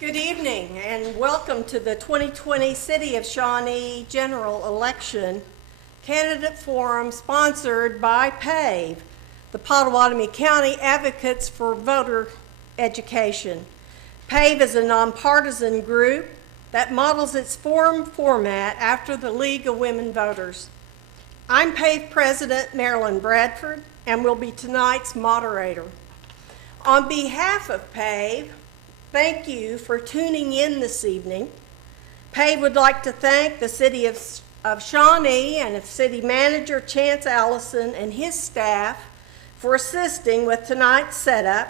Good evening and welcome to the 2020 City of Shawnee General Election Candidate Forum sponsored by Pave, the Potawatomi County Advocates for Voter Education. Pave is a nonpartisan group that models its forum format after the League of Women Voters. I'm Pave President Marilyn Bradford and will be tonight's moderator. On behalf of Pave, thank you for tuning in this evening. Pave would like to thank the City of Shawnee and its City Manager Chance Allison and his staff for assisting with tonight's setup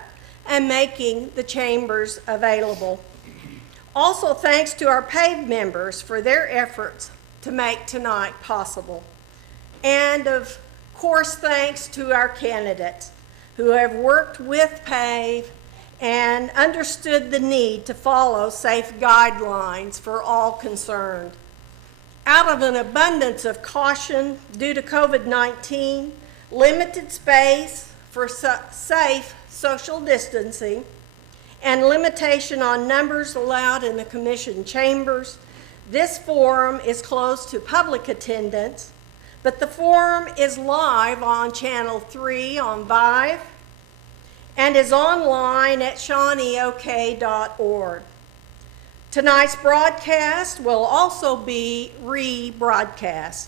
and making the chambers available. Also, thanks to our Pave members for their efforts to make tonight possible. And of course, thanks to our candidates who have worked with Pave and understood the need to follow safe guidelines for all concerned. Out of an abundance of caution due to COVID-19, limited space for safe social distancing, and limitation on numbers allowed in the commission chambers, this forum is closed to public attendance, but the forum is live on Channel 3 on Pave and is online at shawneeok.org. Tonight's broadcast will also be rebroadcast.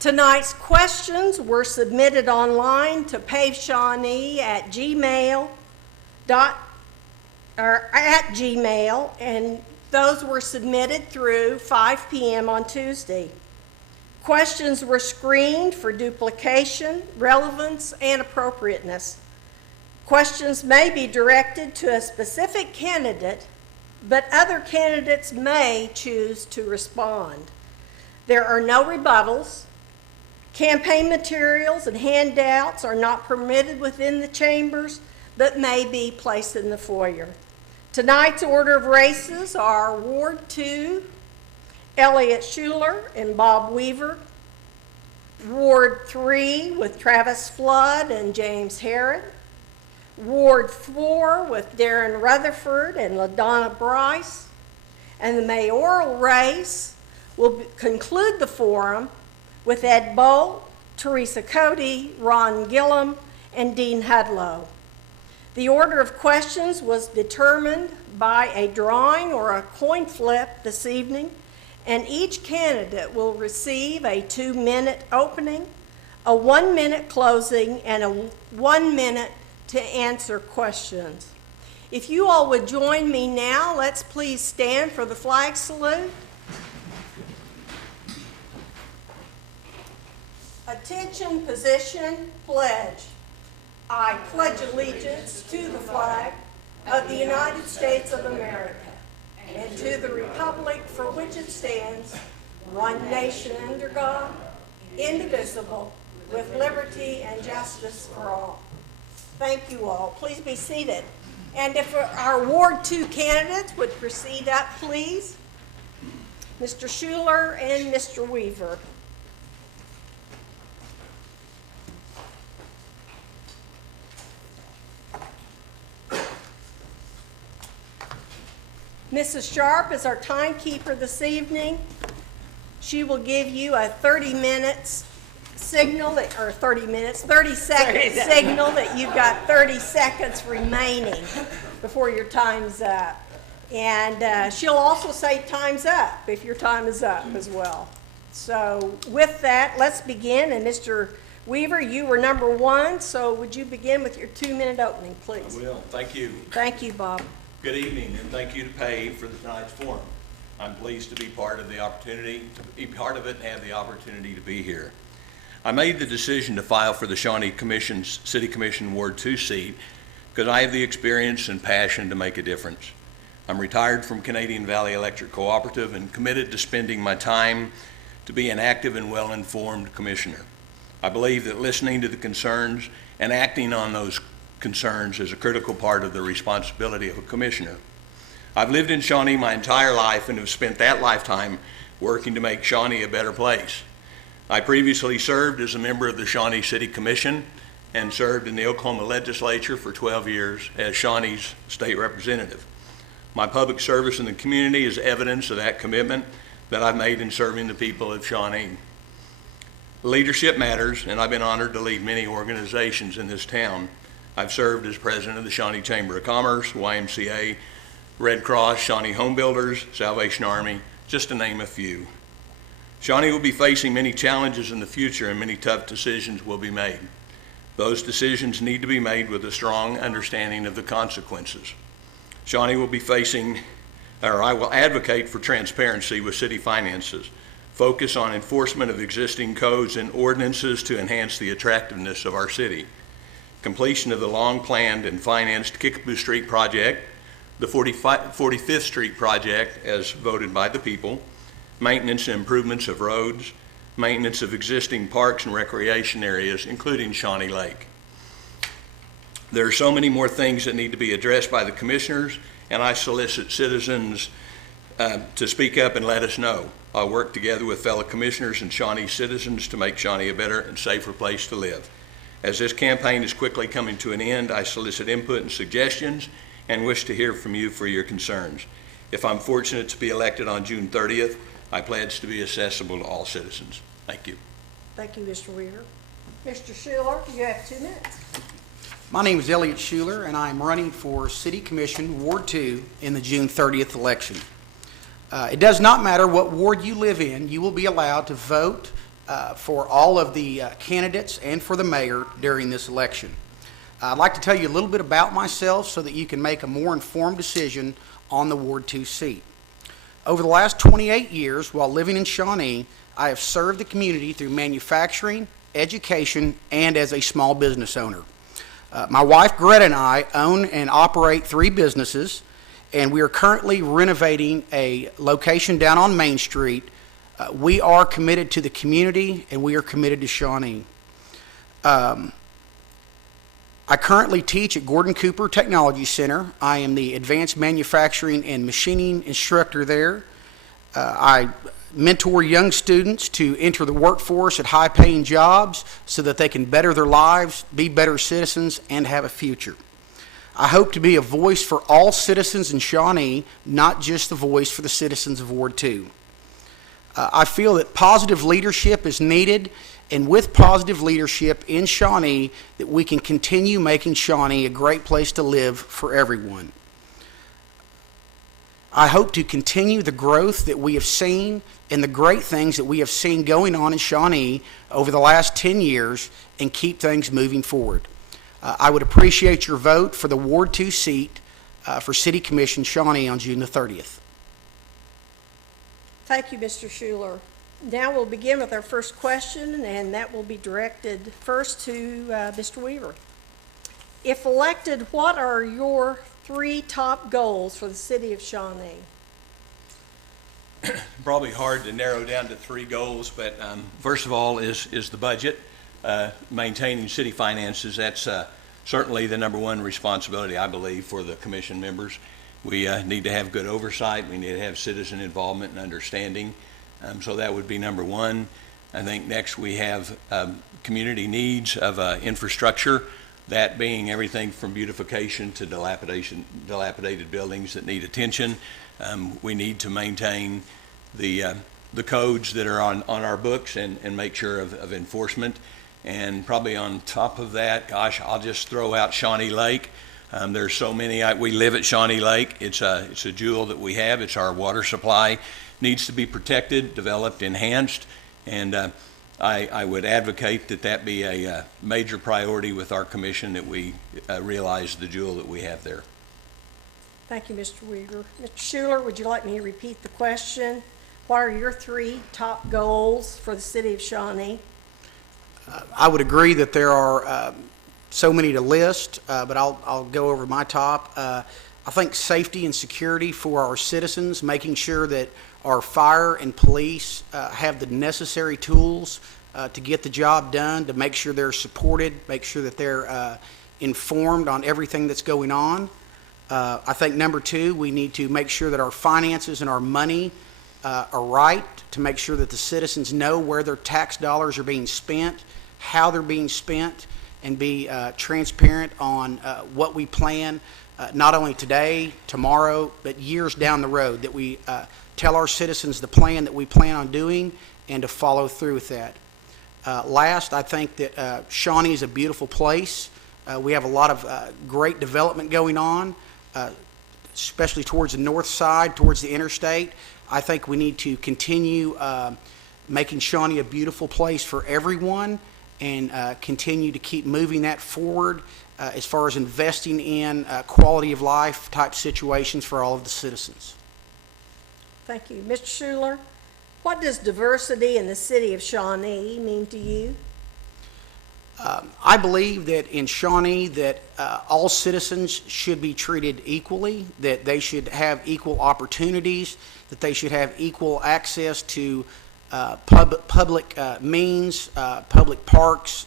Tonight's questions were submitted online to paveshawnee at gmail, and those were submitted through 5 p.m. on Tuesday. Questions were screened for duplication, relevance, and appropriateness. Questions may be directed to a specific candidate, but other candidates may choose to respond. There are no rebuttals. Campaign materials and handouts are not permitted within the chambers, but may be placed in the foyer. Tonight's order of races are Ward 2, Elliott Schuler and Bob Weaver. Ward 3 with Travis Flood and James Herod. Ward 4 with Darrin Rutherford and LaDonna Bryce. And the mayoral race will conclude the forum with Ed Bolt, Teresa Cody, Ron Gillum, and Dean Hudlow. The order of questions was determined by a drawing or a coin flip this evening, and each candidate will receive a 2-minute opening, a 1-minute closing, and a 1 minute to answer questions. If you all would join me now, let's please stand for the flag salute. Attention, position, pledge. I pledge allegiance to the flag of the United States of America and to the republic for which it stands, one nation under God, indivisible, with liberty and justice for all. Thank you all. Please be seated. And if our Ward 2 candidates would proceed up, please. Mr. Schuler and Mr. Weaver. Mrs. Sharp is our timekeeper this evening. She will give you a 30 second signal that you've got 30 seconds remaining before your time's up. And she'll also say time's up if your time is up as well. So with that, let's begin. And Mr. Weaver, you were number 1, so would you begin with your 2-minute opening, please? I will. Thank you. Thank you, Bob. Good evening, and thank you to Pave for tonight's forum. I'm pleased to be part of it and have the opportunity to be here. I made the decision to file for the Shawnee City Commission Ward 2 seat because I have the experience and passion to make a difference. I'm retired from Canadian Valley Electric Cooperative and committed to spending my time to be an active and well-informed commissioner. I believe that listening to the concerns and acting on those concerns is a critical part of the responsibility of a commissioner. I've lived in Shawnee my entire life and have spent that lifetime working to make Shawnee a better place. I previously served as a member of the Shawnee City Commission and served in the Oklahoma legislature for 12 years as Shawnee's state representative. My public service in the community is evidence of that commitment that I've made in serving the people of Shawnee. Leadership matters, and I've been honored to lead many organizations in this town. I've served as president of the Shawnee Chamber of Commerce, YMCA, Red Cross, Shawnee Home Builders, Salvation Army, just to name a few. Shawnee will be facing many challenges in the future, and many tough decisions will be made. Those decisions need to be made with a strong understanding of the consequences. Shawnee will be facing, or I will advocate for transparency with city finances, focus on enforcement of existing codes and ordinances to enhance the attractiveness of our city, completion of the long-planned and financed Kickapoo Street project, the 45th Street project as voted by the people, maintenance and improvements of roads, maintenance of existing parks and recreation areas, including Shawnee Lake. There are so many more things that need to be addressed by the commissioners, and I solicit citizens to speak up and let us know. I'll work together with fellow commissioners and Shawnee citizens to make Shawnee a better and safer place to live. As this campaign is quickly coming to an end, I solicit input and suggestions and wish to hear from you for your concerns. If I'm fortunate to be elected on June 30th, I pledge to be accessible to all citizens. Thank you. Thank you, Mr. Weaver. Mr. Schuler, you have 2 minutes. My name is Elliot Schuler, and I'm running for City Commission, Ward 2, in the June 30th election. It does not matter what ward you live in, you will be allowed to vote for all of the candidates and for the mayor during this election. I'd like to tell you a little bit about myself so that you can make a more informed decision on the Ward 2 seat. Over the last 28 years, while living in Shawnee, I have served the community through manufacturing, education, and as a small business owner. My wife Greta and I own and operate 3 businesses, and we are currently renovating a location down on Main Street. We are committed to the community, and we are committed to Shawnee. I currently teach at Gordon Cooper Technology Center. I am the advanced manufacturing and machining instructor there. I mentor young students to enter the workforce at high-paying jobs so that they can better their lives, be better citizens, and have a future. I hope to be a voice for all citizens in Shawnee, not just the voice for the citizens of Ward 2. I feel that positive leadership is needed, and with positive leadership in Shawnee, that we can continue making Shawnee a great place to live for everyone. I hope to continue the growth that we have seen and the great things that we have seen going on in Shawnee over the last 10 years and keep things moving forward. I would appreciate your vote for the Ward 2 seat for City Commission Shawnee on June the 30th. Thank you, Mr. Schuler. Now we'll begin with our first question, and that will be directed first to Mr. Weaver. If elected, what are your 3 top goals for the city of Shawnee? Probably hard to narrow down to 3 goals, but first of all is the budget. Maintaining city finances, that's certainly the number 1 responsibility, I believe, for the commission members. We need to have good oversight. We need to have citizen involvement and understanding. So that would be number 1. I think next we have community needs of infrastructure, that being everything from beautification to dilapidated buildings that need attention. We need to maintain the codes that are on our books and make sure of enforcement. And probably on top of that, gosh, I'll just throw out Shawnee Lake. There's so many. We live at Shawnee Lake. It's a jewel that we have. It's our water supply. Needs to be protected, developed, enhanced, and I would advocate that be a major priority with our commission, that we realize the jewel that we have there. Thank you, Mr. Weaver. Mr. Schuler, would you like me to repeat the question? What are your 3 top goals for the city of Shawnee? I would agree that there are so many to list, but I'll go over my top. I think safety and security for our citizens, making sure that our fire and police have the necessary tools to get the job done, to make sure they're supported, make sure that they're informed on everything that's going on. I think number 2, we need to make sure that our finances and our money are right, to make sure that the citizens know where their tax dollars are being spent, how they're being spent, and be transparent on what we plan not only today, tomorrow, but years down the road, that we tell our citizens the plan that we plan on doing and to follow through with that. Last, I think that Shawnee is a beautiful place. We have a lot of great development going on, especially towards the north side, towards the interstate. I think we need to continue making Shawnee a beautiful place for everyone and continue to keep moving that forward as far as investing in quality of life type situations for all of the citizens. Thank you. Mr. Schuler, what does diversity in the city of Shawnee mean to you? I believe that in Shawnee that all citizens should be treated equally, that they should have equal opportunities, that they should have equal access to public means, public parks,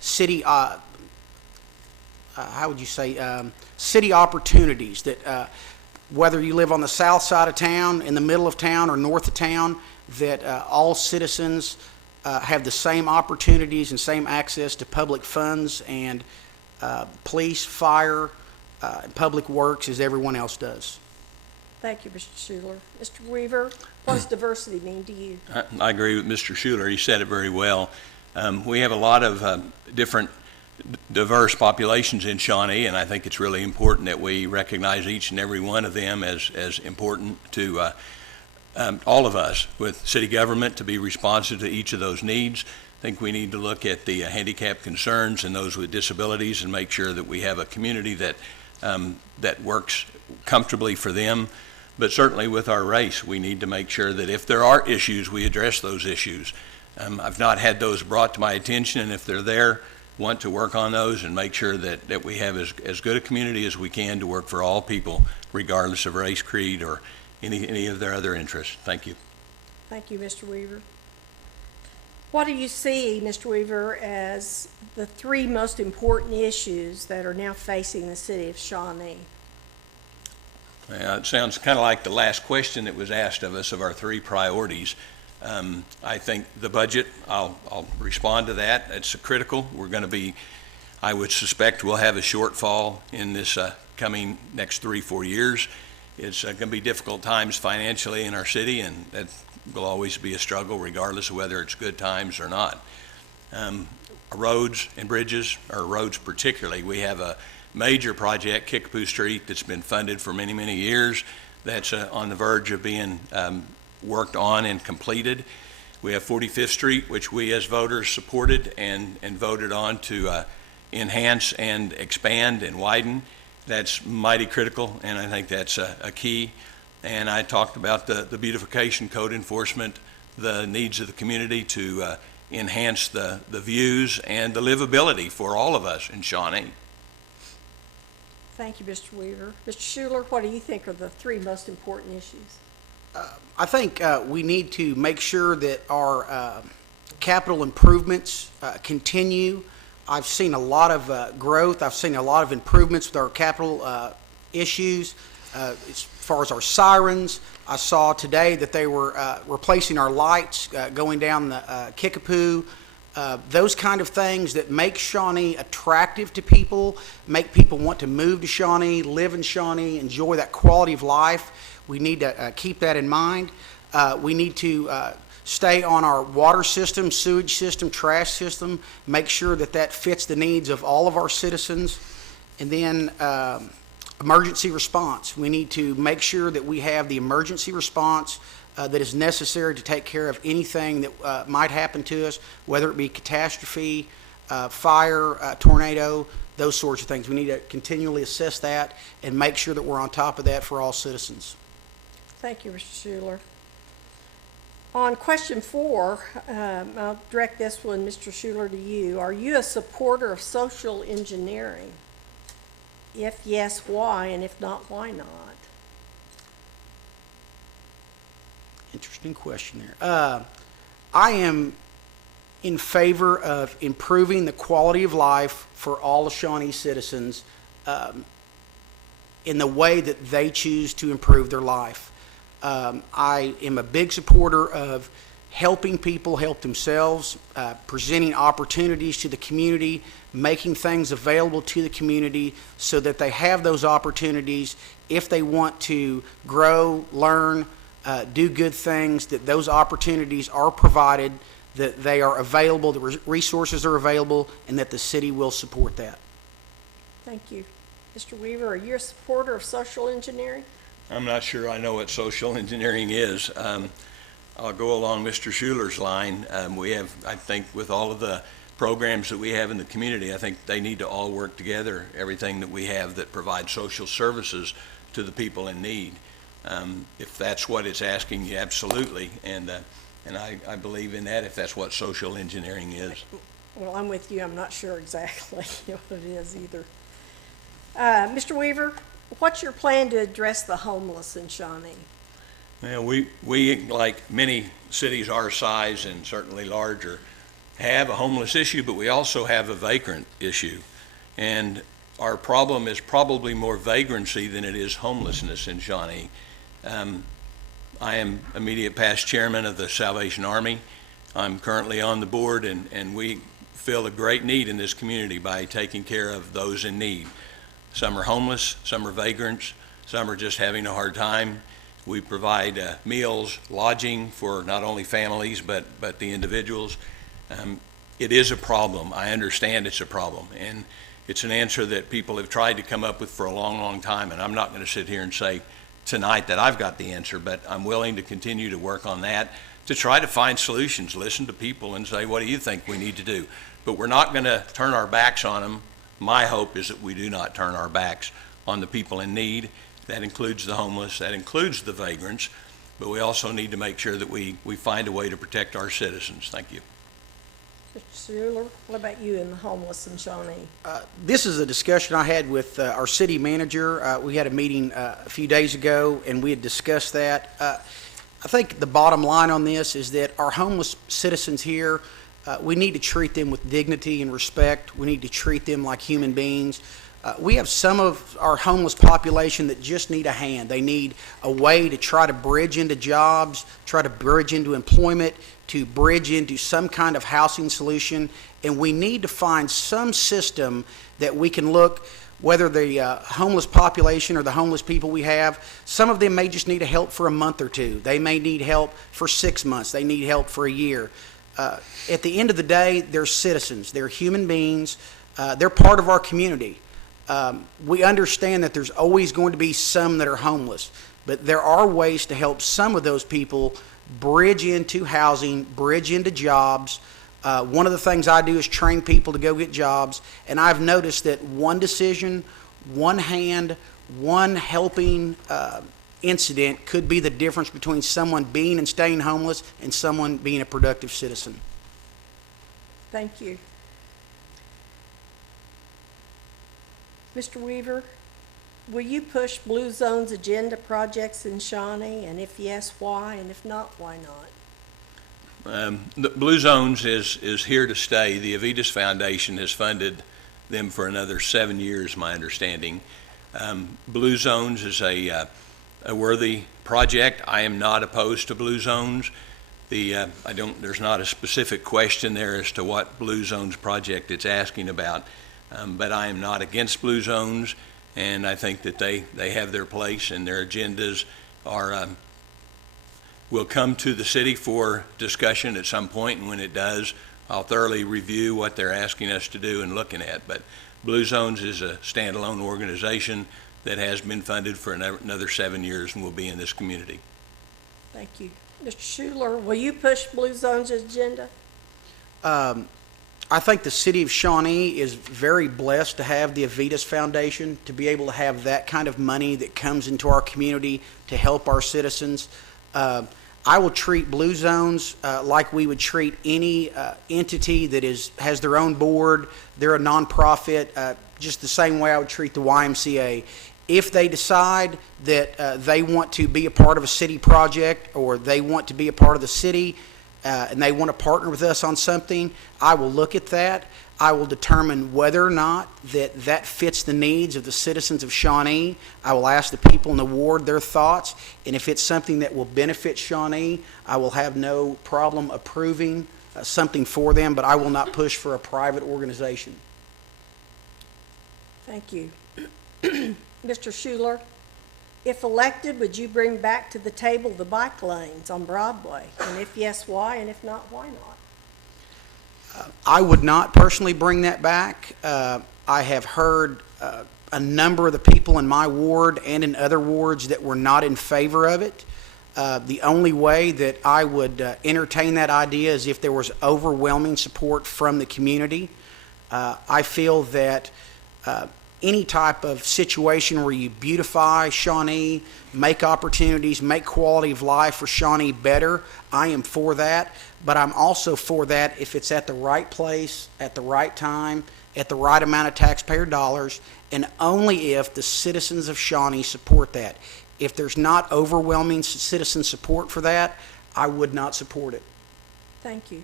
city, how would you say, city opportunities, that whether you live on the south side of town, in the middle of town, or north of town, that all citizens have the same opportunities and same access to public funds and police, fire, and public works as everyone else does. Thank you, Mr. Schuler. Mr. Weaver, what does diversity mean to you? I agree with Mr. Schuler. He said it very well. We have a lot of different diverse populations in Shawnee, and I think it's really important that we recognize each and every one of them as important to all of us with city government to be responsive to each of those needs. I think we need to look at the handicap concerns and those with disabilities and make sure that we have a community that that works comfortably for them. But certainly with our race, we need to make sure that if there are issues, we address those issues. I've not had those brought to my attention, and if they're there, want to work on those and make sure that we have as good a community as we can to work for all people, regardless of race, creed, or any of their other interests. Thank you. Thank you, Mr. Weaver. What do you see, Mr. Weaver, as the three most important issues that are now facing the city of Shawnee? It sounds kind of like the last question that was asked of us of our three priorities. I think the budget, I'll respond to that. It's critical. We're going to be, I would suspect we'll have a shortfall in this coming next 3-4 years. It's going to be difficult times financially in our city, and that will always be a struggle regardless of whether it's good times or not. Roads and bridges, or roads particularly, we have a major project, Kickapoo Street, that's been funded for many, many years. That's on the verge of being worked on and completed. We have 45th Street, which we as voters supported and voted on to enhance and expand and widen. That's mighty critical, and I think that's a key. And I talked about the beautification, code enforcement, the needs of the community to enhance the views and the livability for all of us in Shawnee. Thank you, Mr. Weaver. Mr. Schuler, what do you think are the three most important issues? I think we need to make sure that our capital improvements continue. I've seen a lot of growth. I've seen a lot of improvements with our capital issues. As far as our sirens, I saw today that they were replacing our lights going down the Kickapoo. Those kind of things that make Shawnee attractive to people, make people want to move to Shawnee, live in Shawnee, enjoy that quality of life. We need to keep that in mind. We need to stay on our water system, sewage system, trash system, make sure that that fits the needs of all of our citizens. And then emergency response. We need to make sure that we have the emergency response that is necessary to take care of anything that might happen to us, whether it be catastrophe, fire, tornado, those sorts of things. We need to continually assess that and make sure that we're on top of that for all citizens. Thank you, Mr. Schuler. On question 4, I'll direct this one, Mr. Schuler, to you. Are you a supporter of social engineering? If yes, why? And if not, why not? Interesting question there. I am in favor of improving the quality of life for all of Shawnee citizens in the way that they choose to improve their life. I am a big supporter of helping people help themselves, presenting opportunities to the community, making things available to the community so that they have those opportunities if they want to grow, learn, do good things, that those opportunities are provided, that they are available, the resources are available, and that the city will support that. Thank you. Mr. Weaver, are you a supporter of social engineering? I'm not sure I know what social engineering is. I'll go along Mr. Schuler's line. We have, I think, with all of the programs that we have in the community, I think they need to all work together, everything that we have that provides social services to the people in need. If that's what it's asking you, absolutely. And I believe in that if that's what social engineering is. Well, I'm with you. I'm not sure exactly what it is either. Mr. Weaver, what's your plan to address the homeless in Shawnee? Well, we, like many cities our size and certainly larger, have a homeless issue, but we also have a vagrant issue. And our problem is probably more vagrancy than it is homelessness in Shawnee. I am immediate past chairman of the Salvation Army. I'm currently on the board, and we feel a great need in this community by taking care of those in need. Some are homeless, some are vagrants, some are just having a hard time. We provide meals, lodging for not only families but the individuals. It is a problem. I understand it's a problem, and it's an answer that people have tried to come up with for a long, long time, and I'm not going to sit here and say tonight that I've got the answer, but I'm willing to continue to work on that to try to find solutions, listen to people and say, what do you think we need to do? But we're not going to turn our backs on them. My hope is that we do not turn our backs on the people in need. That includes the homeless, that includes the vagrants, but we also need to make sure that we find a way to protect our citizens. Thank you. Mr. Schuler, what about you and the homeless in Shawnee? This is a discussion I had with our city manager. We had a meeting a few days ago, and we had discussed that. I think the bottom line on this is that our homeless citizens here, we need to treat them with dignity and respect. We need to treat them like human beings. We have some of our homeless population that just need a hand. They need a way to try to bridge into jobs, try to bridge into employment, to bridge into some kind of housing solution. And we need to find some system that we can look, whether the homeless population or the homeless people we have, some of them may just need help for a month or two. They may need help for 6 months. They need help for a year. At the end of the day, they're citizens. They're human beings. They're part of our community. We understand that there's always going to be some that are homeless, but there are ways to help some of those people bridge into housing, bridge into jobs. One of the things I do is train people to go get jobs, and I've noticed that one decision, one hand, one helping incident could be the difference between someone being and staying homeless and someone being a productive citizen. Thank you. Mr. Weaver, will you push Blue Zone's agenda projects in Shawnee? And if yes, why? And if not, why not? The Blue Zones is here to stay. The Avitas Foundation has funded them for another 7 years, my understanding. Blue Zones is a worthy project. I am not opposed to Blue Zones. There's not a specific question there as to what Blue Zones project it's asking about. But I am not against Blue Zones, and I think that they have their place, and their agendas will come to the city for discussion at some point, and when it does, I'll thoroughly review what they're asking us to do and looking at. But Blue Zones is a standalone organization that has been funded for another 7 years and will be in this community. Thank you. Mr. Schuler, will you push Blue Zone's agenda? I think the city of Shawnee is very blessed to have the Avitas Foundation, to be able to have that kind of money that comes into our community to help our citizens. I will treat Blue Zones like we would treat any entity that has their own board. They're a nonprofit, just the same way I would treat the YMCA. If they decide that they want to be a part of a city project, or they want to be a part of the city, and they want to partner with us on something, I will look at that. I will determine whether or not that fits the needs of the citizens of Shawnee. I will ask the people in the ward their thoughts, and if it's something that will benefit Shawnee, I will have no problem approving something for them, but I will not push for a private organization. Thank you. Mr. Schuler, if elected, would you bring back to the table the bike lanes on Broadway? And if yes, why? And if not, why not? I would not personally bring that back. I have heard a number of the people in my ward and in other wards that were not in favor of it. The only way that I would entertain that idea is if there was overwhelming support from the community. I feel that any type of situation where you beautify Shawnee, make opportunities, make quality of life for Shawnee better, I am for that. But I'm also for that if it's at the right place, at the right time, at the right amount of taxpayer dollars, and only if the citizens of Shawnee support that. If there's not overwhelming citizen support for that, I would not support it. Thank you.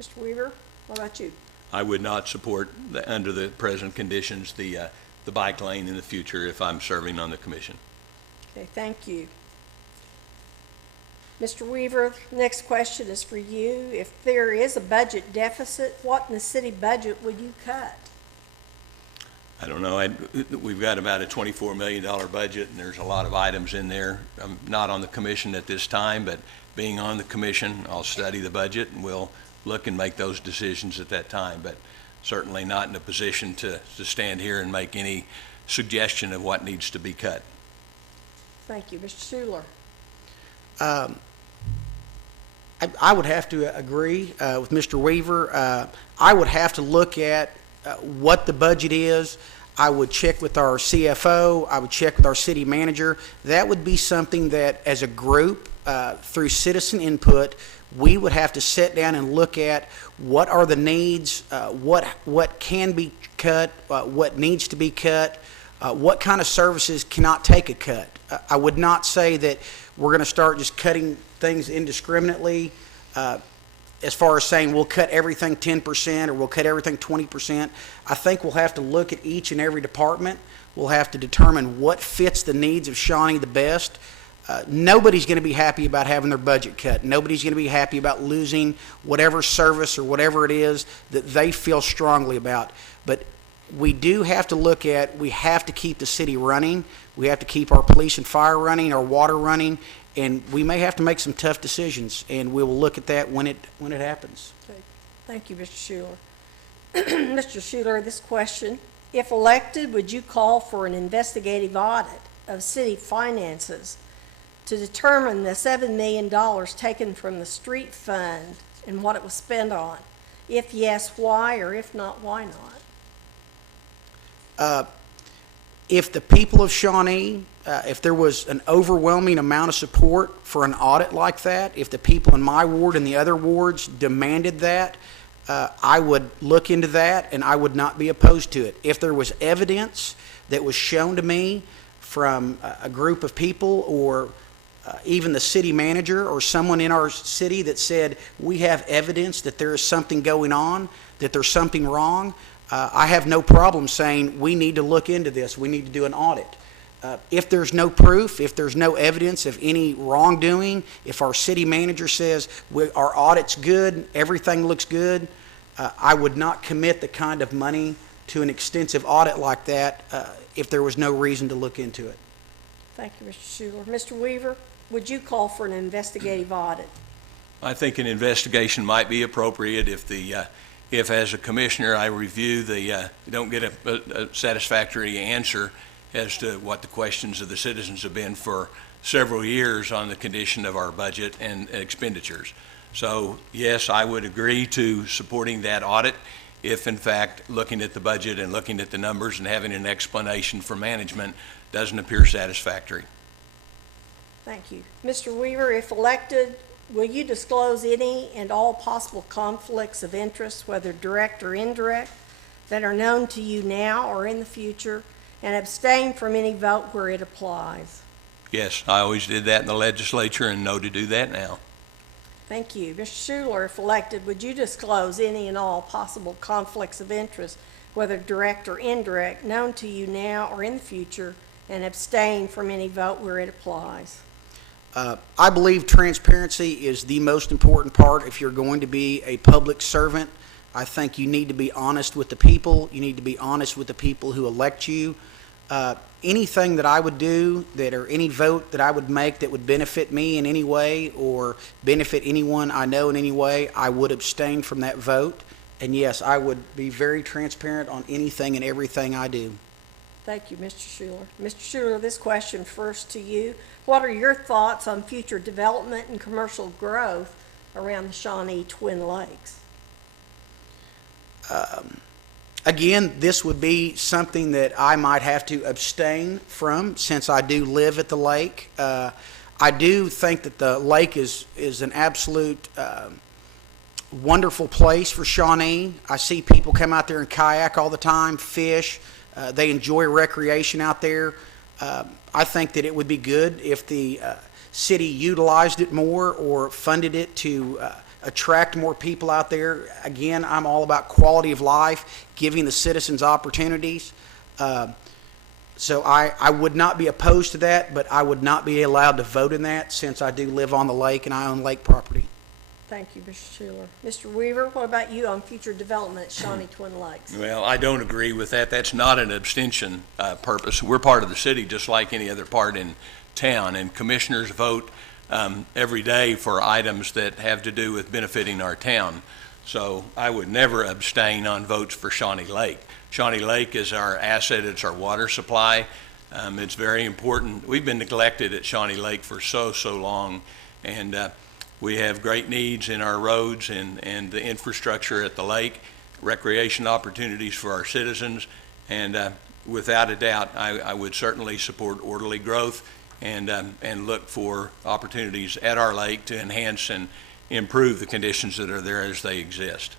Mr. Weaver, what about you? I would not support, under the present conditions, the bike lane in the future if I'm serving on the commission. Okay, thank you. Mr. Weaver, next question is for you. If there is a budget deficit, what in the city budget would you cut? I don't know. We've got about a $24 million budget, and there's a lot of items in there. I'm not on the commission at this time, but being on the commission, I'll study the budget, and we'll look and make those decisions at that time, but certainly not in a position to stand here and make any suggestion of what needs to be cut. Thank you. Mr. Schuler. I would have to agree with Mr. Weaver. I would have to look at what the budget is. I would check with our CFO. I would check with our city manager. That would be something that, as a group, through citizen input, we would have to sit down and look at what are the needs, what can be cut, what needs to be cut, what kind of services cannot take a cut. I would not say that we're going to start just cutting things indiscriminately as far as saying we'll cut everything 10% or we'll cut everything 20%. I think we'll have to look at each and every department. We'll have to determine what fits the needs of Shawnee the best. Nobody's going to be happy about having their budget cut. Nobody's going to be happy about losing whatever service or whatever it is that they feel strongly about. But we do have to look at, we have to keep the city running. We have to keep our police and fire running, our water running, and we may have to make some tough decisions, and we will look at that when it happens. Okay. Thank you, Mr. Schuler. Mr. Schuler, this question, if elected, would you call for an investigative audit of city finances to determine the $7 million taken from the street fund and what it was spent on? If yes, why, or if not, why not? If the people of Shawnee, if there was an overwhelming amount of support for an audit like that, if the people in my ward and the other wards demanded that, I would look into that and I would not be opposed to it. If there was evidence that was shown to me from a group of people or even the city manager or someone in our city that said, we have evidence that there is something going on, that there's something wrong, I have no problem saying we need to look into this, we need to do an audit. If there's no proof, if there's no evidence of any wrongdoing, if our city manager says our audit's good, everything looks good, I would not commit the kind of money to an extensive audit like that if there was no reason to look into it. Thank you, Mr. Schuler. Mr. Weaver, would you call for an investigative audit? I think an investigation might be appropriate if as a commissioner I review don't get a satisfactory answer as to what the questions of the citizens have been for several years on the condition of our budget and expenditures. So yes, I would agree to supporting that audit if in fact looking at the budget and looking at the numbers and having an explanation for management doesn't appear satisfactory. Thank you. Mr. Weaver, if elected, will you disclose any and all possible conflicts of interest, whether direct or indirect, that are known to you now or in the future, and abstain from any vote where it applies? Yes, I always did that in the legislature and know to do that now. Thank you. Mr. Schuler, if elected, would you disclose any and all possible conflicts of interest, whether direct or indirect, known to you now or in the future, and abstain from any vote where it applies? I believe transparency is the most important part if you're going to be a public servant. I think you need to be honest with the people. You need to be honest with the people who elect you. Anything that I would do or any vote that I would make that would benefit me in any way or benefit anyone I know in any way, I would abstain from that vote. And yes, I would be very transparent on anything and everything I do. Thank you, Mr. Schuler. Mr. Schuler, this question first to you. What are your thoughts on future development and commercial growth around the Shawnee Twin Lakes? Again, this would be something that I might have to abstain from since I do live at the lake. I do think that the lake is an absolute wonderful place for Shawnee. I see people come out there and kayak all the time, fish. They enjoy recreation out there. I think that it would be good if the city utilized it more or funded it to attract more people out there. Again, I'm all about quality of life, giving the citizens opportunities. So I would not be opposed to that, but I would not be allowed to vote in that since I do live on the lake and I own lake property. Thank you, Mr. Schuler. Mr. Weaver, what about you on future development at Shawnee Twin Lakes? Well, I don't agree with that. That's not an abstention purpose. We're part of the city just like any other part in town, and commissioners vote every day for items that have to do with benefiting our town. So I would never abstain on votes for Shawnee Lake. Shawnee Lake is our asset. It's our water supply. It's very important. We've been neglected at Shawnee Lake for so long, and we have great needs in our roads and the infrastructure at the lake, recreation opportunities for our citizens, and without a doubt, I would certainly support orderly growth and look for opportunities at our lake to enhance and improve the conditions that are there as they exist.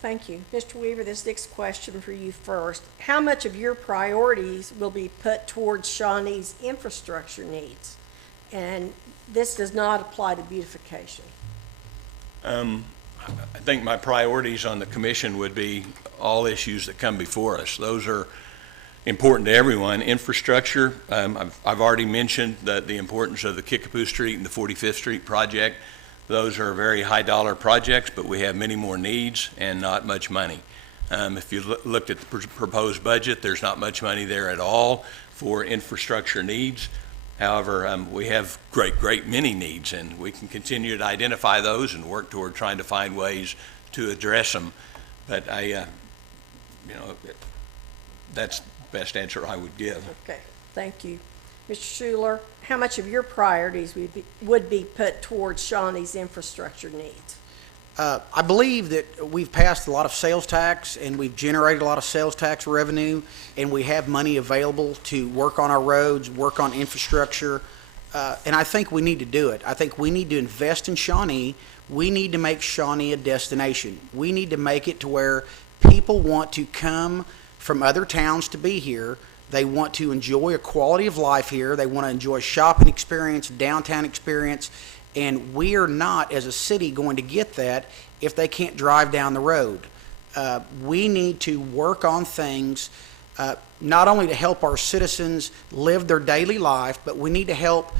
Thank you. Mr. Weaver, this next question for you first. How much of your priorities will be put towards Shawnee's infrastructure needs? And this does not apply to beautification. I think my priorities on the commission would be all issues that come before us. Those are important to everyone. Infrastructure, I've already mentioned the importance of the Kickapoo Street and the 45th Street project. Those are very high dollar projects, but we have many more needs and not much money. If you looked at the proposed budget, there's not much money there at all for infrastructure needs. However, we have great many needs, and we can continue to identify those and work toward trying to find ways to address them. But that's the best answer I would give. Okay, thank you. Mr. Schuler, how much of your priorities would be put towards Shawnee's infrastructure needs? I believe that we've passed a lot of sales tax and we've generated a lot of sales tax revenue, and we have money available to work on our roads, work on infrastructure, and I think we need to do it. I think we need to invest in Shawnee. We need to make Shawnee a destination. We need to make it to where people want to come from other towns to be here. They want to enjoy a quality of life here. They want to enjoy shopping experience, downtown experience, and we are not, as a city, going to get that if they can't drive down the road. We need to work on things not only to help our citizens live their daily life, but we need to help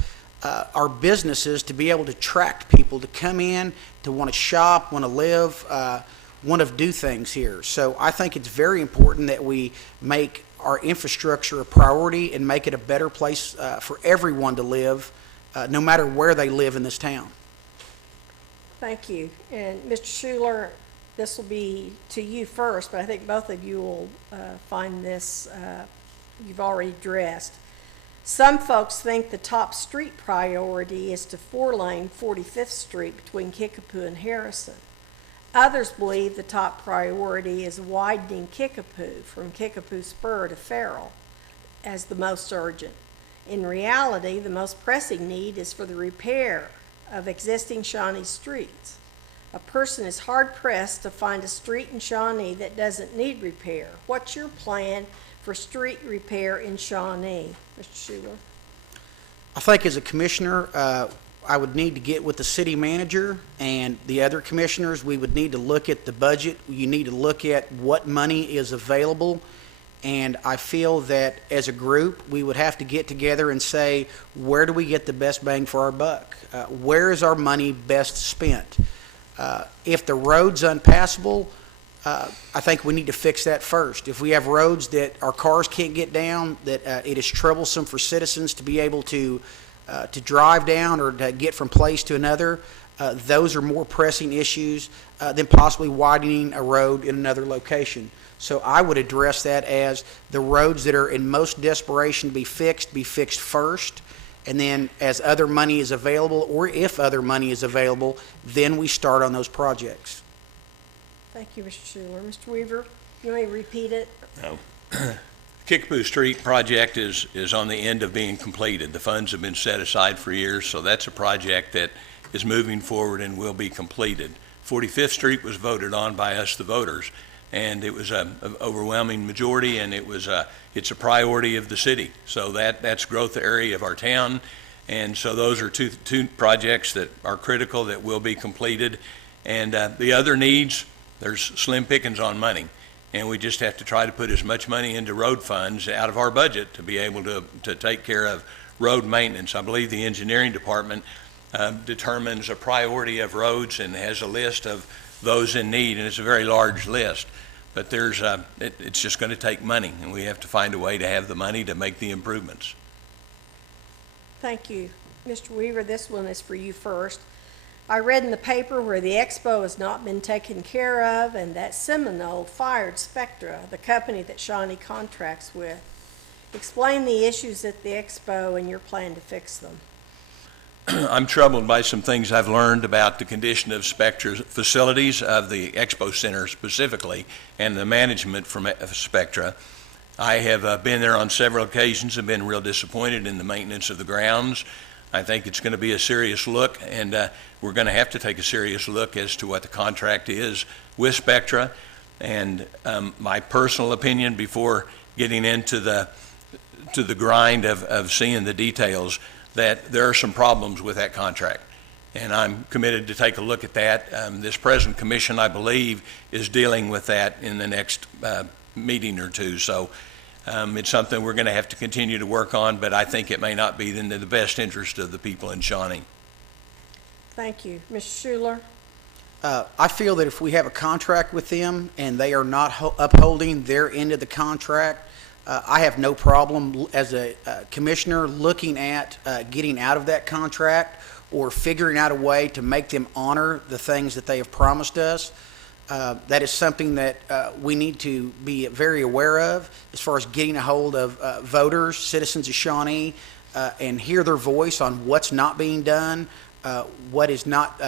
our businesses to be able to attract people to come in, to want to shop, want to live, want to do things here. So I think it's very important that we make our infrastructure a priority and make it a better place for everyone to live, no matter where they live in this town. Thank you. And Mr. Schuler, this will be to you first, but I think both of you will find this you've already addressed. Some folks think the top street priority is to four-lane 45th Street between Kickapoo and Harrison. Others believe the top priority is widening Kickapoo from Kickapoo Spur to Farrell as the most urgent. In reality, the most pressing need is for the repair of existing Shawnee streets. A person is hard-pressed to find a street in Shawnee that doesn't need repair. What's your plan for street repair in Shawnee, Mr. Schuler? I think as a commissioner, I would need to get with the city manager and the other commissioners. We would need to look at the budget. You need to look at what money is available. And I feel that as a group, we would have to get together and say, where do we get the best bang for our buck? Where is our money best spent? If the road's unpassable, I think we need to fix that first. If we have roads that our cars can't get down, that it is troublesome for citizens to be able to drive down or to get from place to another, those are more pressing issues than possibly widening a road in another location. So I would address that as the roads that are in most desperation to be fixed first, and then as other money is available, or if other money is available, then we start on those projects. Thank you, Mr. Schuler. Mr. Weaver, you may repeat it. No. Kickapoo Street project is on the end of being completed. The funds have been set aside for years, so that's a project that is moving forward and will be completed. 45th Street was voted on by us, the voters, and it was an overwhelming majority, and it's a priority of the city. So that's growth area of our town, and so those are two projects that are critical that will be completed. And the other needs, there's slim pickings on money, and we just have to try to put as much money into road funds out of our budget to be able to take care of road maintenance. I believe the engineering department determines a priority of roads and has a list of those in need, and it's a very large list. But it's just going to take money, and we have to find a way to have the money to make the improvements. Thank you. Mr. Weaver, this one is for you first. I read in the paper where the expo has not been taken care of and that Seminole fired Spectra, the company that Shawnee contracts with. Explain the issues at the expo and your plan to fix them. I'm troubled by some things I've learned about the condition of Spectra's facilities, of the Expo Center specifically, and the management from Spectra. I have been there on several occasions and been real disappointed in the maintenance of the grounds. I think it's going to be a serious look, and we're going to have to take a serious look as to what the contract is with Spectra. And my personal opinion, before getting into the grind of seeing the details, that there are some problems with that contract, and I'm committed to take a look at that. This present commission, I believe, is dealing with that in the next meeting or two, so it's something we're going to have to continue to work on, but I think it may not be in the best interest of the people in Shawnee. Thank you. Mr. Schuler? I feel that if we have a contract with them and they are not upholding their end of the contract, I have no problem as a commissioner looking at getting out of that contract or figuring out a way to make them honor the things that they have promised us. That is something that we need to be very aware of as far as getting a hold of voters, citizens of Shawnee, and hear their voice on what's not being done, what has not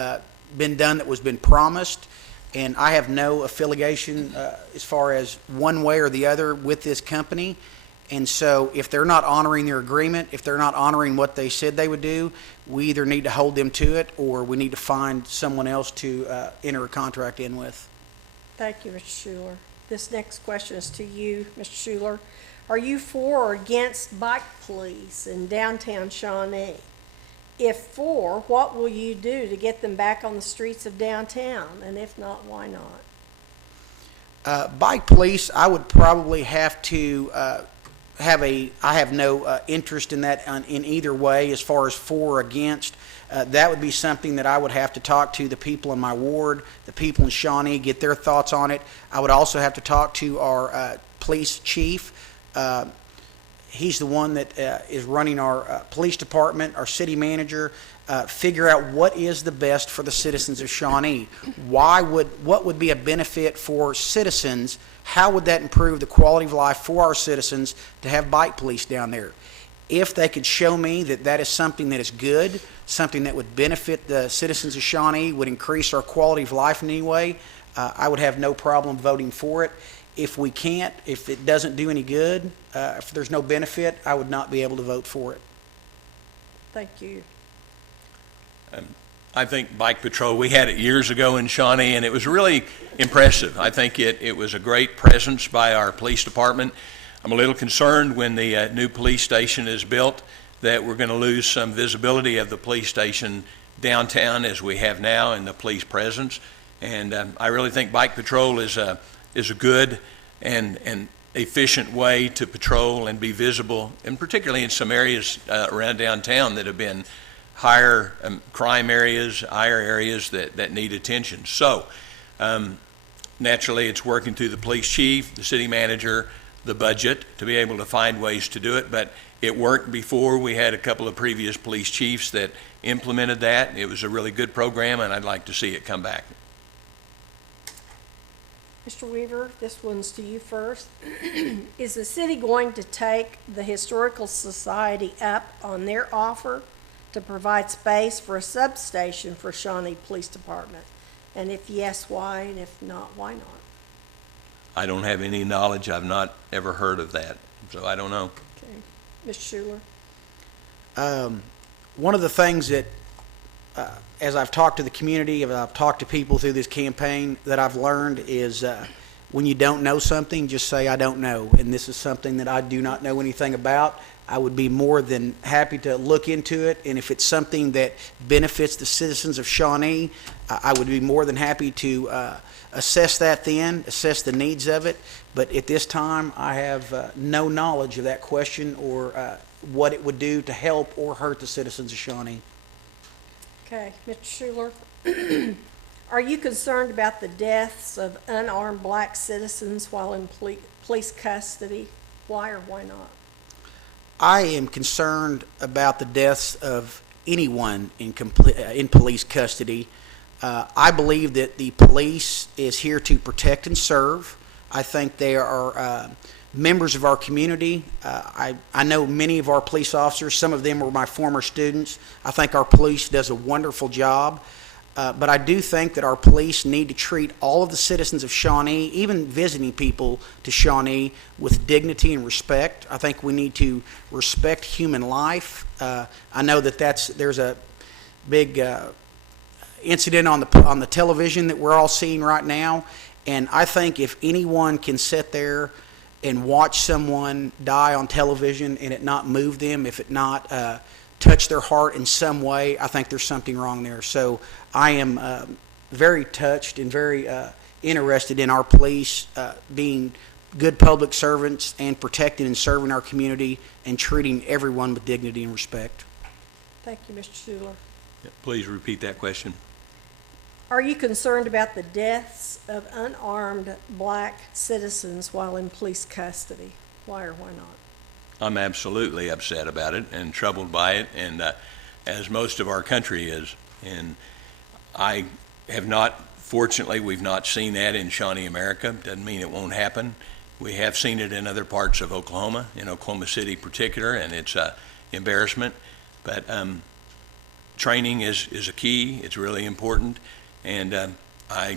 been done that was been promised. And I have no affiliation as far as one way or the other with this company. And so if they're not honoring their agreement, if they're not honoring what they said they would do, we either need to hold them to it or we need to find someone else to enter a contract in with. Thank you, Mr. Schuler. This next question is to you, Mr. Schuler. Are you for or against bike police in downtown Shawnee? If for, what will you do to get them back on the streets of downtown? And if not, why not? Bike police, I would probably have to I have no interest in that in either way as far as for or against. That would be something that I would have to talk to the people in my ward, the people in Shawnee, get their thoughts on it. I would also have to talk to our police chief. He's the one that is running our police department, our city manager, figure out what is the best for the citizens of Shawnee. What would be a benefit for citizens? How would that improve the quality of life for our citizens to have bike police down there? If they could show me that that is something that is good, something that would benefit the citizens of Shawnee, would increase our quality of life in any way, I would have no problem voting for it. If we can't, if it doesn't do any good, if there's no benefit, I would not be able to vote for it. Thank you. I think bike patrol, we had it years ago in Shawnee, and it was really impressive. I think it was a great presence by our police department. I'm a little concerned when the new police station is built that we're going to lose some visibility of the police station downtown as we have now and the police presence. And I really think bike patrol is a good and efficient way to patrol and be visible, and particularly in some areas around downtown that have been higher crime areas, higher areas that need attention. So naturally it's working through the police chief, the city manager, the budget to be able to find ways to do it. But it worked before. We had a couple of previous police chiefs that implemented that. It was a really good program, and I'd like to see it come back. Mr. Weaver, this one's to you first. Is the city going to take the Historical Society up on their offer to provide space for a substation for Shawnee Police Department? And if yes, why? And if not, why not? I don't have any knowledge. I've not ever heard of that, so I don't know. Okay. Mr. Schuler? One of the things that, as I've talked to the community, as I've talked to people through this campaign, that I've learned is when you don't know something, just say, I don't know. And this is something that I do not know anything about. I would be more than happy to look into it. And if it's something that benefits the citizens of Shawnee, I would be more than happy to assess that then, assess the needs of it. But at this time, I have no knowledge of that question or what it would do to help or hurt the citizens of Shawnee. Okay. Mr. Schuler? Are you concerned about the deaths of unarmed black citizens while in police custody? Why or why not? I am concerned about the deaths of anyone in police custody. I believe that the police is here to protect and serve. I think they are members of our community. I know many of our police officers. Some of them were my former students. I think our police does a wonderful job. But I do think that our police need to treat all of the citizens of Shawnee, even visiting people to Shawnee, with dignity and respect. I think we need to respect human life. I know that there's a big incident on the television that we're all seeing right now, and I think if anyone can sit there and watch someone die on television and it not move them, if it not touch their heart in some way, I think there's something wrong there. So I am very touched and very interested in our police being good public servants and protecting and serving our community and treating everyone with dignity and respect. Thank you, Mr. Schuler. Please repeat that question. Are you concerned about the deaths of unarmed black citizens while in police custody? Why or why not? I'm absolutely upset about it and troubled by it, and as most of our country is. And I have not, fortunately, we've not seen that in Shawnee, America. Doesn't mean it won't happen. We have seen it in other parts of Oklahoma, in Oklahoma City in particular, and it's an embarrassment. But training is a key. It's really important. And I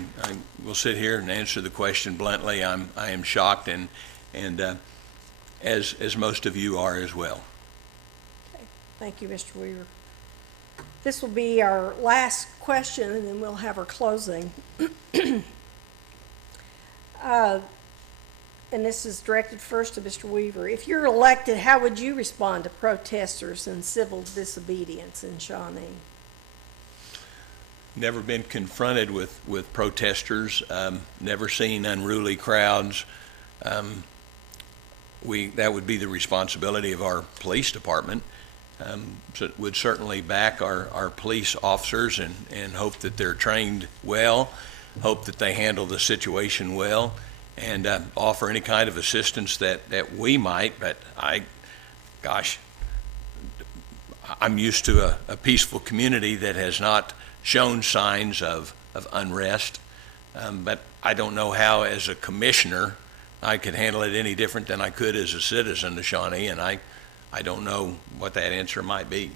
will sit here and answer the question bluntly. I am shocked, and as most of you are as well. Okay. Thank you, Mr. Weaver. This will be our last question, and then we'll have our closing. And this is directed first to Mr. Weaver. If you're elected, how would you respond to protesters and civil disobedience in Shawnee? Never been confronted with protesters, never seen unruly crowds. That would be the responsibility of our police department. So would certainly back our police officers and hope that they're trained well, hope that they handle the situation well, and offer any kind of assistance that we might. But I'm used to a peaceful community that has not shown signs of unrest, but I don't know how as a commissioner I could handle it any different than I could as a citizen of Shawnee, and I don't know what that answer might be.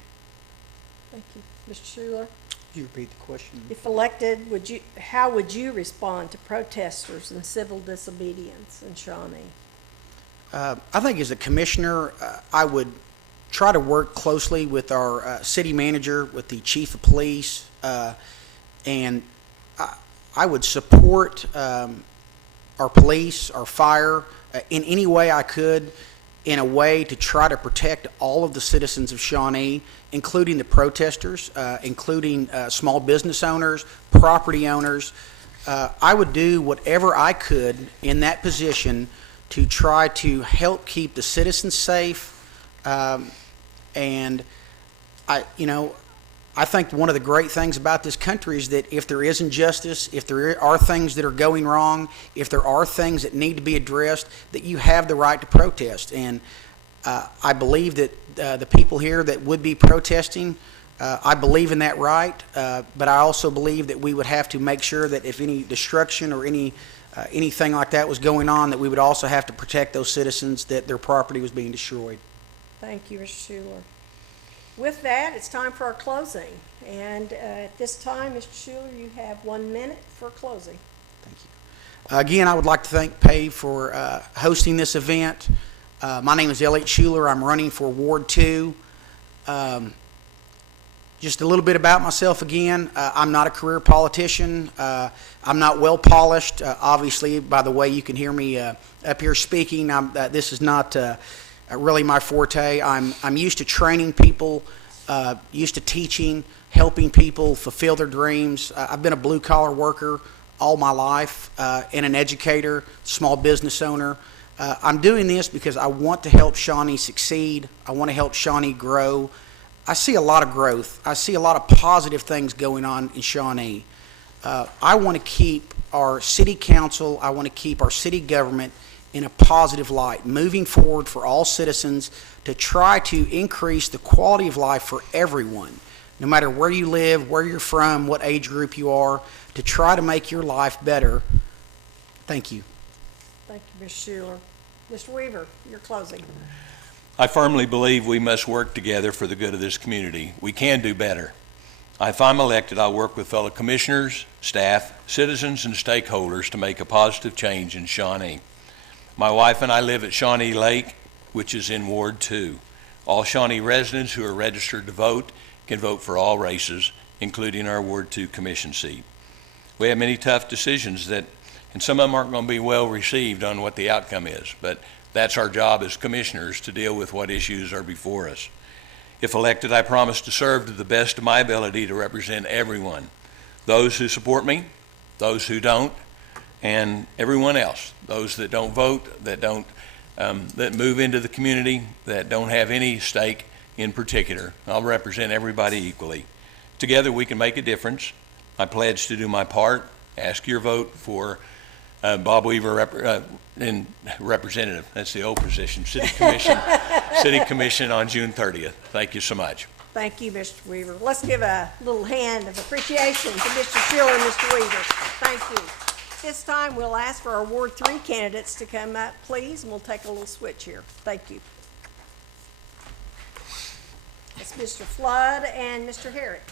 Thank you. Mr. Schuler? Could you repeat the question? If elected, how would you respond to protesters and civil disobedience in Shawnee? I think as a commissioner, I would try to work closely with our city manager, with the chief of police, and I would support our police, our fire, in any way I could in a way to try to protect all of the citizens of Shawnee, including the protesters, including small business owners, property owners. I would do whatever I could in that position to try to help keep the citizens safe. And I think one of the great things about this country is that if there is injustice, if there are things that are going wrong, if there are things that need to be addressed, that you have the right to protest. And I believe that the people here that would be protesting, I believe in that right, but I also believe that we would have to make sure that if any destruction or anything like that was going on, that we would also have to protect those citizens, that their property was being destroyed. Thank you, Mr. Schuler. With that, it's time for our closing. And at this time, Mr. Schuler, you have 1 minute for closing. Thank you. Again, I would like to thank Pave for hosting this event. My name is Elliot Schuler. I'm running for Ward 2. Just a little bit about myself again. I'm not a career politician. I'm not well polished. Obviously, by the way you can hear me up here speaking, this is not really my forte. I'm used to training people, used to teaching, helping people fulfill their dreams. I've been a blue-collar worker all my life, and an educator, small business owner. I'm doing this because I want to help Shawnee succeed. I want to help Shawnee grow. I see a lot of growth. I see a lot of positive things going on in Shawnee. I want to keep our city council, I want to keep our city government in a positive light, moving forward for all citizens to try to increase the quality of life for everyone, no matter where you live, where you're from, what age group you are, to try to make your life better. Thank you. Thank you, Ms. Schuler. Mr. Weaver, your closing. I firmly believe we must work together for the good of this community. We can do better. If I'm elected, I'll work with fellow commissioners, staff, citizens, and stakeholders to make a positive change in Shawnee. My wife and I live at Shawnee Lake, which is in Ward 2. All Shawnee residents who are registered to vote can vote for all races, including our Ward 2 commission seat. We have many tough decisions and some of them aren't going to be well received on what the outcome is, but that's our job as commissioners, to deal with what issues are before us. If elected, I promise to serve to the best of my ability to represent everyone, those who support me, those who don't, and everyone else, those that don't vote, that move into the community, that don't have any stake in particular. I'll represent everybody equally. Together we can make a difference. I pledge to do my part. Ask your vote for Bob Weaver in representative. That's the old position, City Commission on June 30th. Thank you so much. Thank you, Mr. Weaver. Let's give a little hand of appreciation to Mr. Schuler and Mr. Weaver. Thank you. This time we'll ask for our Ward 3 candidates to come up, please, and we'll take a little switch here. Thank you. It's Mr. Flood and Mr. Herrick.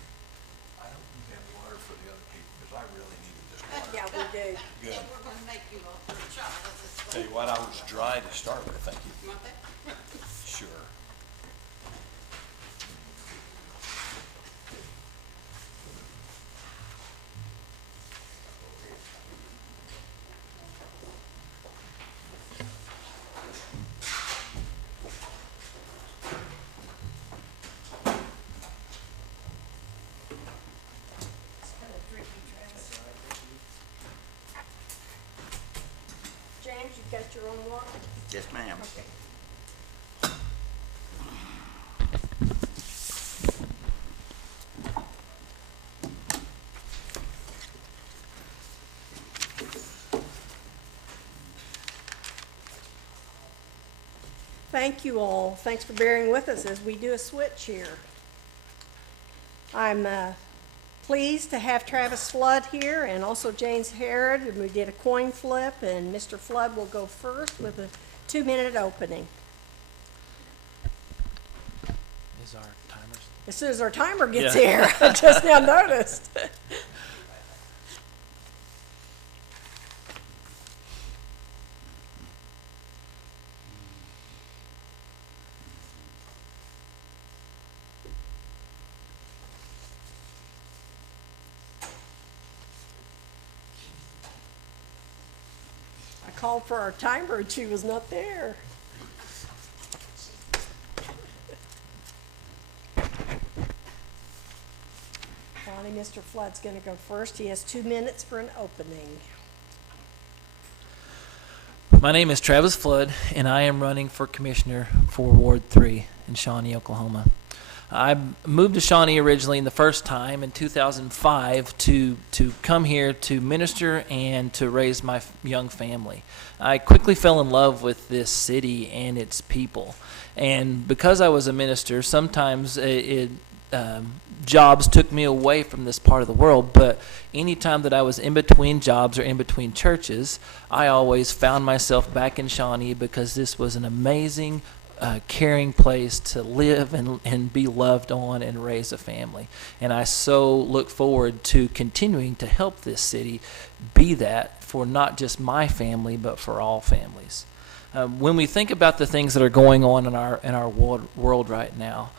I hope you have water for the other people, because I really needed this water. Yeah, we do. Good. And we're gonna make you a shot of this. Tell you what, I was dry to start with. Thank you. You want that? Sure. James, you've got your own water? Yes, ma'am. Okay. Thank you all. Thanks for bearing with us as we do a switch here. I'm pleased to have Travis Flood here and also James Harrod, and we did a coin flip, and Mr. Flood will go first with a 2-minute opening. Is our timers? As soon as our timer gets here, I just now noticed. I called for our timer and she was not there. County. Mr. Flood's going to go first. He has 2 minutes for an opening. My name is Travis Flood, and I am running for commissioner for Ward 3 in Shawnee, Oklahoma. I moved to Shawnee originally in the first time in 2005 to come here to minister and to raise my young family. I quickly fell in love with this city and its people. And because I was a minister, sometimes jobs took me away from this part of the world, but anytime that I was in between jobs or in between churches, I always found myself back in Shawnee because this was an amazing, caring place to live and be loved on and raise a family. And I so look forward to continuing to help this city be that for not just my family, but for all families. When we think about the things that are going on in our world right now,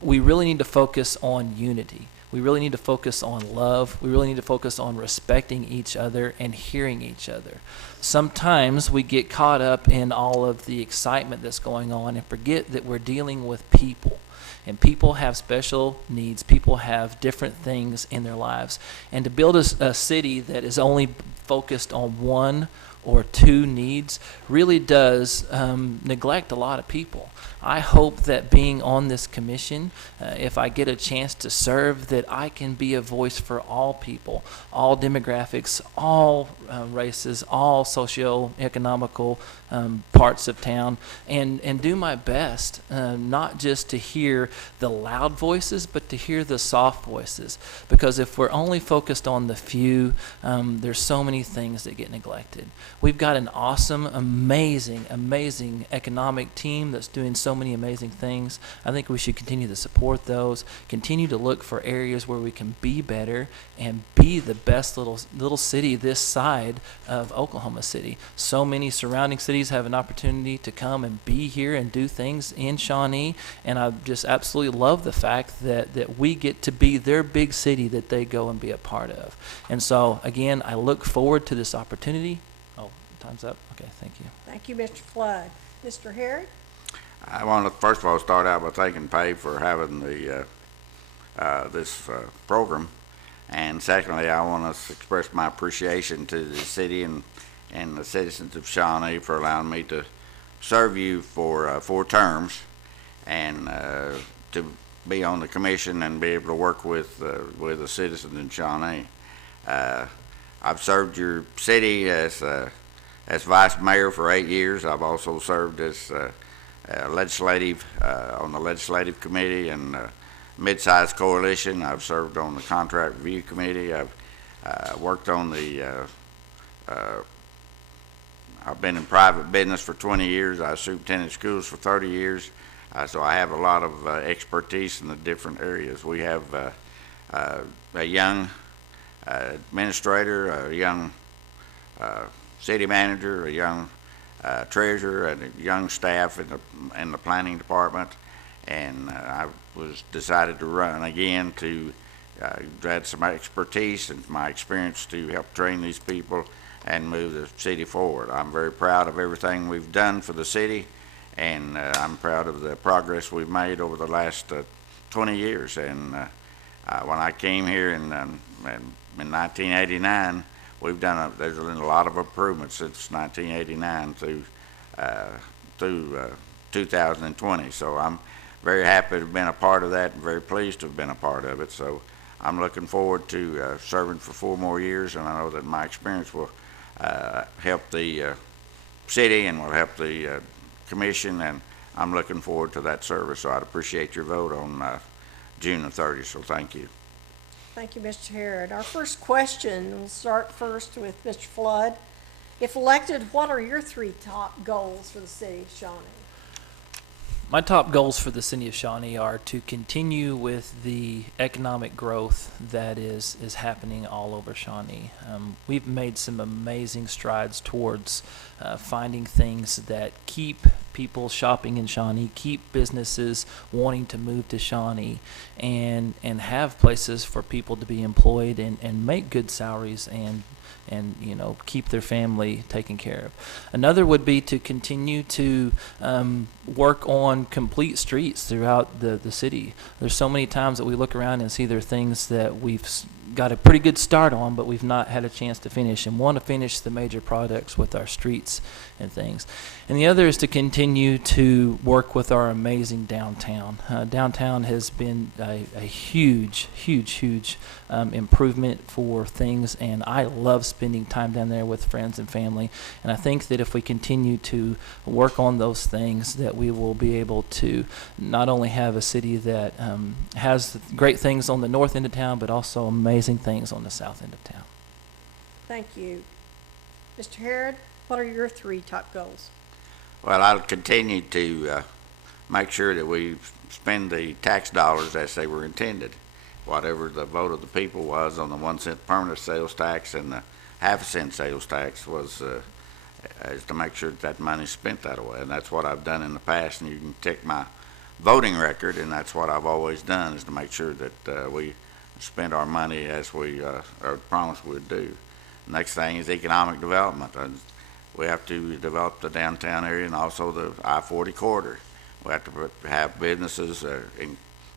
we really need to focus on unity. We really need to focus on love. We really need to focus on respecting each other and hearing each other. Sometimes we get caught up in all of the excitement that's going on and forget that we're dealing with people. And people have special needs. People have different things in their lives. And to build a city that is only focused on one or two needs really does neglect a lot of people. I hope that being on this commission, if I get a chance to serve, that I can be a voice for all people, all demographics, all races, all socioeconomical parts of town, and do my best, not just to hear the loud voices, but to hear the soft voices. Because if we're only focused on the few, there's so many things that get neglected. We've got an awesome, amazing economic team that's doing so many amazing things. I think we should continue to support those, continue to look for areas where we can be better and be the best little city this side of Oklahoma City. So many surrounding cities have an opportunity to come and be here and do things in Shawnee, and I just absolutely love the fact that we get to be their big city that they go and be a part of. And so, again, I look forward to this opportunity. Oh, time's up. Okay, thank you. Thank you, Mr. Flood. Mr. Herod? I want to first of all start out by thanking Pave for having this program, and secondly, I want to express my appreciation to the city and the citizens of Shawnee for allowing me to serve you for 4 terms, and to be on the commission and be able to work with the citizens in Shawnee. I've served your city as vice mayor for 8 years. I've also served as legislative on the legislative committee and mid-sized coalition. I've served on the contract review committee. I've worked on the I've been in private business for 20 years. I superintended schools for 30 years. So I have a lot of expertise in the different areas. We have a young administrator, a young city manager, a young treasurer, and a young staff in the planning department, and I was decided to run again to add some expertise and my experience to help train these people and move the city forward. I'm very proud of everything we've done for the city, and I'm proud of the progress we've made over the last 20 years. And when I came here in 1989, there's been a lot of improvements since 1989 through 2020. So I'm very happy to have been a part of that and very pleased to have been a part of it. So I'm looking forward to serving for 4 more years, and I know that my experience will help the city and will help the commission, and I'm looking forward to that service. So I'd appreciate your vote on June the 30th. So thank you. Thank you, Mr. Herod. Our first question, we'll start first with Mr. Flood. If elected, what are your 3 top goals for the city of Shawnee? My top goals for the city of Shawnee are to continue with the economic growth that is happening all over Shawnee. We've made some amazing strides towards finding things that keep people shopping in Shawnee, keep businesses wanting to move to Shawnee, and have places for people to be employed and make good salaries and and keep their family taken care of. Another would be to continue to work on complete streets throughout the city. There's so many times that we look around and see there are things that we've got a pretty good start on, but we've not had a chance to finish, and want to finish the major projects with our streets and things. And the other is to continue to work with our amazing downtown. Downtown has been a huge improvement for things, and I love spending time down there with friends and family. And I think that if we continue to work on those things, that we will be able to not only have a city that has great things on the north end of town, but also amazing things on the south end of town. Thank you. Mr. Harrod, what are your 3 top goals? Well, I'll continue to make sure that we spend the tax dollars as they were intended. Whatever the vote of the people was on the 1 cent permanent sales tax and the half a cent sales tax was is to make sure that money's spent that way. And that's what I've done in the past. And you can check my voting record, and that's what I've always done, is to make sure that we spend our money as we promised we'd do. Next thing is economic development. We have to develop the downtown area and also the I-40 corridor. We have to have businesses,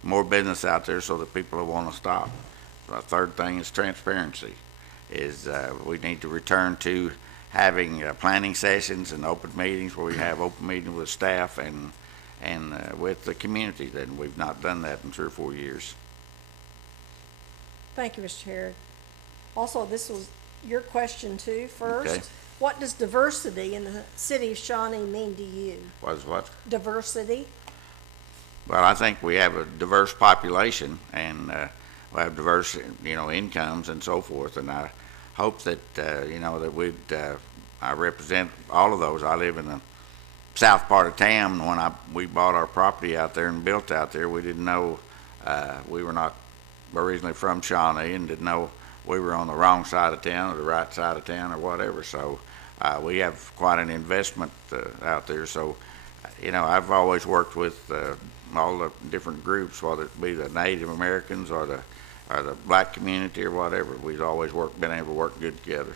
more business out there so that people will want to stop. The third thing is transparency. We need to return to having planning sessions and open meetings where we have open meetings with staff and with the community. Then we've not done that in 3 or 4 years. Thank you, Mr. Harrod. Also, this was your question too, first. Okay. What does diversity in the city of Shawnee mean to you? What? Diversity? Well, I think we have a diverse population, and we have diverse, incomes and so forth. And I hope that, that I represent all of those. I live in the south part of town. When we bought our property out there and built out there, we didn't know, we were not originally from Shawnee and didn't know we were on the wrong side of town or the right side of town or whatever. So we have quite an investment out there. So, I've always worked with all the different groups, whether it be the Native Americans or the black community or whatever. We've always been able to work good together.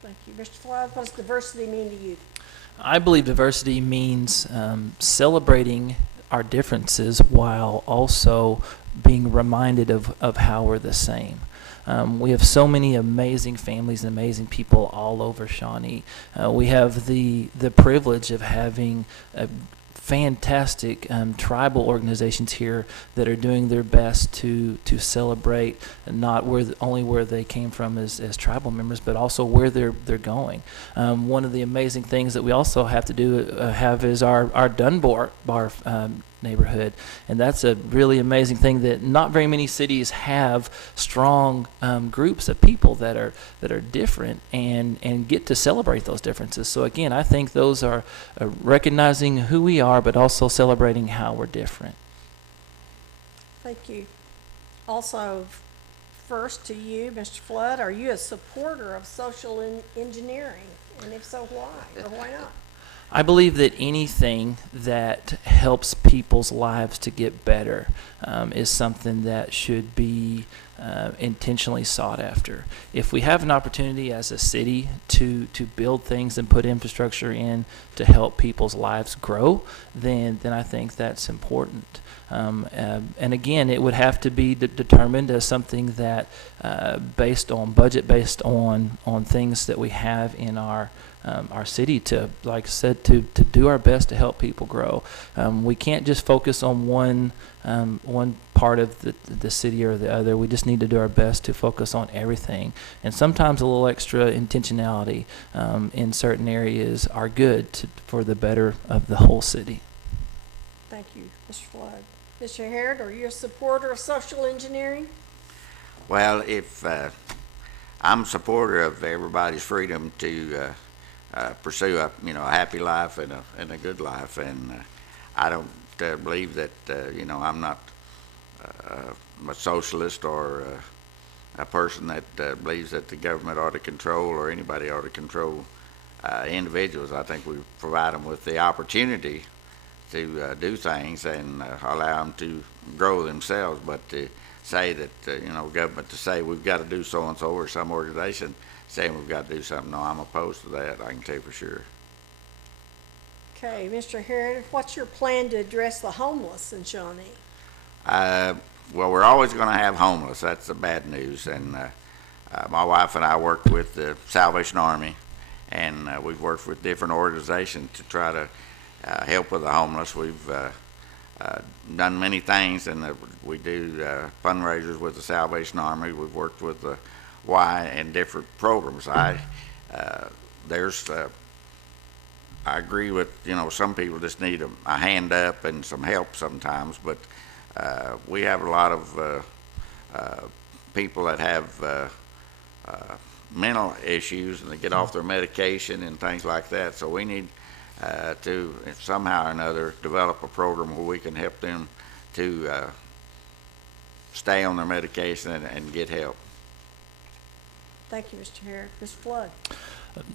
Thank you. Mr. Flood, what does diversity mean to you? I believe diversity means celebrating our differences while also being reminded of how we're the same. We have so many amazing families and amazing people all over Shawnee. We have the privilege of having fantastic tribal organizations here that are doing their best to celebrate not only where they came from as tribal members, but also where they're going. One of the amazing things that we also have to have is our Dunbar neighborhood, and that's a really amazing thing that not very many cities have strong groups of people that are different and get to celebrate those differences. So again, I think those are recognizing who we are, but also celebrating how we're different. Thank you. Also, first to you, Mr. Flood, are you a supporter of social engineering? And if so, why or why not? I believe that anything that helps people's lives to get better is something that should be intentionally sought after. If we have an opportunity as a city to build things and put infrastructure in to help people's lives grow, then I think that's important. And again, it would have to be determined as something that based on budget, based on things that we have in our city to, like I said, to do our best to help people grow. We can't just focus on one part of the city or the other. We just need to do our best to focus on everything. And sometimes a little extra intentionality in certain areas are good for the better of the whole city. Thank you, Mr. Flood. Mr. Harrod, are you a supporter of social engineering? Well, if I'm a supporter of everybody's freedom to pursue a happy life and a good life, and I don't believe that I'm not a socialist or a person that believes that the government ought to control or anybody ought to control individuals. I think we provide them with the opportunity to do things and allow them to grow themselves. But to say that government to say we've got to do so and so or some organization saying we've got to do something. No, I'm opposed to that, I can tell you for sure. Okay, Mr. Harrod, what's your plan to address the homeless in Shawnee? Well, we're always going to have homeless. That's the bad news. And my wife and I work with the Salvation Army, and we've worked with different organizations to try to help with the homeless. We've done many things, and we do fundraisers with the Salvation Army. We've worked with the Y and different programs. I agree with, some people just need a hand up and some help sometimes, but we have a lot of people that have mental issues, and they get off their medication and things like that. So we need to somehow or another develop a program where we can help them to stay on their medication and get help. Thank you, Mr. Harrod. Ms. Flood?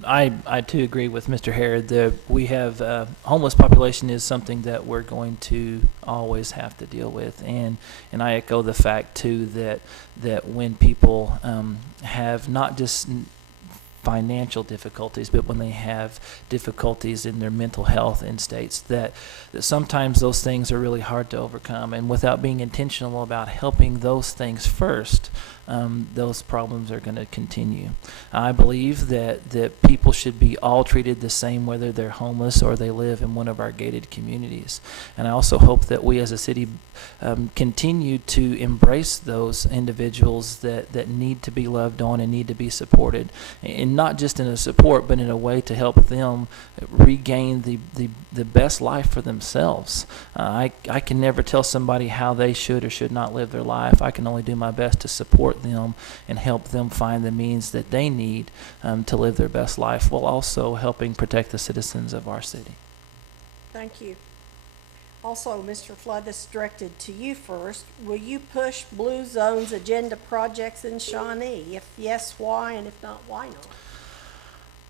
I too agree with Mr. Harrod. We have homeless population is something that we're going to always have to deal with, and I echo the fact too that when people have not just financial difficulties, but when they have difficulties in their mental health and states, that sometimes those things are really hard to overcome, and without being intentional about helping those things first, those problems are going to continue. I believe that people should be all treated the same, whether they're homeless or they live in one of our gated communities. And I also hope that we as a city continue to embrace those individuals that need to be loved on and need to be supported, and not just in a support, but in a way to help them regain the best life for themselves. I can never tell somebody how they should or should not live their life. I can only do my best to support them and help them find the means that they need to live their best life, while also helping protect the citizens of our city. Thank you. Also, Mr. Flood, this is directed to you first. Will you push Blue Zone's agenda projects in Shawnee? If yes, why? And if not, why not?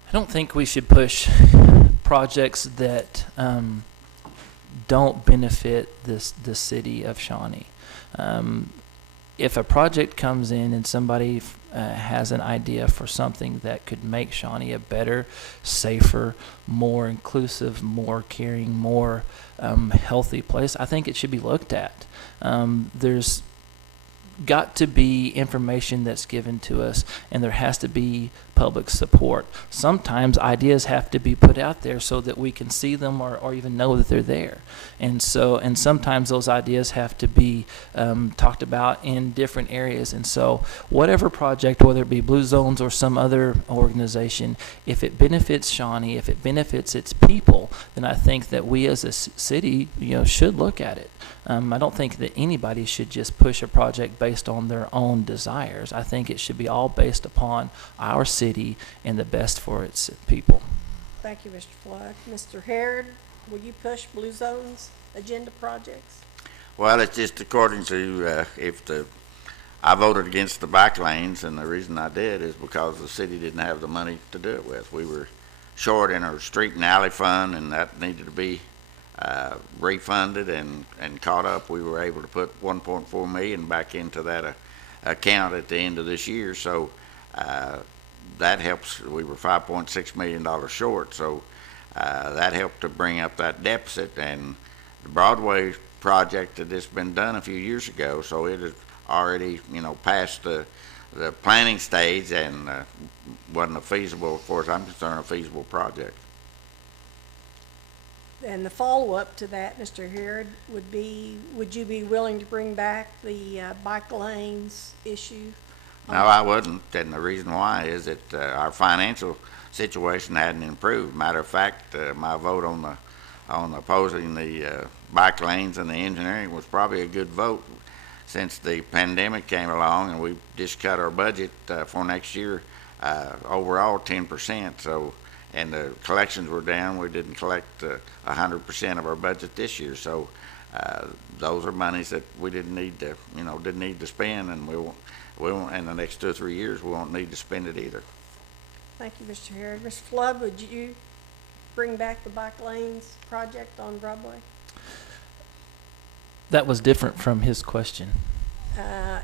I don't think we should push projects that don't benefit the city of Shawnee. If a project comes in and somebody has an idea for something that could make Shawnee a better, safer, more inclusive, more caring, more healthy place, I think it should be looked at. There's got to be information that's given to us, and there has to be public support. Sometimes ideas have to be put out there so that we can see them or even know that they're there. And sometimes those ideas have to be talked about in different areas. And so whatever project, whether it be Blue Zones or some other organization, if it benefits Shawnee, if it benefits its people, then I think that we as a city, should look at it. I don't think that anybody should just push a project based on their own desires. I think it should be all based upon our city and the best for its people. Thank you, Mr. Flood. Mr. Harrod, will you push Blue Zone's agenda projects? Well, it's just according to I voted against the bike lanes, and the reason I did is because the city didn't have the money to do it with. We were short in our street and alley fund, and that needed to be refunded and caught up. We were able to put $1.4 million back into that account at the end of this year, so that helps. We were $5.6 million short, so that helped to bring up that deficit. And the Broadway project had just been done a few years ago, so it had already passed the planning stage and wasn't a feasible, as far as I'm concerned, a feasible project. And the follow-up to that, Mr. Harrod, would you be willing to bring back the bike lanes issue? No, I wouldn't, and the reason why is that our financial situation hadn't improved. Matter of fact, my vote on opposing the bike lanes and the engineering was probably a good vote, since the pandemic came along and we just cut our budget for next year overall 10%. So, and the collections were down. We didn't collect 100% of our budget this year. So those are monies that we didn't need to spend, and we won't in the next 2 or 3 years. We won't need to spend it either. Thank you, Mr. Harrod. Mr. Flood, would you bring back the bike lanes project on Broadway? That was different from his question.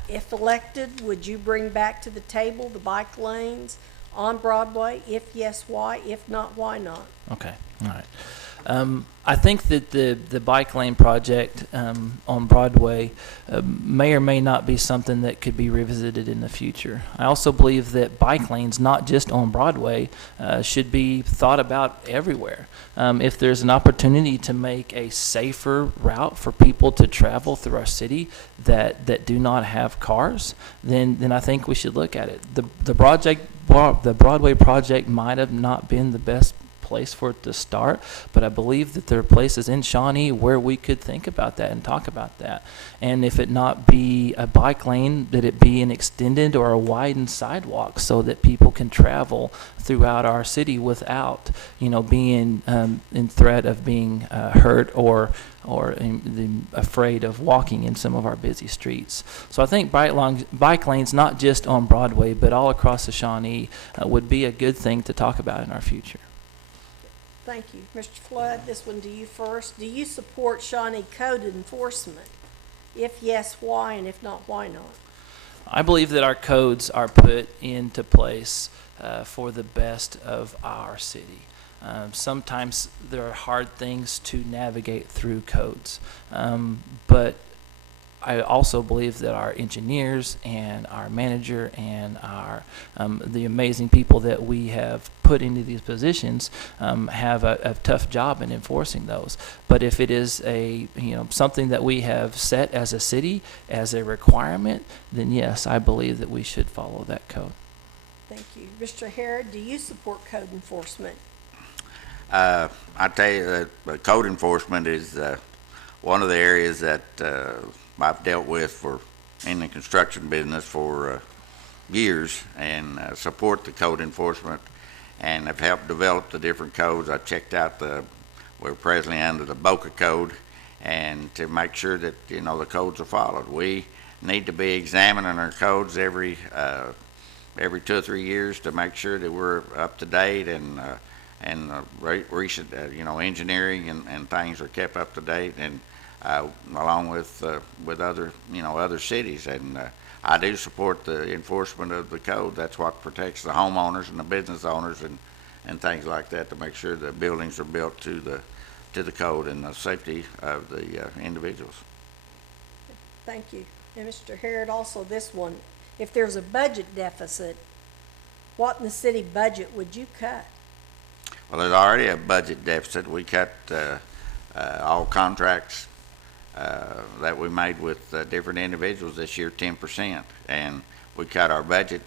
If elected, would you bring back to the table the bike lanes on Broadway? If yes, why? If not, why not? Okay, all right. I think that the bike lane project on Broadway may or may not be something that could be revisited in the future. I also believe that bike lanes, not just on Broadway, should be thought about everywhere. If there's an opportunity to make a safer route for people to travel through our city that do not have cars, then I think we should look at it. The Broadway project might have not been the best place for it to start, but I believe that there are places in Shawnee where we could think about that and talk about that. And if it not be a bike lane, that it be an extended or a widened sidewalk so that people can travel throughout our city without, being in threat of being hurt or afraid of walking in some of our busy streets. So I think bike lanes, not just on Broadway, but all across the Shawnee, would be a good thing to talk about in our future. Thank you. Mr. Flood, this one to you first. Do you support Shawnee code enforcement? If yes, why? And if not, why not? I believe that our codes are put into place for the best of our city. Sometimes there are hard things to navigate through codes, but I also believe that our engineers and our manager and our the amazing people that we have put into these positions have a tough job in enforcing those. But if it is something that we have set as a city as a requirement, then yes, I believe that we should follow that code. Thank you. Mr. Harrod, do you support code enforcement? I tell you that code enforcement is one of the areas that I've dealt with in the construction business for years, and support the code enforcement, and have helped develop the different codes. I checked out we're presently under the Boca Code, and to make sure that the codes are followed. We need to be examining our codes every 2 or 3 years to make sure that we're up to date, and recent engineering and things are kept up to date, and along with other cities. And I do support the enforcement of the code. That's what protects the homeowners and the business owners and things like that, to make sure the buildings are built to the code and the safety of the individuals. Thank you. And Mr. Harrod, also this one. If there's a budget deficit, what in the city budget would you cut? Well, there's already a budget deficit. We cut all contracts that we made with different individuals this year 10%, and we cut our budget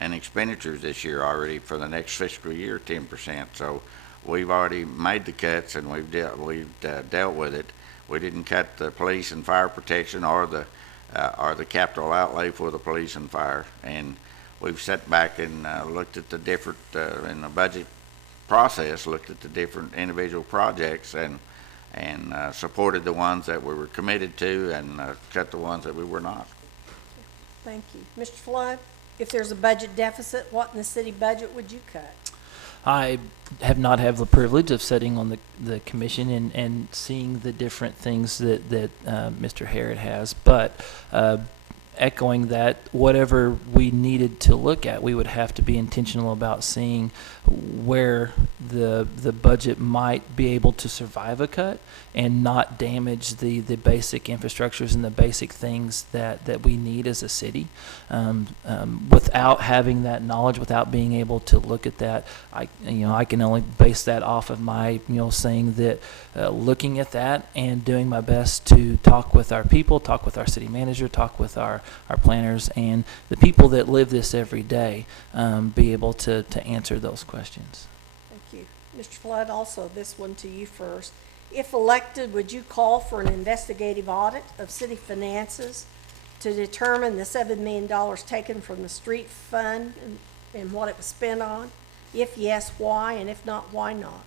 and expenditures this year already for the next fiscal year 10%. So we've already made the cuts, and we've dealt with it. We didn't cut the police and fire protection or the capital outlay for the police and fire, and we've sat back and looked at the different in the budget process, looked at the different individual projects, and supported the ones that we were committed to, and cut the ones that we were not. Thank you. Mr. Flood, if there's a budget deficit, what in the city budget would you cut? I have not had the privilege of sitting on the commission and seeing the different things that Mr. Harrod has, but echoing that, whatever we needed to look at, we would have to be intentional about seeing where the budget might be able to survive a cut and not damage the basic infrastructures and the basic things that we need as a city. Without having that knowledge, without being able to look at that, I can only base that off of my saying that looking at that and doing my best to talk with our people, talk with our city manager, talk with our planners and the people that live this every day, be able to answer those questions. Thank you. Mr. Flood, also this one to you first. If elected, would you call for an investigative audit of city finances to determine the $7 million taken from the street fund and what it was spent on? If yes, why? And if not, why not?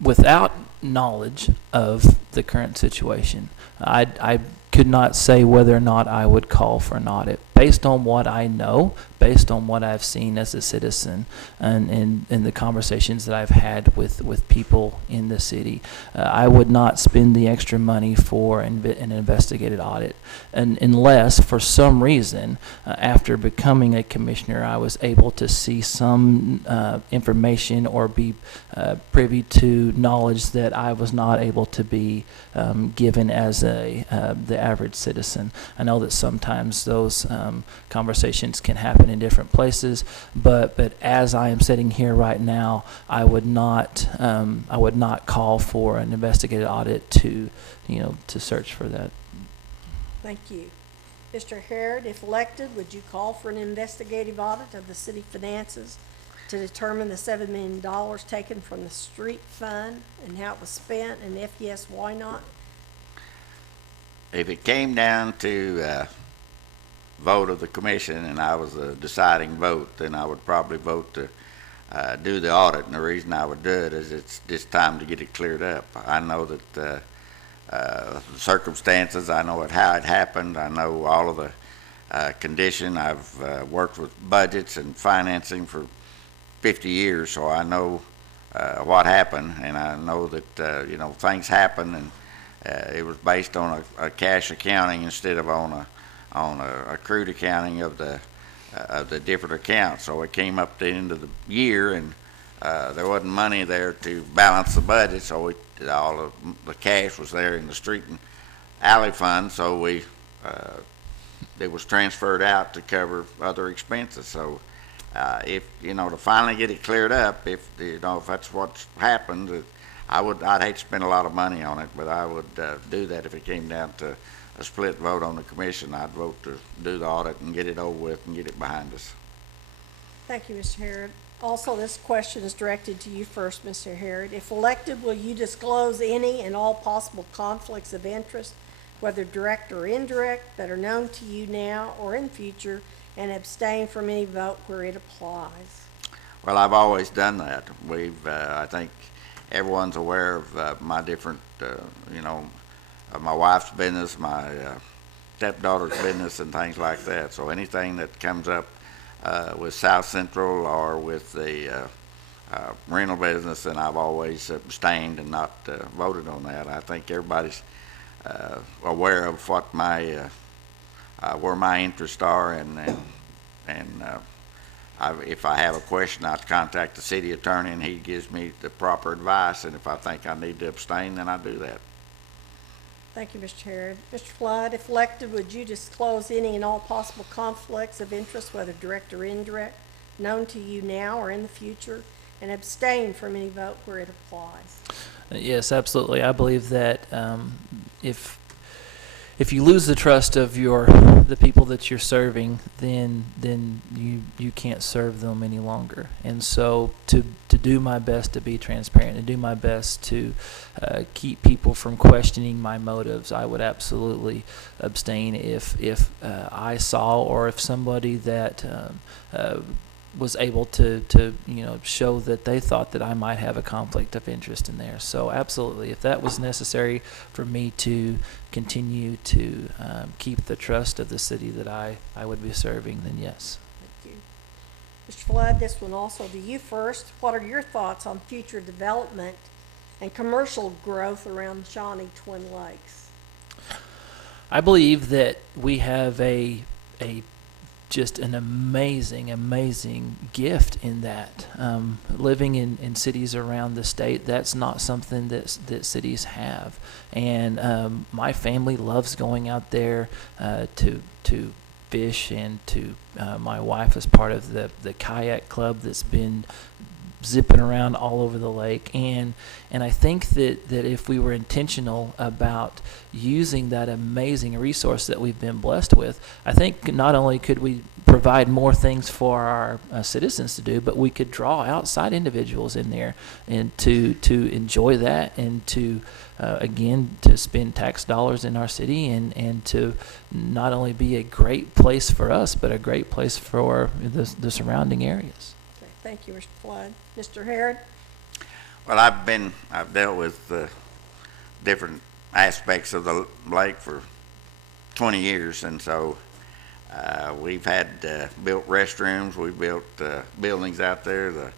Without knowledge of the current situation, I could not say whether or not I would call for an audit. based on what I know, based on what I've seen as a citizen, and the conversations that I've had with people in the city, I would not spend the extra money for an investigative audit, unless for some reason, after becoming a commissioner, I was able to see some information or be privy to knowledge that I was not able to be given as the average citizen. I know that sometimes those conversations can happen in different places, but as I am sitting here right now, I would not call for an investigative audit to search for that. Thank you. Mr. Harrod, if elected, would you call for an investigative audit of the city finances to determine the $7 million taken from the street fund and how it was spent, and if yes, why not? If it came down to vote of the commission and I was a deciding vote, then I would probably vote to do the audit. And the reason I would do it is it's just time to get it cleared up. I know that the circumstances, I know how it happened, I know all of the condition. I've worked with budgets and financing for 50 years, so I know what happened, and I know that things happen, and it was based on a cash accounting instead of on a accrued accounting of the different accounts. So it came up to the end of the year, and there wasn't money there to balance the budget, so all of the cash was there in the street and alley fund, so it was transferred out to cover other expenses. So if to finally get it cleared up, if that's what's happened, I'd hate to spend a lot of money on it, but I would do that if it came down to a split vote on the commission. I'd vote to do the audit and get it over with and get it behind us. Thank you, Mr. Harrod. Also, this question is directed to you first, Mr. Harrod. If elected, will you disclose any and all possible conflicts of interest, whether direct or indirect, that are known to you now or in future, and abstain from any vote where it applies? Well, I've always done that. I think everyone's aware of my different, my wife's business, my stepdaughter's business, and things like that. So anything that comes up with South Central or with the rental business, and I've always abstained and not voted on that. I think everybody's aware of what where my interests are, and if I have a question, I'd contact the city attorney, and he gives me the proper advice, and if I think I need to abstain, then I do that. Thank you, Mr. Harrod. Mr. Flood, if elected, would you disclose any and all possible conflicts of interest, whether direct or indirect, known to you now or in the future, and abstain from any vote where it applies? Yes, absolutely. I believe that if you lose the trust of the people that you're serving, then you can't serve them any longer. And so to do my best to be transparent, and do my best to keep people from questioning my motives, I would absolutely abstain if I saw, or if somebody that was able to show that they thought that I might have a conflict of interest in there. So absolutely, if that was necessary for me to continue to keep the trust of the city that I would be serving, then yes. Thank you. Mr. Flood, this one also to you first. What are your thoughts on future development and commercial growth around Shawnee Twin Lakes? I believe that we have just an amazing gift in that. Living in cities around the state, that's not something that cities have. And my family loves going out there to fish, and my wife is part of the kayak club that's been zipping around all over the lake, and I think that if we were intentional about using that amazing resource that we've been blessed with, I think not only could we provide more things for our citizens to do, but we could draw outside individuals in there and to enjoy that, and to again, to spend tax dollars in our city, and to not only be a great place for us, but a great place for the surrounding areas. Okay, thank you, Mr. Flood. Mr. Harrod? Well, I've dealt with different aspects of the lake for 20 years, and so We've had built restrooms, we've built buildings out there.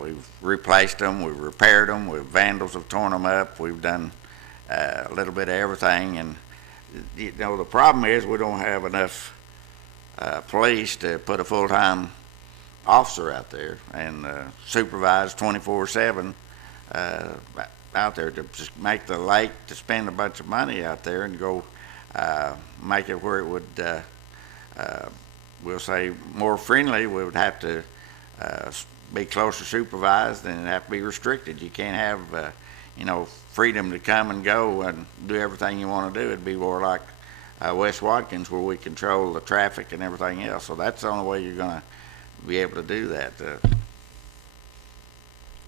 We've replaced them, we've repaired them, vandals have torn them up. We've done a little bit of everything. And you know, the problem is we don't have enough police to put a full-time officer out there and supervise 24/7 out there to just make the lake, to spend a bunch of money out there and go make it where it would, we'll say, more friendly. We would have to be closer supervised, and it'd have to be restricted. You can't have, you know, freedom to come and go and do everything you want to do. It'd be more like West Watkins, where we control the traffic and everything else. So that's the only way you're going to be able to do that.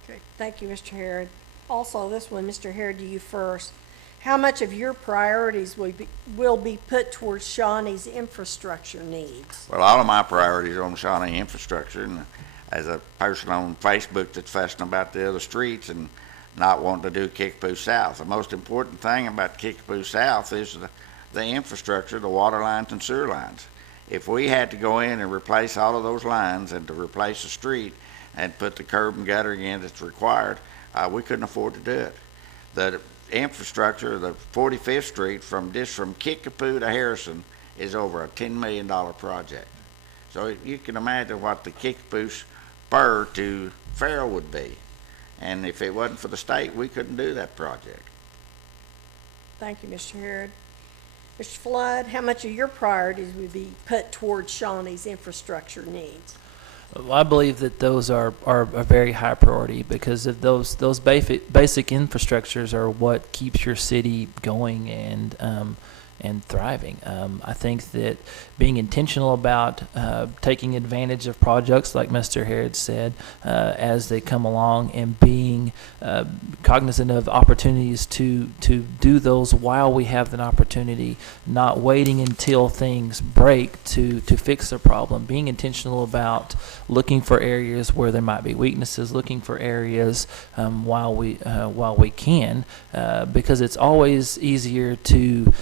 Okay, thank you, Mr. Harrod. Also, this one, Mr. Harrod, to you first. How much of your priorities will be put towards Shawnee's infrastructure needs? Well, all of my priorities are on Shawnee infrastructure, and as a person on Facebook that's fussing about the other streets and not wanting to do Kickapoo South, the most important thing about Kickapoo South is the infrastructure, the water lines and sewer lines. If we had to go in and replace all of those lines and to replace the street and put the curb and gutter in that's required, we couldn't afford to do it. The infrastructure, the 45th Street from Kickapoo to Harrison is over a $10 million project. So you can imagine what the Kickapoo spur to Farrell would be. And if it wasn't for the state, we couldn't do that project. Thank you, Mr. Harrod. Mr. Flood, how much of your priorities would be put towards Shawnee's infrastructure needs? Well, I believe that those are a very high priority, because of those basic infrastructures are what keeps your city going and thriving. I think that being intentional about taking advantage of projects like Mr. Harrod said as they come along, and being cognizant of opportunities to do those while we have an opportunity, not waiting until things break to fix a problem. Being intentional about looking for areas where there might be weaknesses, looking for areas while we can, because it's always easier to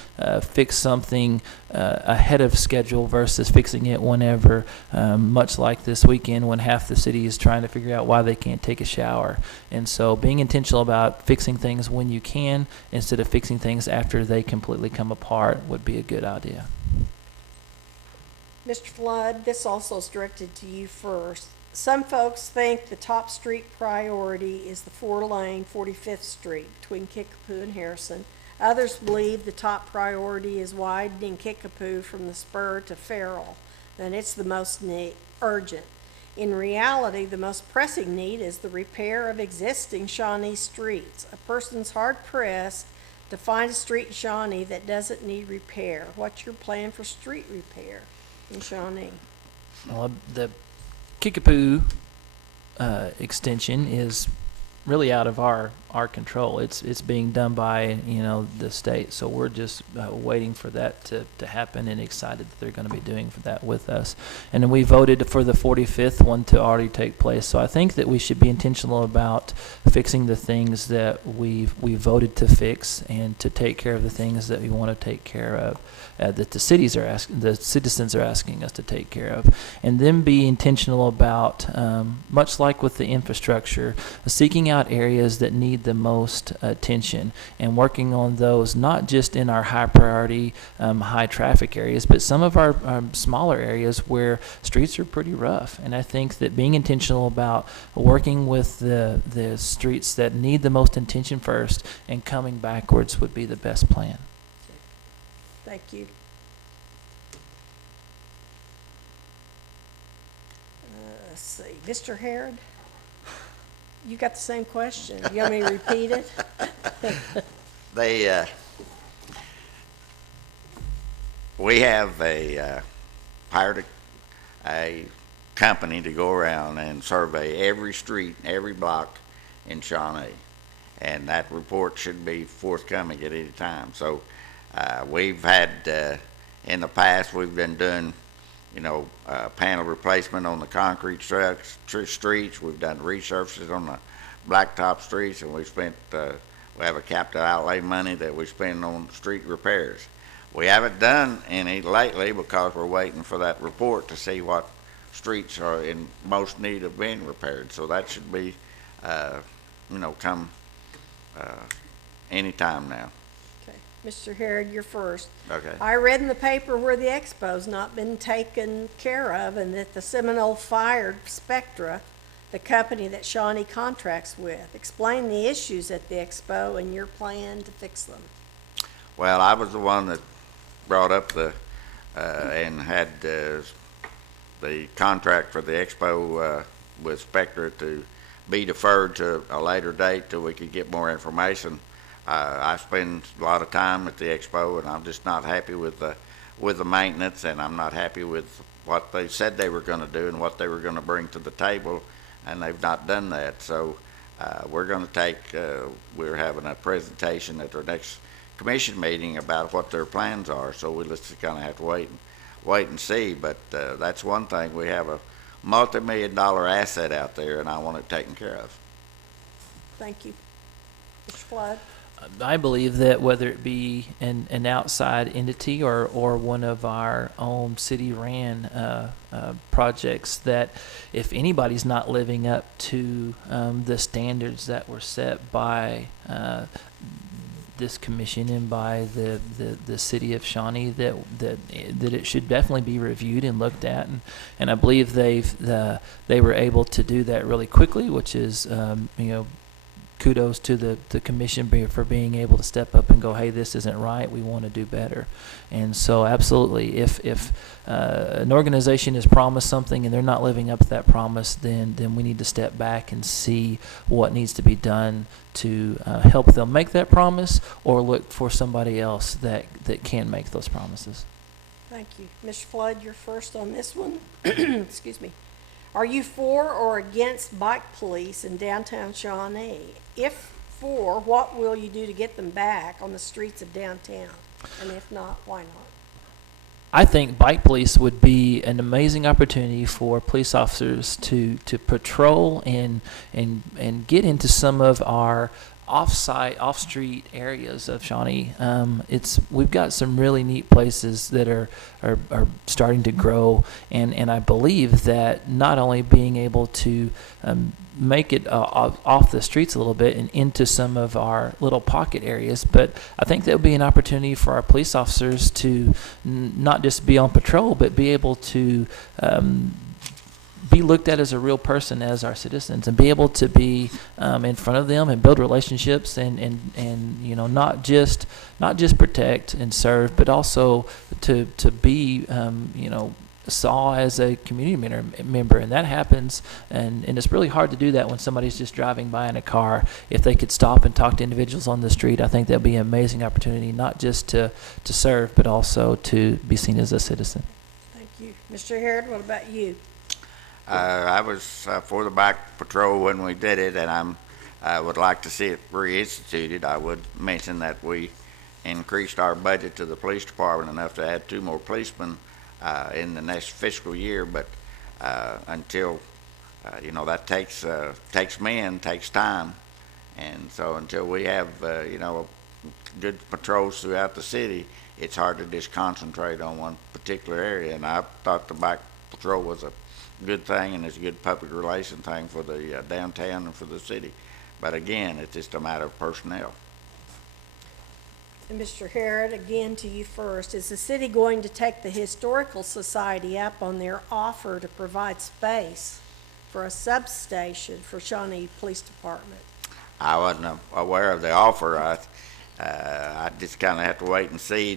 fix something ahead of schedule versus fixing it whenever, much like this weekend when half the city is trying to figure out why they can't take a shower. And so being intentional about fixing things when you can instead of fixing things after they completely come apart would be a good idea. Mr. Flood, this also is directed to you first. Some folks think the top street priority is the 4-lane 45th Street between Kickapoo and Harrison. Others believe the top priority is widening Kickapoo from the spur to Farrell, and it's the most urgent. In reality, the most pressing need is the repair of existing Shawnee streets. A person's hard-pressed to find a street in Shawnee that doesn't need repair. What's your plan for street repair in Shawnee? Well, the Kickapoo extension is really out of our control. It's being done by the state, so we're just waiting for that to happen, and excited that they're going to be doing for that with us. And then we voted for the 45th one to already take place, so I think that we should be intentional about fixing the things that we voted to fix, and to take care of the things that we want to take care of, that the citizens are asking us to take care of. And then be intentional about, much like with the infrastructure, seeking out areas that need the most attention, and working on those, not just in our high priority, high traffic areas, but some of our smaller areas where streets are pretty rough. And I think that being intentional about working with the streets that need the most attention first and coming backwards would be the best plan. Thank you. Let's see, Mr. Harrod? You got the same question. You want me to repeat it? We have hired a company to go around and survey every street, every block in Shawnee, and that report should be forthcoming at any time. So we've had, in the past, we've been doing panel replacement on the concrete streets. We've done resurfaces on the blacktop streets, and we have a capital outlay money that we spend on street repairs. We haven't done any lately because we're waiting for that report to see what streets are in most need of being repaired. So that should be, come anytime now. Okay. Mr. Harrod, you're first. Okay. I read in the paper where the expo's not been taken care of and that the Seminole fired Spectra, the company that Shawnee contracts with. Explain the issues at the expo and your plan to fix them. Well, I was the one that brought up and had the contract for the expo with Spectra to be deferred to a later date till we could get more information. I spend a lot of time at the expo, and I'm just not happy with the maintenance, and I'm not happy with what they said they were going to do and what they were going to bring to the table, and they've not done that. So we're going to we're having a presentation at our next commission meeting about what their plans are. So we'll just kind of have to wait and see. But that's one thing. We have a multi-million-dollar asset out there, and I want it taken care of. Thank you. Mr. Flood? I believe that whether it be an outside entity or one of our own city-ran projects, that if anybody's not living up to the standards that were set by this commission and by the city of Shawnee, that it should definitely be reviewed and looked at, and I believe they were able to do that really quickly, which is kudos to the commission for being able to step up and go, hey, this isn't right, we want to do better. And so absolutely, if an organization has promised something and they're not living up to that promise, then we need to step back and see what needs to be done to help them make that promise, or look for somebody else that can make those promises. Thank you. Mr. Flood, you're first on this one. Excuse me. Are you for or against bike police in downtown Shawnee? If for, what will you do to get them back on the streets of downtown? And if not, why not? I think bike police would be an amazing opportunity for police officers to patrol and get into some of our off-street areas of Shawnee. We've got some really neat places that are starting to grow, and I believe that not only being able to make it off the streets a little bit and into some of our little pocket areas, but I think that would be an opportunity for our police officers to not just be on patrol, but be able to be looked at as a real person, as our citizens, and be able to be in front of them and build relationships and not just protect and serve, but also to be saw as a community member, and that happens, and it's really hard to do that when somebody's just driving by in a car. If they could stop and talk to individuals on the street, I think that'd be an amazing opportunity, not just to serve, but also to be seen as a citizen. Thank you. Mr. Harrod, what about you? I was for the bike patrol when we did it, and I would like to see it reinstituted. I would mention that we increased our budget to the police department enough to add 2 more policemen in the next fiscal year, but until that takes men, takes time, and so until we have good patrols throughout the city, it's hard to just concentrate on one particular area. And I thought the bike patrol was a good thing, and it's a good public relation thing for the downtown and for the city. But again, it's just a matter of personnel. And Mr. Harrod, again to you first. Is the city going to take the Historical Society up on their offer to provide space for a substation for Shawnee Police Department? I wasn't aware of the offer. I just kind of have to wait and see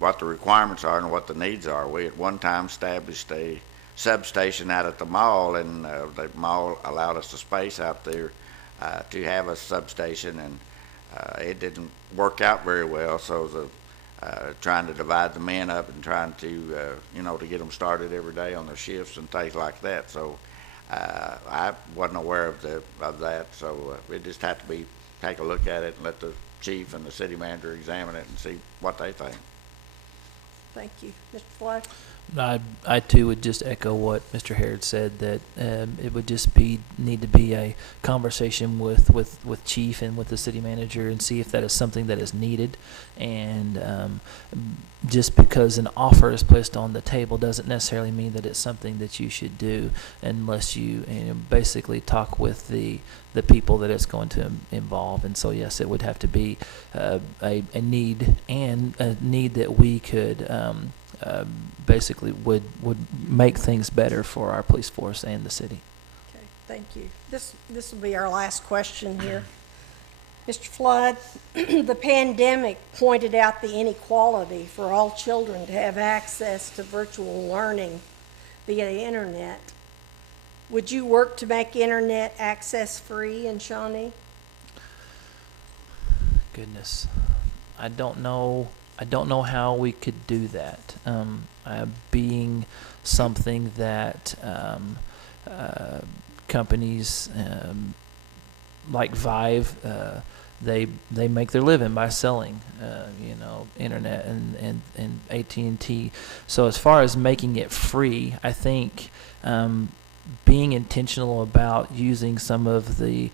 what the requirements are and what the needs are. We at one time established a substation out at the mall, and the mall allowed us the space out there to have a substation, and it didn't work out very well. So trying to divide the men up and trying to to get them started every day on their shifts and things like that. So I wasn't aware of that. So it just had to take a look at it and let the chief and the city manager examine it and see what they think. Thank you. Mr. Flood? I too would just echo what Mr. Harrod said, that it would just need to be a conversation with Chief and with the city manager and see if that is something that is needed. And just because an offer is placed on the table doesn't necessarily mean that it's something that you should do unless you basically talk with the people that it's going to involve. And so yes, it would have to be a need, and a need that we could basically would make things better for our police force and the city. Okay, thank you. This will be our last question here. Mr. Flood, the pandemic pointed out the inequality for all children to have access to virtual learning via the internet. Would you work to make internet access free in Shawnee? Goodness, I don't know how we could do that. Being something that companies like Pave, they make their living by selling, internet and AT&T. So as far as making it free, I think being intentional about using some of the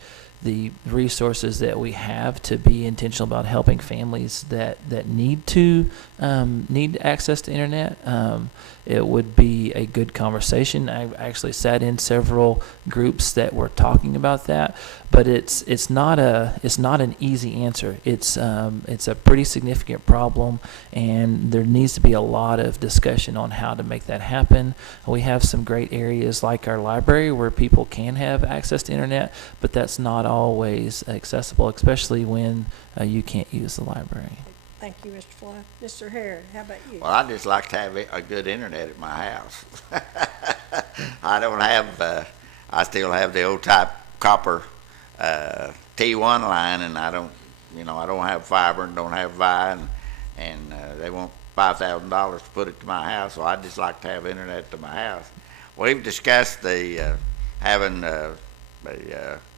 resources that we have to be intentional about helping families that need access to internet. It would be a good conversation. I actually sat in several groups that were talking about that, but it's not an easy answer. It's a pretty significant problem, and there needs to be a lot of discussion on how to make that happen. We have some great areas like our library where people can have access to internet, but that's not always accessible, especially when you can't use the library. Thank you, Mr. Flood. Mr. Harrod, how about you? Well, I just like to have a good internet at my house. I don't have, I still have the old type copper T1 line, and I don't have fiber and don't have Vi, and they want $5,000 to put it to my house, so I just like to have internet to my house. We've discussed the having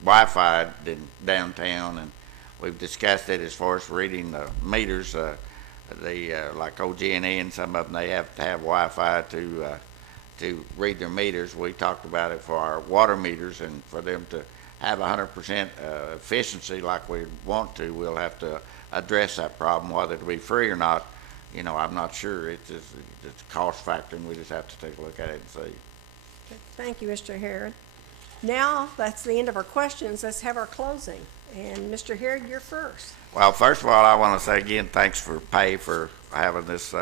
Wi-Fi in downtown, and we've discussed it as far as reading the meters. Like OG&E and some of them, they have to have Wi-Fi to read their meters. We talked about it for our water meters, and for them to have 100% efficiency like we want to, we'll have to address that problem. Whether it'll be free or not, I'm not sure. It's a cost factor, and we just have to take a look at it and see. Okay, thank you, Mr. Harrod. Now, that's the end of our questions. Let's have our closing. And Mr. Harrod, you're first. Well, first of all, I want to say again, thanks for Pave for having this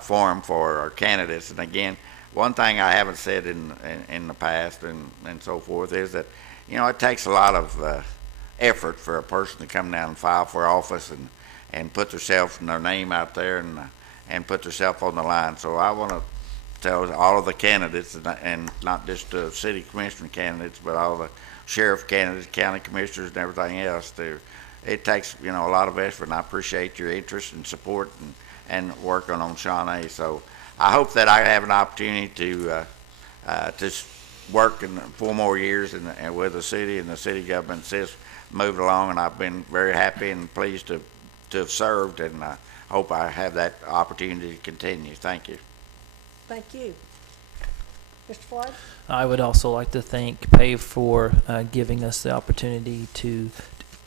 forum for our candidates. And again, one thing I haven't said in the past and so forth is that, it takes a lot of effort for a person to come down and file for office and put themselves and their name out there and put themselves on the line. So I want to tell all of the candidates, and not just the city commissioner candidates, but all the sheriff candidates, county commissioners, and everything else. It takes a lot of effort, and I appreciate your interest and support and working on Shawnee. So I hope that I have an opportunity to work in 4 more years and with the city, and the city government says moved along, and I've been very happy and pleased to have served, and I hope I have that opportunity to continue. Thank you. Thank you. Mr. Flood? I would also like to thank Pave for giving us the opportunity to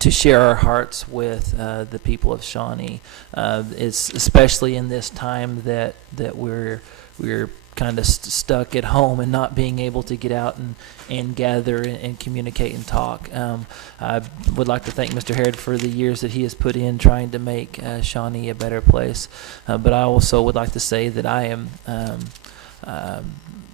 share our hearts with the people of Shawnee. It's especially in this time that we're kind of stuck at home and not being able to get out and gather and communicate and talk. I would like to thank Mr. Harrod for the years that he has put in trying to make Shawnee a better place. But I also would like to say that I am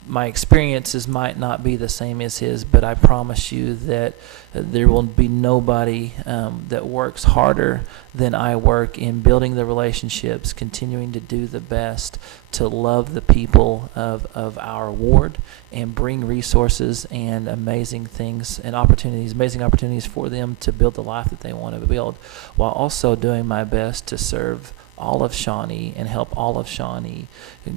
my experiences might not be the same as his, but I promise you that there will be nobody that works harder than I work in building the relationships, continuing to do the best, to love the people of our ward, and bring resources and amazing things and amazing opportunities for them to build the life that they want to build, while also doing my best to serve all of Shawnee and help all of Shawnee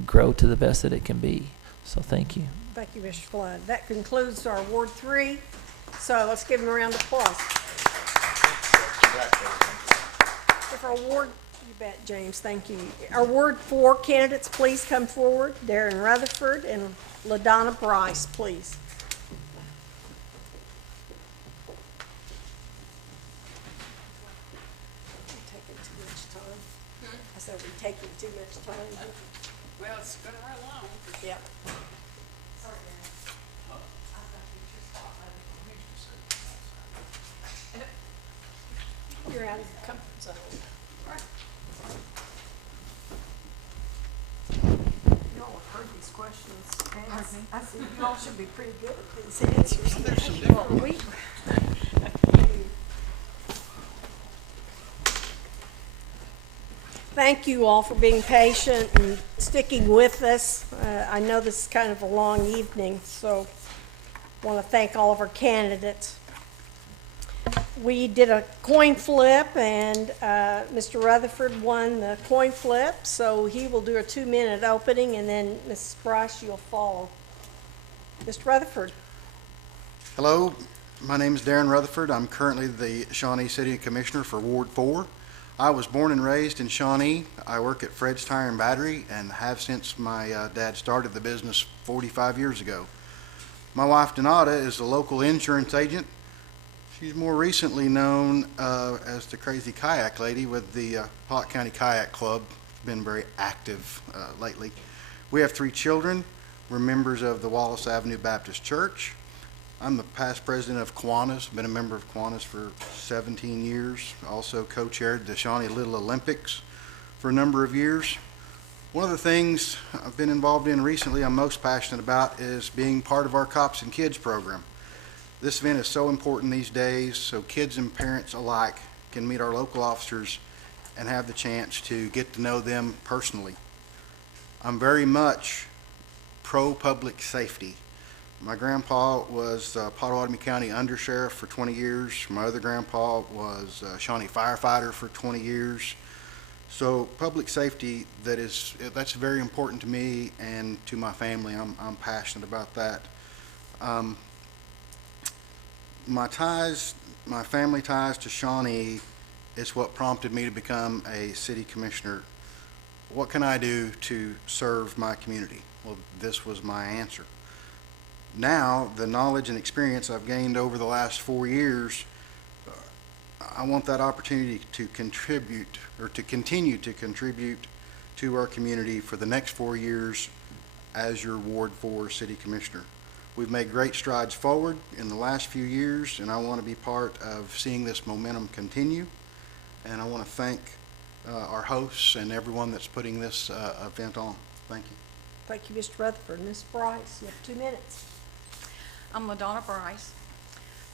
grow to the best that it can be. So thank you. Thank you, Mr. Flood. That concludes our Ward 3. So let's give him a round of applause. If our Ward You bet, James, thank you. Our Ward 4 candidates, please come forward. Darrin Rutherford and LaDonna Bryce, please. We're taking too much time. I said we're taking too much time. Well, it's gonna run long. Yep. You're out of your comfort zone. You all have heard these questions. And I said, you all should be pretty good at these answers. There's some different. Thank you all for being patient and sticking with us. I know this is kind of a long evening, so I want to thank all of our candidates. We did a coin flip, and Mr. Rutherford won the coin flip, so he will do a 2-minute opening, and then Mrs. Bryce, you'll follow. Mr. Rutherford. Hello, my name is Darrin Rutherford. I'm currently the Shawnee City Commissioner for Ward 4. I was born and raised in Shawnee. I work at Fred's Tire and Battery and have since my dad started the business 45 years ago. My wife, Donata, is a local insurance agent. She's more recently known as the Crazy Kayak Lady with the Polk County Kayak Club. Been very active lately. We have 3 children. We're members of the Wallace Avenue Baptist Church. I'm the past president of Kiwanis, been a member of Kiwanis for 17 years. Also co-chaired the Shawnee Little Olympics for a number of years. One of the things I've been involved in recently I'm most passionate about is being part of our Cops and Kids program. This event is so important these days so kids and parents alike can meet our local officers and have the chance to get to know them personally. I'm very much pro-public safety. My grandpa was Potawatomi County Undersheriff for 20 years. My other grandpa was Shawnee firefighter for 20 years. So public safety, that's very important to me and to my family. I'm passionate about that. My family ties to Shawnee is what prompted me to become a city commissioner. What can I do to serve my community? Well, this was my answer. Now, the knowledge and experience I've gained over the last 4 years, I want that opportunity to contribute or to continue to contribute to our community for the next 4 years as your Ward 4 City Commissioner. We've made great strides forward in the last few years, and I want to be part of seeing this momentum continue. And I want to thank our hosts and everyone that's putting this event on. Thank you. Thank you, Mr. Rutherford. Ms. Bryce, you have 2 minutes. I'm LaDonna Bryce.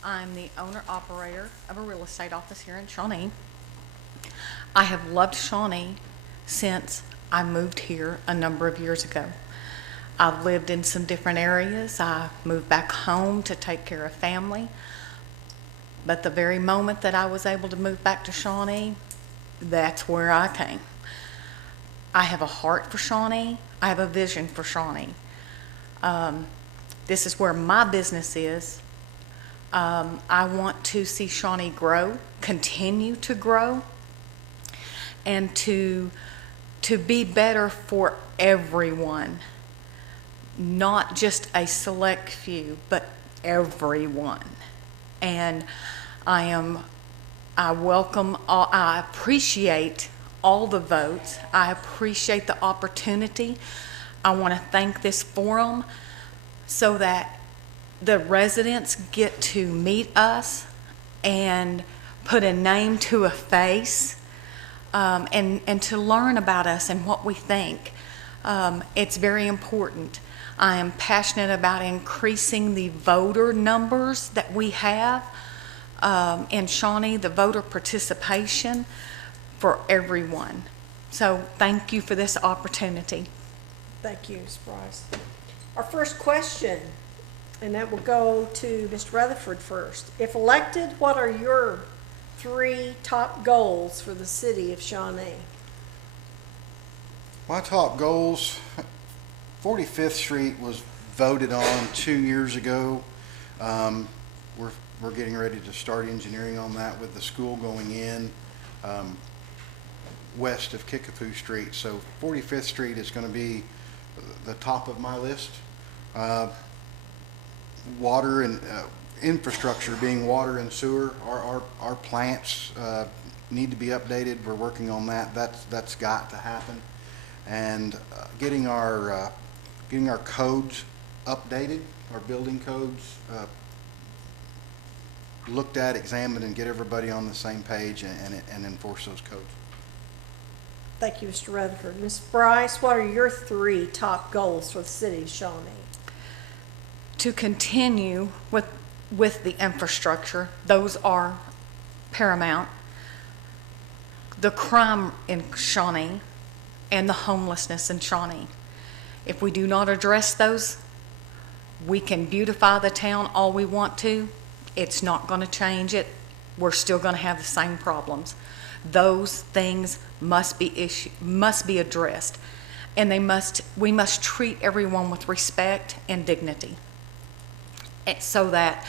I'm the owner-operator of a real estate office here in Shawnee. I have loved Shawnee since I moved here a number of years ago. I've lived in some different areas. I moved back home to take care of family. But the very moment that I was able to move back to Shawnee, that's where I came. I have a heart for Shawnee. I have a vision for Shawnee. This is where my business is. I want to see Shawnee grow, continue to grow, and to be better for everyone. Not just a select few, but everyone. And I welcome all, I appreciate all the votes. I appreciate the opportunity. I want to thank this forum so that the residents get to meet us and put a name to a face, and to learn about us and what we think. It's very important. I am passionate about increasing the voter numbers that we have in Shawnee, the voter participation for everyone. So thank you for this opportunity. Thank you, Ms. Bryce. Our first question, and that will go to Mr. Rutherford first. If elected, what are your 3 top goals for the city of Shawnee? My top goals, 45th Street was voted on 2 years ago. We're getting ready to start engineering on that with the school going in. west of Kickapoo Street. So 45th Street is going to be the top of my list. Water and infrastructure being water and sewer. Our plants need to be updated. We're working on that. That's got to happen. And getting our codes updated, our building codes looked at, examined, and get everybody on the same page and enforce those codes. Thank you, Mr. Rutherford. Ms. Bryce, what are your 3 top goals for the city of Shawnee? To continue with the infrastructure, those are paramount. The crime in Shawnee and the homelessness in Shawnee. If we do not address those, we can beautify the town all we want to. It's not going to change it. We're still going to have the same problems. Those things must be addressed, and we must treat everyone with respect and dignity, so that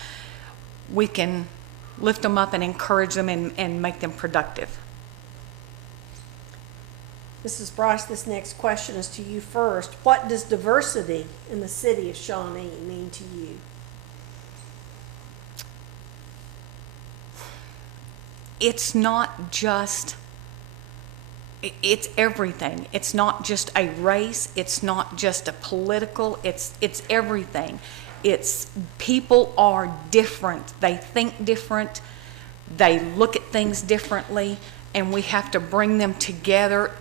we can lift them up and encourage them and make them productive. Mrs. Bryce, this next question is to you first. What does diversity in the city of Shawnee mean to you? It's not just, it's everything. It's not just a race. It's not just a political, it's everything. It's people are different. They think different. They look at things differently, and we have to bring them together.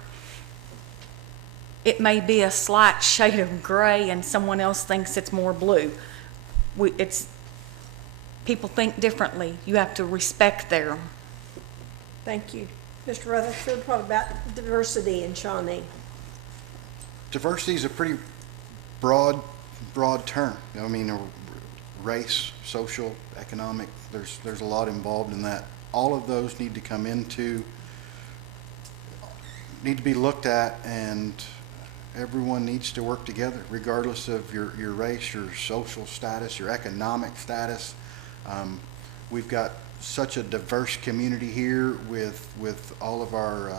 It may be a slight shade of gray and someone else thinks it's more blue. People think differently. You have to respect them. Thank you. Mr. Rutherford, what about diversity in Shawnee? Diversity is a pretty broad term. I mean, race, social, economic, there's a lot involved in that. All of those need to be looked at, and everyone needs to work together, regardless of your race, your social status, your economic status. We've got such a diverse community here with all of our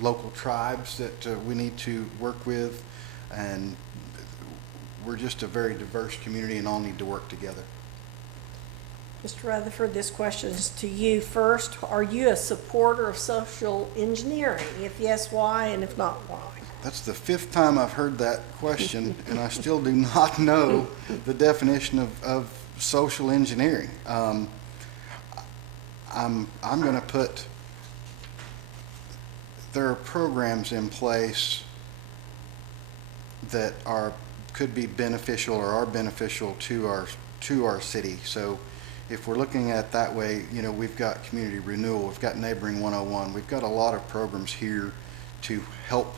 local tribes that we need to work with, and we're just a very diverse community and all need to work together. Mr. Rutherford, this question is to you first. Are you a supporter of social engineering? If yes, why? And if not, why? That's the 5th time I've heard that question, and I still do not know the definition of social engineering. I'm going to put, there are programs in place that could be beneficial or are beneficial to our city. So if we're looking at it that way, you know, we've got community renewal, we've got neighboring 101, we've got a lot of programs here to help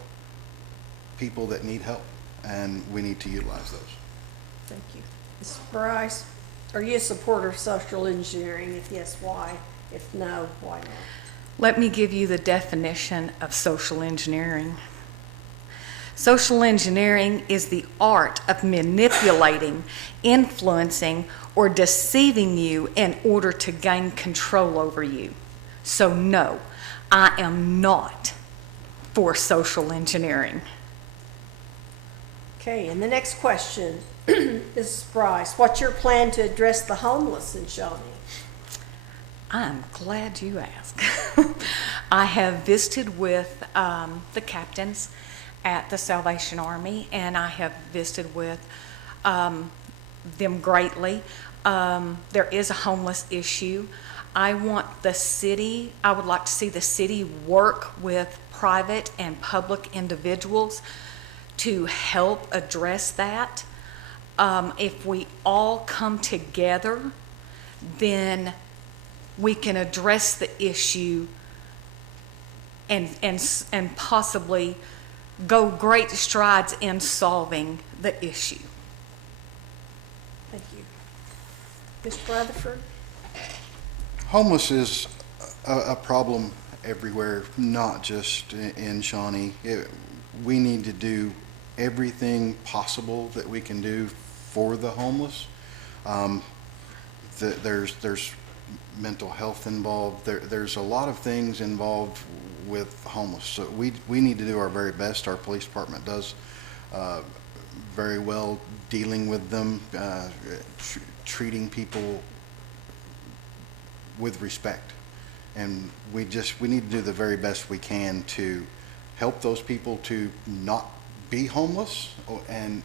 people that need help, and we need to utilize those. Thank you. Ms. Bryce, are you a supporter of social engineering? If yes, why? If no, why not? Let me give you the definition of social engineering. Social engineering is the art of manipulating, influencing, or deceiving you in order to gain control over you. So no, I am not for social engineering. Okay, and the next question is Bryce. What's your plan to address the homeless in Shawnee? I'm glad you asked. I have visited with the captains at the Salvation Army, and I have visited with them greatly. There is a homeless issue. I would like to see the city work with private and public individuals to help address that. If we all come together, then we can address the issue and possibly go great strides in solving the issue. Thank you. Mr. Rutherford? Homeless is a problem everywhere, not just in Shawnee. We need to do everything possible that we can do for the homeless. There's mental health involved. There's a lot of things involved with homeless. So we need to do our very best. Our police department does very well dealing with them, treating people with respect. And we need to do the very best we can to help those people to not be homeless and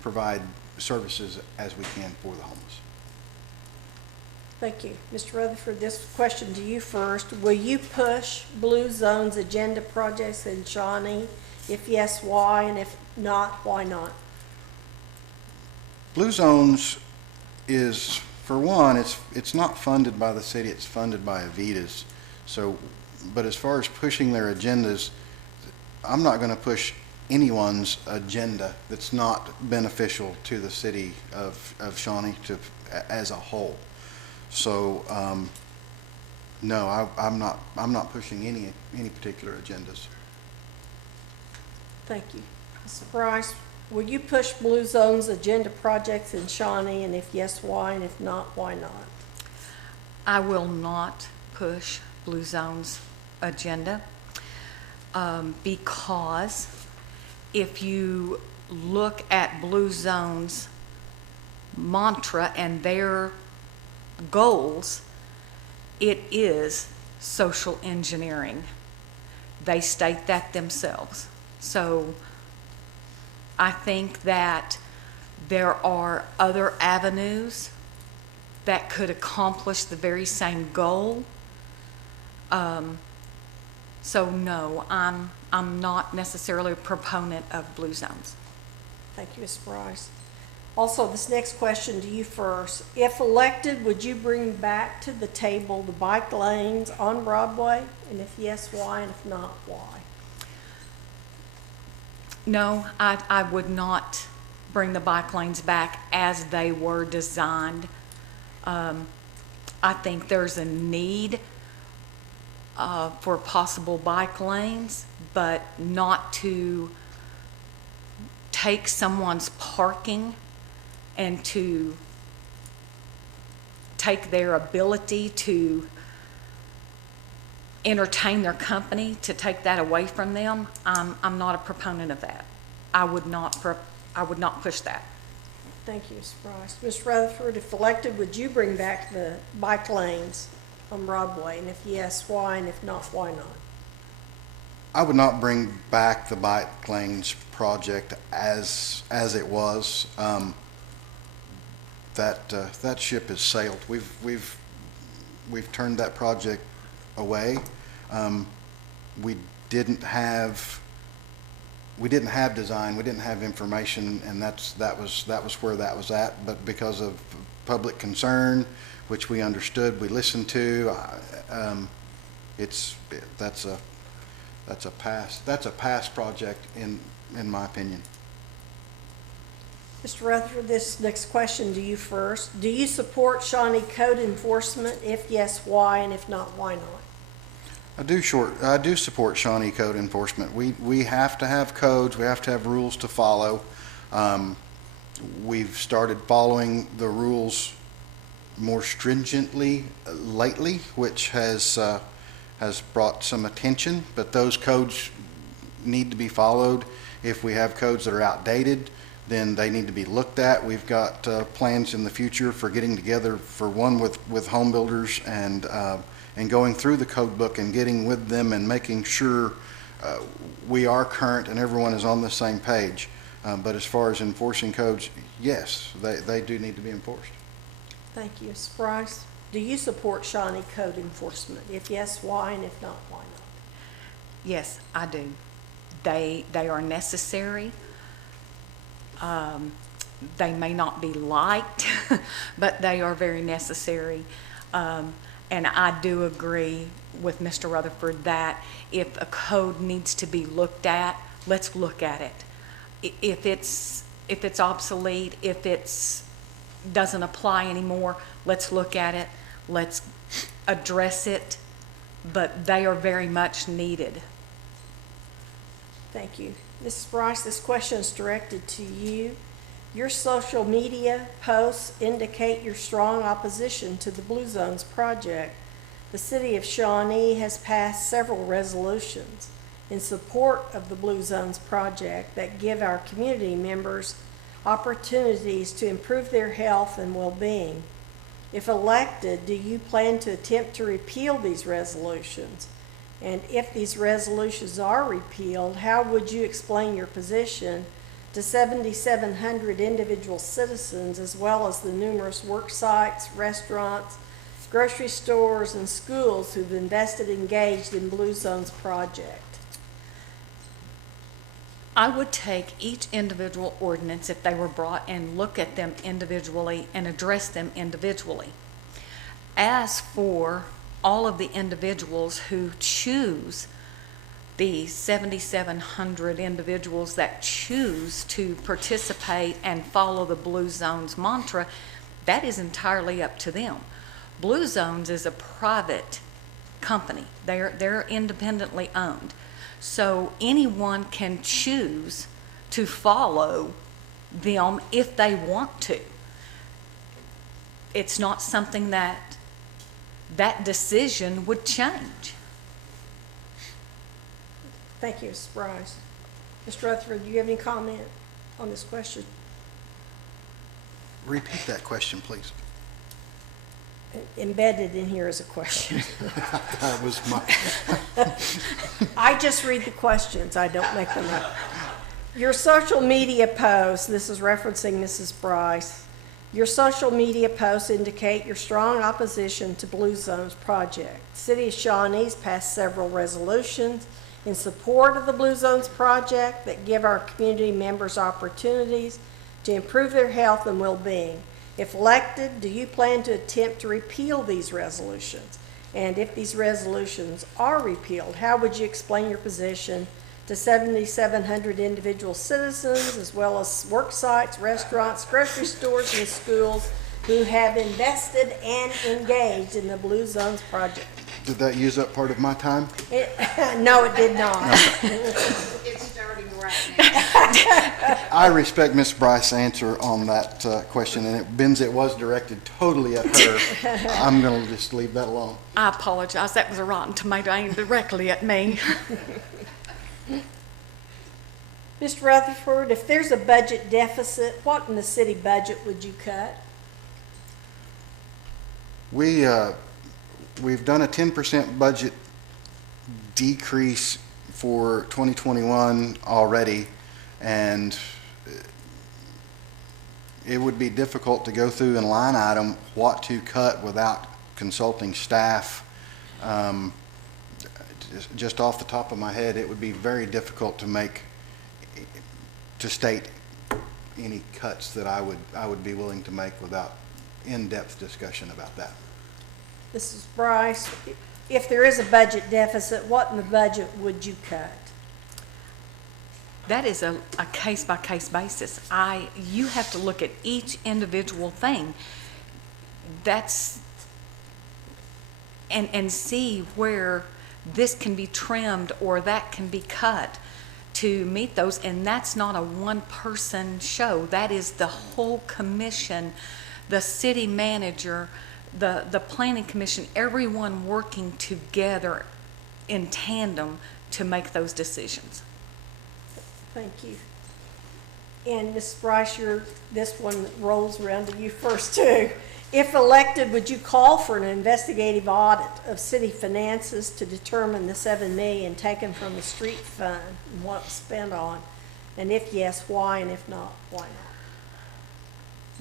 provide services as we can for the homeless. Thank you. Mr. Rutherford, this question to you first. Will you push Blue Zone's agenda projects in Shawnee? If yes, why? And if not, why not? Blue Zones is, for one, it's not funded by the city, it's funded by Avitas. So, but as far as pushing their agendas, I'm not going to push anyone's agenda that's not beneficial to the city of Shawnee as a whole. So, no, I'm not pushing any particular agendas. Thank you. Mr. Bryce, will you push Blue Zone's agenda projects in Shawnee? And if yes, why? And if not, why not? I will not push Blue Zone's agenda because if you look at Blue Zone's mantra and their goals, it is social engineering. They state that themselves. So I think that there are other avenues that could accomplish the very same goal. So no, I'm not necessarily a proponent of Blue Zones. Thank you, Ms. Bryce. Also, this next question to you first. If elected, would you bring back to the table the bike lanes on Broadway? And if yes, why? And if not, why? No, I would not bring the bike lanes back as they were designed. I think there's a need for possible bike lanes, but not to take someone's parking and to take their ability to entertain their company, to take that away from them. I'm not a proponent of that. I would not push that. Thank you, Ms. Bryce. Ms. Rutherford, if elected, would you bring back the bike lanes on Broadway? And if yes, why? And if not, why not? I would not bring back the bike lanes project as it was. That ship has sailed. We've turned that project away. We didn't have design, we didn't have information, and that was where that was at. But because of public concern, which we understood, we listened to, that's a past project in my opinion. Mr. Rutherford, this next question to you first. Do you support Shawnee code enforcement? If yes, why? And if not, why not? I do support Shawnee code enforcement. We have to have codes. We have to have rules to follow. We've started following the rules more stringently lately, which has brought some attention. But those codes need to be followed. If we have codes that are outdated, then they need to be looked at. We've got plans in the future for getting together, for one with home builders and going through the code book and getting with them and making sure we are current and everyone is on the same page. But as far as enforcing codes, yes, they do need to be enforced. Thank you. Ms. Bryce, do you support Shawnee code enforcement? If yes, why? And if not, why not? Yes, I do. They are necessary. They may not be liked, but they are very necessary. And I do agree with Mr. Rutherford that if a code needs to be looked at, let's look at it. If it's obsolete, if it's doesn't apply anymore, let's look at it, let's address it, but they are very much needed. Thank you. Mrs. Bryce, this question is directed to you. Your social media posts indicate your strong opposition to the Blue Zones project. The City of Shawnee has passed several resolutions in support of the Blue Zones project that give our community members opportunities to improve their health and well-being. If elected, do you plan to attempt to repeal these resolutions? And if these resolutions are repealed, how would you explain your position to 7,700 individual citizens, as well as the numerous work sites, restaurants, grocery stores, and schools who've engaged in Blue Zones project? I would take each individual ordinance, if they were brought, and look at them individually and address them individually. As for all of the individuals who choose, the 7,700 individuals that choose to participate and follow the Blue Zones mantra, that is entirely up to them. Blue Zones is a private company. They're independently owned. So anyone can choose to follow them if they want to. It's not something that decision would change. Thank you, Ms. Bryce. Mr. Rutherford, do you have any comment on this question? Repeat that question, please. Embedded in here is a question. That was my, I just read the questions, I don't make them up. Your social media posts, this is referencing Mrs. Bryce, your social media posts indicate your strong opposition to Blue Zones project. City of Shawnee's passed several resolutions in support of the Blue Zones project that give our community members opportunities to improve their health and well-being. If elected, do you plan to attempt to repeal these resolutions? And if these resolutions are repealed, how would you explain your position to 7,700 individual citizens, as well as work sites, restaurants, grocery stores, and schools who have invested and engaged in the Blue Zones project? did that use up part of my time? No, it did not. It's starting right now. I respect Ms. Bryce's answer on that question, and it was directed totally at her. I'm going to just leave that alone. I apologize. That was a rotten tomato aimed directly at me. Mr. Rutherford, if there's a budget deficit, what in the city budget would you cut? We've done a 10% budget decrease for 2021 already, and it would be difficult to go through and line item what to cut without consulting staff. Just off the top of my head, it would be very difficult to state any cuts that I would be willing to make without in-depth discussion about that. Mrs. Bryce, if there is a budget deficit, what in the budget would you cut? That is a case-by-case basis. You have to look at each individual thing. And see where this can be trimmed or that can be cut to meet those. And that's not a one-person show. That is the whole commission, the city manager, the planning commission, everyone working together in tandem to make those decisions. Thank you. And Ms. Bryce, this one rolls around to you first too. If elected, would you call for an investigative audit of city finances to determine the $7 million taken from the street fund and what it was spent on? And if yes, why? And if not, why not?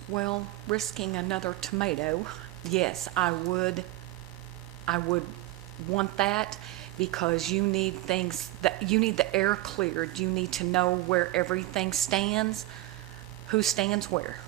Well, risking another tomato, yes, I would want that, because you need you need the air cleared. You need to know where everything stands, who stands where.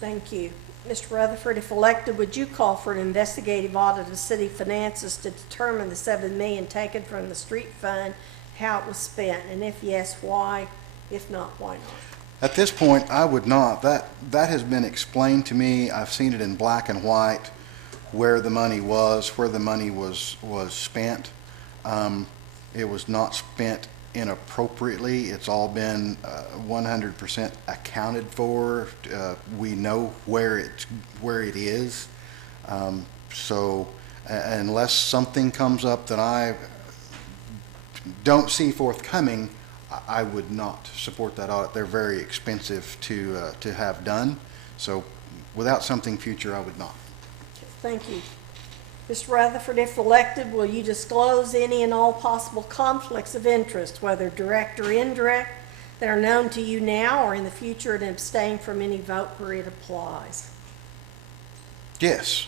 Thank you. Mr. Rutherford, if elected, would you call for an investigative audit of city finances to determine the $7 million taken from the street fund, how it was spent? And if yes, why? If not, why not? At this point, I would not. That has been explained to me. I've seen it in black and white, where the money was spent. It was not spent inappropriately. It's all been 100% accounted for. We know where it is. So unless something comes up that I don't see forthcoming, I would not support that audit. They're very expensive to have done. So without something future, I would not. Thank you. Mr. Rutherford, if elected, will you disclose any and all possible conflicts of interest, whether direct or indirect, that are known to you now or in the future, and abstain from any vote where it applies? Yes,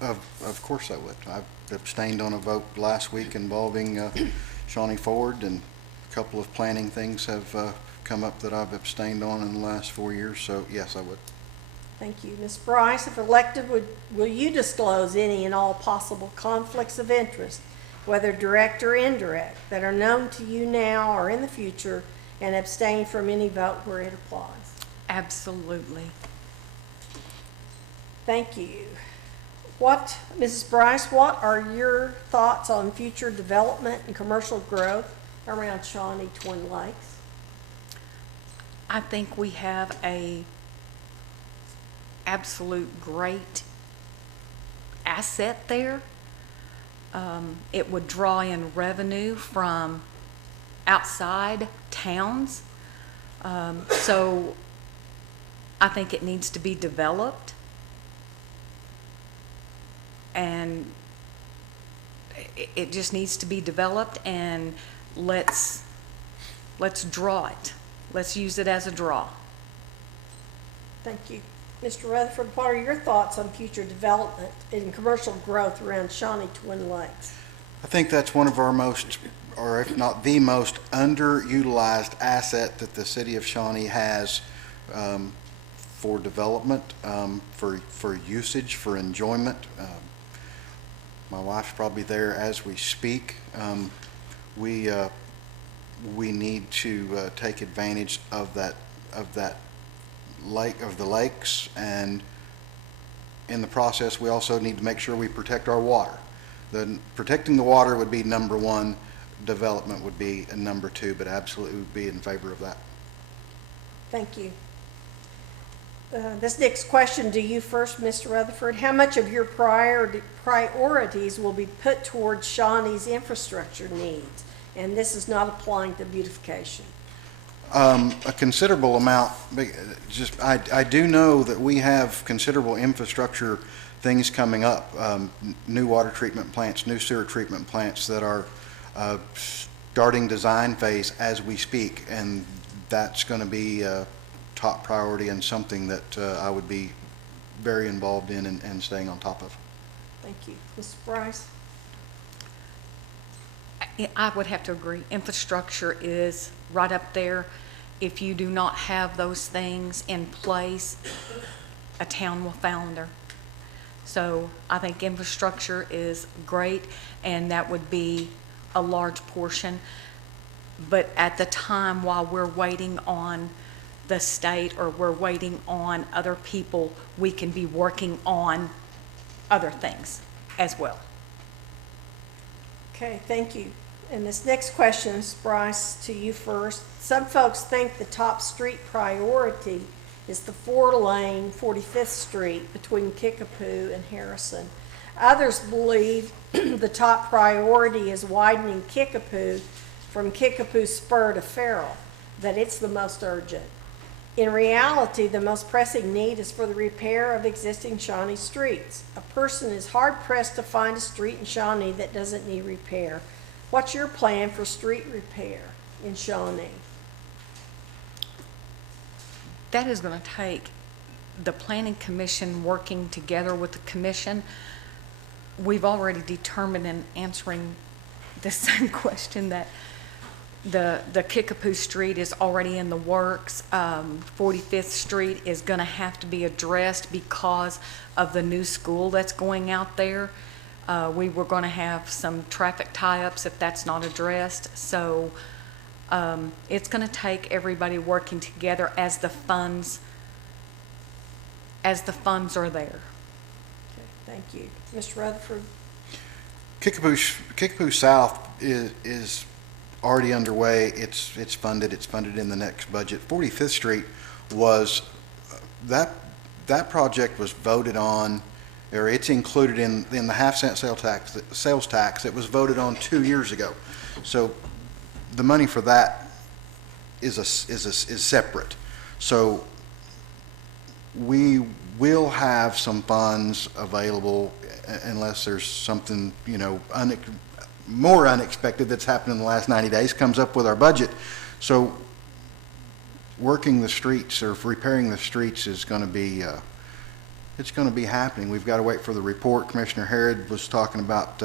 of course I would. I abstained on a vote last week involving Shawnee Ford, and a couple of planning things have come up that I've abstained on in the last 4 years, so yes, I would. Thank you. Ms. Bryce, if elected, will you disclose any and all possible conflicts of interest, whether direct or indirect, that are known to you now or in the future, and abstain from any vote where it applies? Absolutely. Thank you. Mrs. Bryce, what are your thoughts on future development and commercial growth around Shawnee Twin Lakes? I think we have a absolute great asset there. It would draw in revenue from outside towns. So I think it needs to be developed. And it just needs to be developed, and let's draw it. Let's use it as a draw. Thank you. Mr. Rutherford, what are your thoughts on future development and commercial growth around Shawnee Twin Lakes? I think that's one of our most, or if not the most, underutilized asset that the city of Shawnee has for development, for usage, for enjoyment. My wife's probably there as we speak. We need to take advantage of that lake, of the lakes, and in the process, we also need to make sure we protect our water. Protecting the water would be number one. Development would be number two, but absolutely would be in favor of that. Thank you. This next question to you first, Mr. Rutherford. How much of your priorities will be put towards Shawnee's infrastructure needs? And this is not applying to beautification. A considerable amount. I do know that we have considerable infrastructure things coming up. New water treatment plants, new sewer treatment plants that are starting design phase as we speak, and that's going to be a top priority and something that I would be very involved in and staying on top of. Thank you. Mr. Bryce? I would have to agree. Infrastructure is right up there. If you do not have those things in place, a town will founder. So I think infrastructure is great, and that would be a large portion. But at the time, while we're waiting on the state or we're waiting on other people, we can be working on other things as well. Okay, thank you. And this next question is, Bryce, to you first. Some folks think the top street priority is the 4-lane 45th Street between Kickapoo and Harrison. Others believe the top priority is widening Kickapoo from Kickapoo Spur to Farrell, that it's the most urgent. In reality, the most pressing need is for the repair of existing Shawnee streets. A person is hard-pressed to find a street in Shawnee that doesn't need repair. What's your plan for street repair in Shawnee? That is going to take the Planning Commission working together with the commission. We've already determined in answering the same question that the Kickapoo Street is already in the works. 45th Street is going to have to be addressed because of the new school that's going out there. We were going to have some traffic tie-ups if that's not addressed. So it's going to take everybody working together as the funds are there. Okay, thank you. Mr. Rutherford? Kickapoo South is already underway. It's funded. It's funded in the next budget. 45th Street was, that project was voted on or it's included in the half-cent sales tax that was voted on 2 years ago. So the money for that is separate. So we will have some funds available unless there's something, more unexpected that's happened in the last 90 days comes up with our budget. So working the streets or repairing the streets is going to be, it's going to be happening. We've got to wait for the report. Commissioner Harrod was talking about,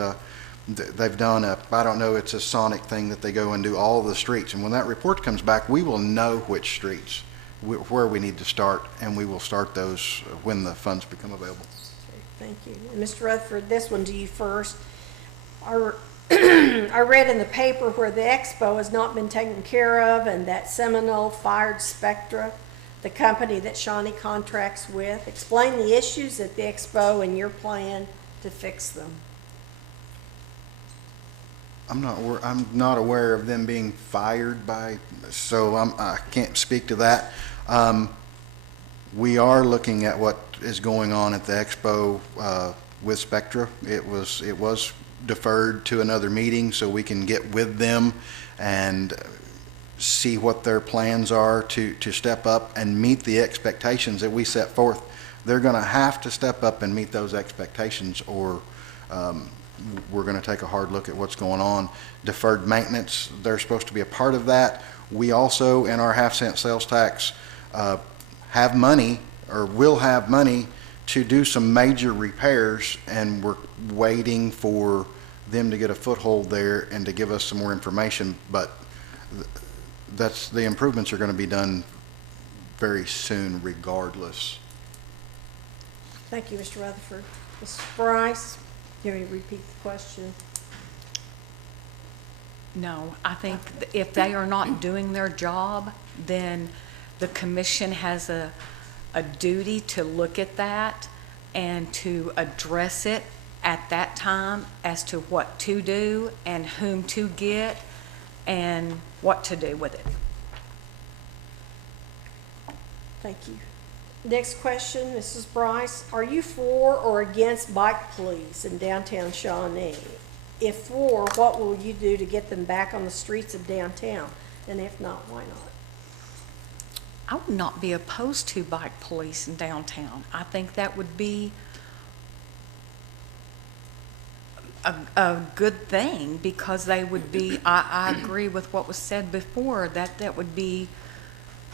they've done I don't know, it's a sonic thing that they go and do all of the streets. And when that report comes back, we will know which streets, where we need to start, and we will start those when the funds become available. Okay, thank you. And Mr. Rutherford, this one to you first. I read in the paper where the expo has not been taken care of and that Seminole fired Spectra, the company that Shawnee contracts with. Explain the issues at the expo and your plan to fix them. I'm not aware of them being fired by, so I can't speak to that. We are looking at what is going on at the expo with Spectra. It was deferred to another meeting so we can get with them and see what their plans are to step up and meet the expectations that we set forth. They're going to have to step up and meet those expectations, or we're going to take a hard look at what's going on. Deferred maintenance, they're supposed to be a part of that. We also, in our half-cent sales tax, have money, or will have money, to do some major repairs, and we're waiting for them to get a foothold there and to give us some more information. But the improvements are going to be done very soon regardless. Thank you, Mr. Rutherford. Ms. Bryce, you want me to repeat the question? No, I think if they are not doing their job, then the commission has a duty to look at that and to address it at that time as to what to do and whom to get and what to do with it. Thank you. Next question, Mrs. Bryce. Are you for or against bike police in downtown Shawnee? If for, what will you do to get them back on the streets of downtown? And if not, why not? I would not be opposed to bike police in downtown. I think that would be a good thing, because they would be, I agree with what was said before, that would be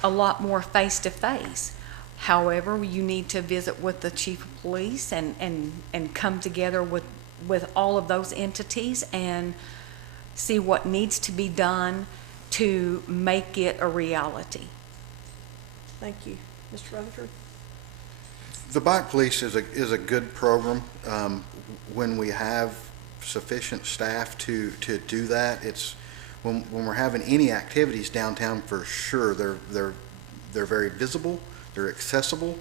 a lot more face-to-face. However, you need to visit with the chief of police and come together with all of those entities and see what needs to be done to make it a reality. Thank you. Mr. Rutherford? The bike police is a good program. When we have sufficient staff to do that, it's when we're having any activities downtown, for sure they're very visible, they're accessible.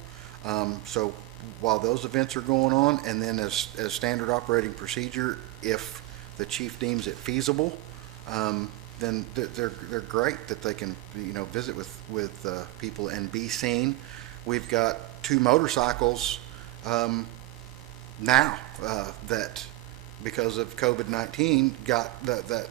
So while those events are going on, and then as standard operating procedure, if the chief deems it feasible, then they're great that they can visit with people and be seen. We've got 2 motorcycles now that, because of COVID-19, got that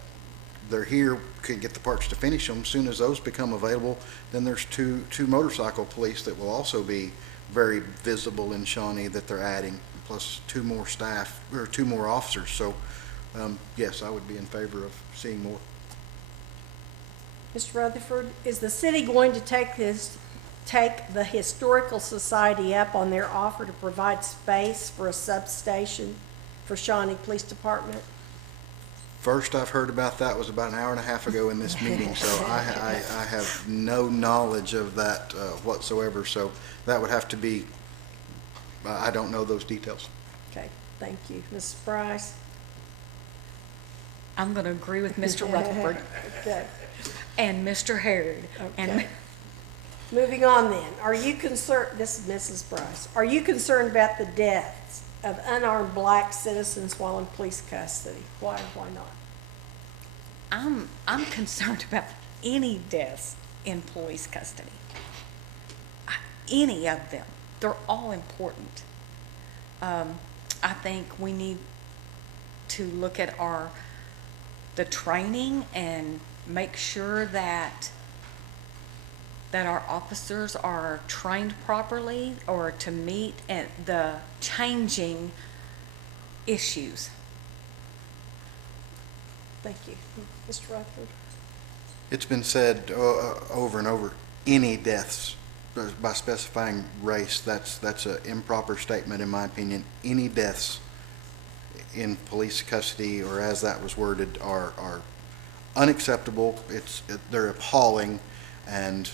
they're here, could get the parts to finish them. As soon as those become available, then there's two motorcycle police that will also be very visible in Shawnee that they're adding, plus 2 more staff, or 2 more officers. So yes, I would be in favor of seeing more. Mr. Rutherford, is the city going to take the Historical Society up on their offer to provide space for a substation for Shawnee Police Department? First I've heard about that was about an hour and a half ago in this meeting, so I have no knowledge of that whatsoever. So that would have to be, I don't know those details. Okay, thank you. Ms. Bryce? I'm going to agree with Mr. Rutherford Okay. and Mr. Harrod. And Okay. Moving on then, are you concerned, this is Mrs. Bryce, are you concerned about the deaths of unarmed black citizens while in police custody? Why not? I'm concerned about any deaths in police custody. Any of them. They're all important. I think we need to look at the training and make sure that our officers are trained properly or to meet the changing issues. Thank you. Mr. Rutherford? It's been said over and over, any deaths, by specifying race, that's an improper statement in my opinion. Any deaths in police custody, or as that was worded, are unacceptable. They're appalling, and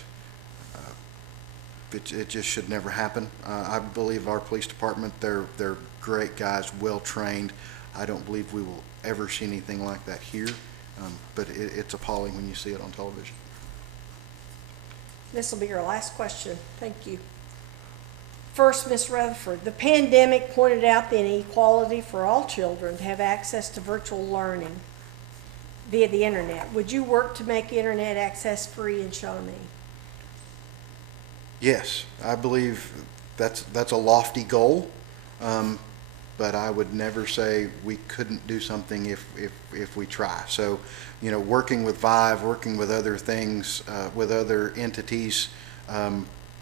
it just should never happen. I believe our police department, they're great guys, well trained. I don't believe we will ever see anything like that here, but it's appalling when you see it on television. This will be your last question. Thank you. First, Ms. Rutherford, the pandemic pointed out the inequality for all children to have access to virtual learning via the internet. Would you work to make internet access free in Shawnee? Yes, I believe that's a lofty goal, but I would never say we couldn't do something if we try. So, you know, working with Pave, working with other things, with other entities,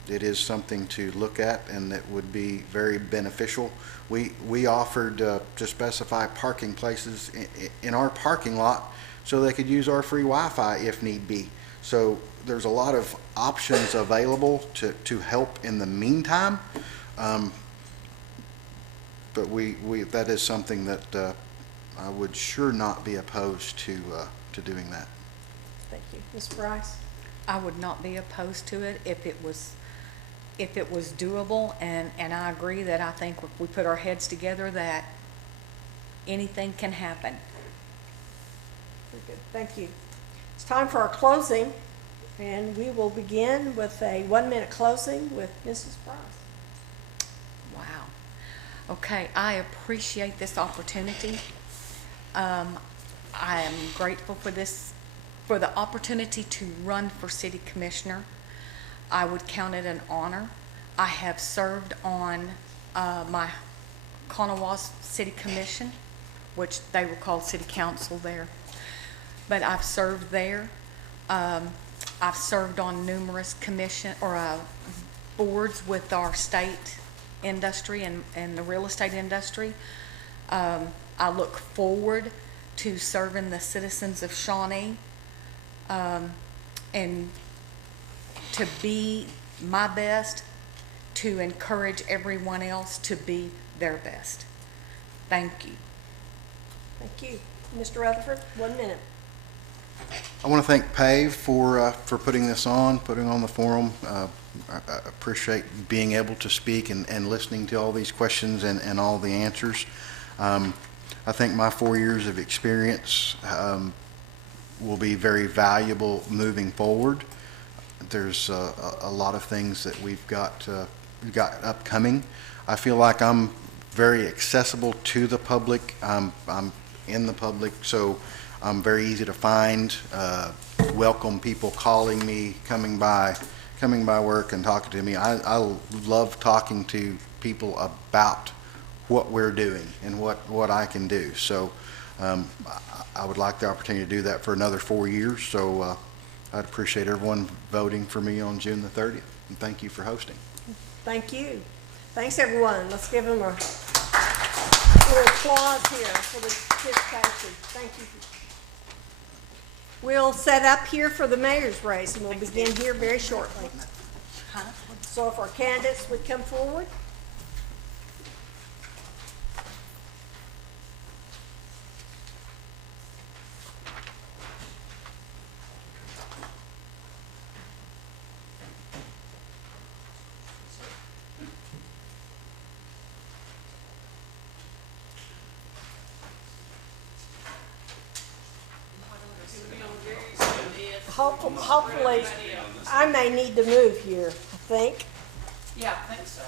it is something to look at, and that would be very beneficial. We offered to specify parking places in our parking lot so they could use our free Wi-Fi if need be. So there's a lot of options available to help in the meantime. But that is something that I would sure not be opposed to doing that. Thank you. Ms. Bryce? I would not be opposed to it if it was doable, and I agree that I think if we put our heads together that anything can happen. Very good. Thank you. It's time for our closing, and we will begin with a 1-minute closing with Mrs. Bryce. Wow. Okay, I appreciate this opportunity. I am grateful for the opportunity to run for city commissioner. I would count it an honor. I have served on my Kanawha City Commission, which they were called city council there, but I've served there. I've served on numerous boards with our state industry and the real estate industry. I look forward to serving the citizens of Shawnee and to be my best, to encourage everyone else to be their best. Thank you. Thank you. Mr. Rutherford, 1 minute. I want to thank Pave for putting this on, putting on the forum. I appreciate being able to speak and listening to all these questions and all the answers. I think my 4 years of experience will be very valuable moving forward. There's a lot of things that we've got upcoming. I feel like I'm very accessible to the public. I'm in the public, so I'm very easy to find. Welcome people calling me, coming by work and talking to me. I love talking to people about what we're doing and what I can do. So I would like the opportunity to do that for another 4 years. So I'd appreciate everyone voting for me on June the 30th. And thank you for hosting. Thank you. Thanks, everyone. Let's give them a little applause here for the participation. Thank you. We'll set up here for the mayor's race, and we'll begin here very shortly. So if our candidates would come forward. Hopefully, I may need to move here, I think. Yeah, I think so.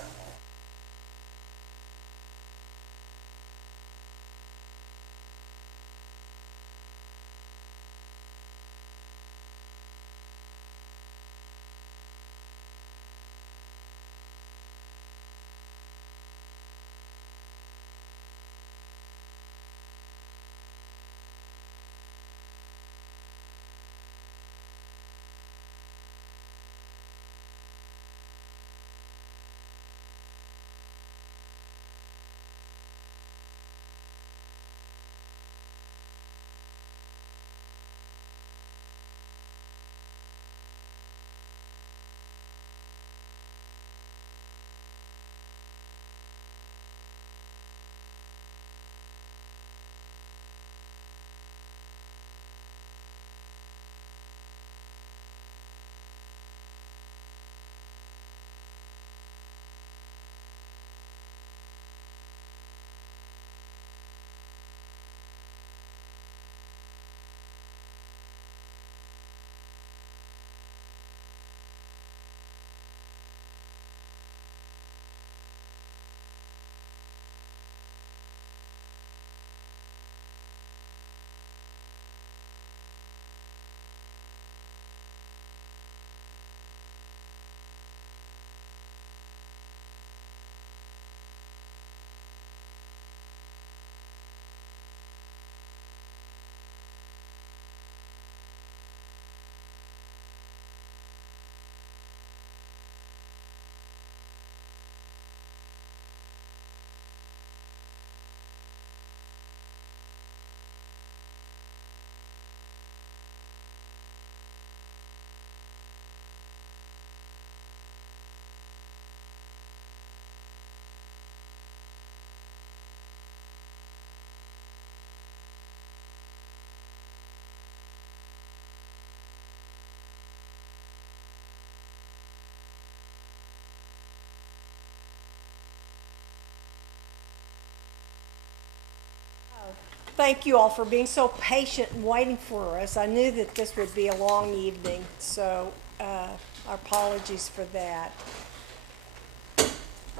thank you all for being so patient and waiting for us. I knew that this would be a long evening, so our apologies for that.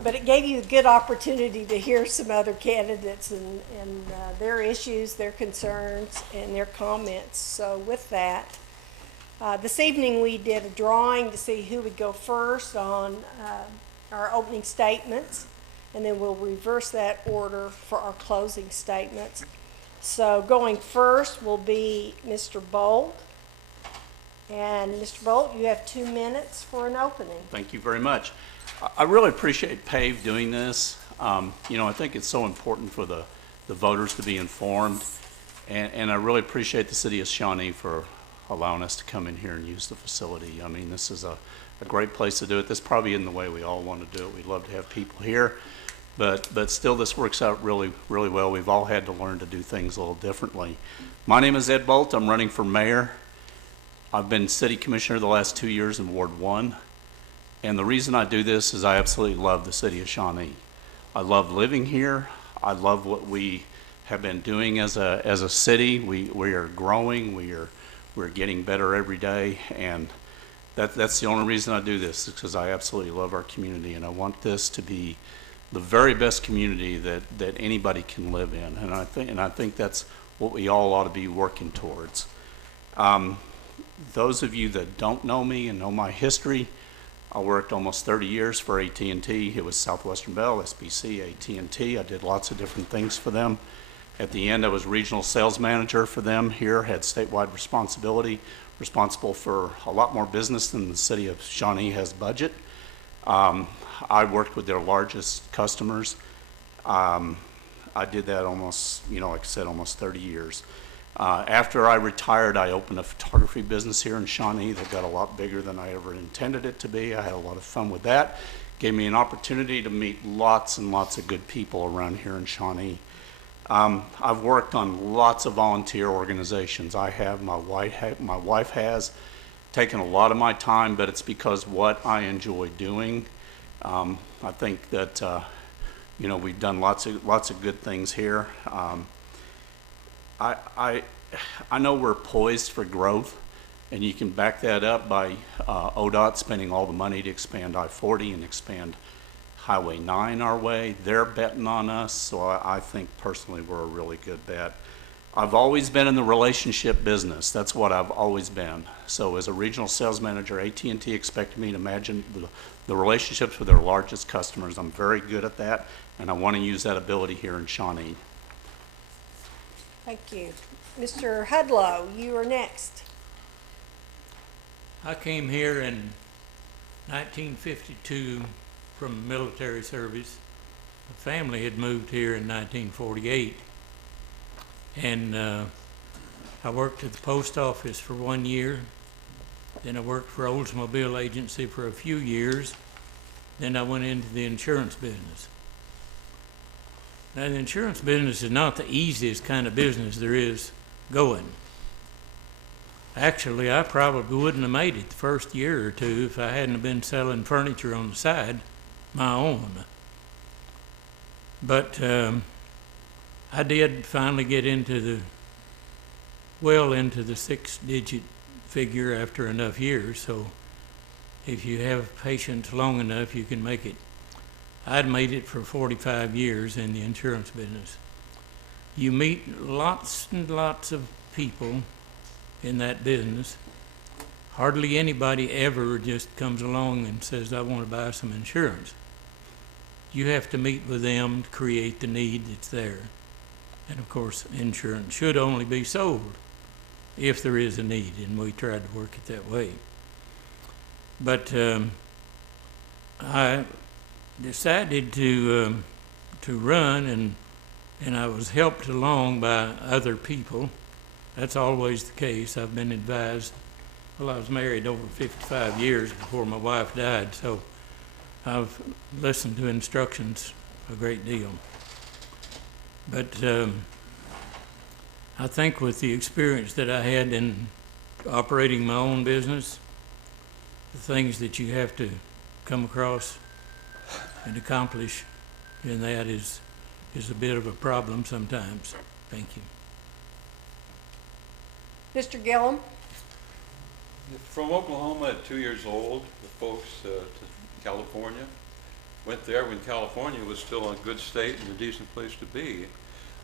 But it gave you a good opportunity to hear some other candidates and their issues, their concerns, and their comments. So with that, this evening we did a drawing to see who would go first on our opening statements, and then we'll reverse that order for our closing statements. So going first will be Mr. Bolt. And Mr. Bolt, you have 2 minutes for an opening. Thank you very much. I really appreciate Pave doing this. You know, I think it's so important for the voters to be informed. And I really appreciate the city of Shawnee for allowing us to come in here and use the facility. I mean, this is a great place to do it. This probably isn't the way we all want to do it. We'd love to have people here. But still, this works out really, really well. We've all had to learn to do things a little differently. My name is Ed Bolt. I'm running for mayor. I've been city commissioner the last 2 years in Ward 1. And the reason I do this is I absolutely love the city of Shawnee. I love living here. I love what we have been doing as a city. We are growing. We're getting better every day. And that's the only reason I do this, is because I absolutely love our community. And I want this to be the very best community that anybody can live in. And I think that's what we all ought to be working towards. Those of you that don't know me and know my history, I worked almost 30 years for AT&T. It was Southwestern Bell, SBC, AT&T. I did lots of different things for them. At the end, I was regional sales manager for them here, had statewide responsibility, responsible for a lot more business than the city of Shawnee has budget. I worked with their largest customers. I did that almost, like I said, almost 30 years. After I retired, I opened a photography business here in Shawnee that got a lot bigger than I ever intended it to be. I had a lot of fun with that. Gave me an opportunity to meet lots and lots of good people around here in Shawnee. I've worked on lots of volunteer organizations. I have, my wife has, taken a lot of my time, but it's because what I enjoy doing. I think that we've done lots of good things here. I know we're poised for growth, and you can back that up by ODOT spending all the money to expand I-40 and expand Highway 9 our way. They're betting on us, so I think personally we're a really good bet. I've always been in the relationship business. That's what I've always been. So as a regional sales manager, AT&T expected me to manage the relationships with their largest customers. I'm very good at that, and I want to use that ability here in Shawnee. Thank you. Mr. Hudlow, you are next. I came here in 1952 from military service. The family had moved here in 1948. And I worked at the post office for 1 year. Then I worked for Oldsmobile Agency for a few years. Then I went into the insurance business. Now, the insurance business is not the easiest kind of business there is going. Actually, I probably wouldn't have made it the first year or two if I hadn't been selling furniture on the side, my own. But I did finally get into the 6-digit figure after enough years, so if you have patience long enough, you can make it. I'd made it for 45 years in the insurance business. You meet lots and lots of people in that business. Hardly anybody ever just comes along and says, I want to buy some insurance. You have to meet with them to create the need that's there. And of course, insurance should only be sold if there is a need, and we tried to work it that way. But I decided to run, and I was helped along by other people. That's always the case. I've been advised. Well, I was married over 55 years before my wife died, so I've listened to instructions a great deal. But I think with the experience that I had in operating my own business, the things that you have to come across and accomplish in that is a bit of a problem sometimes. Thank you. Mr. Gillum? From Oklahoma at 2 years old, the folks to California. Went there when California was still a good state and a decent place to be.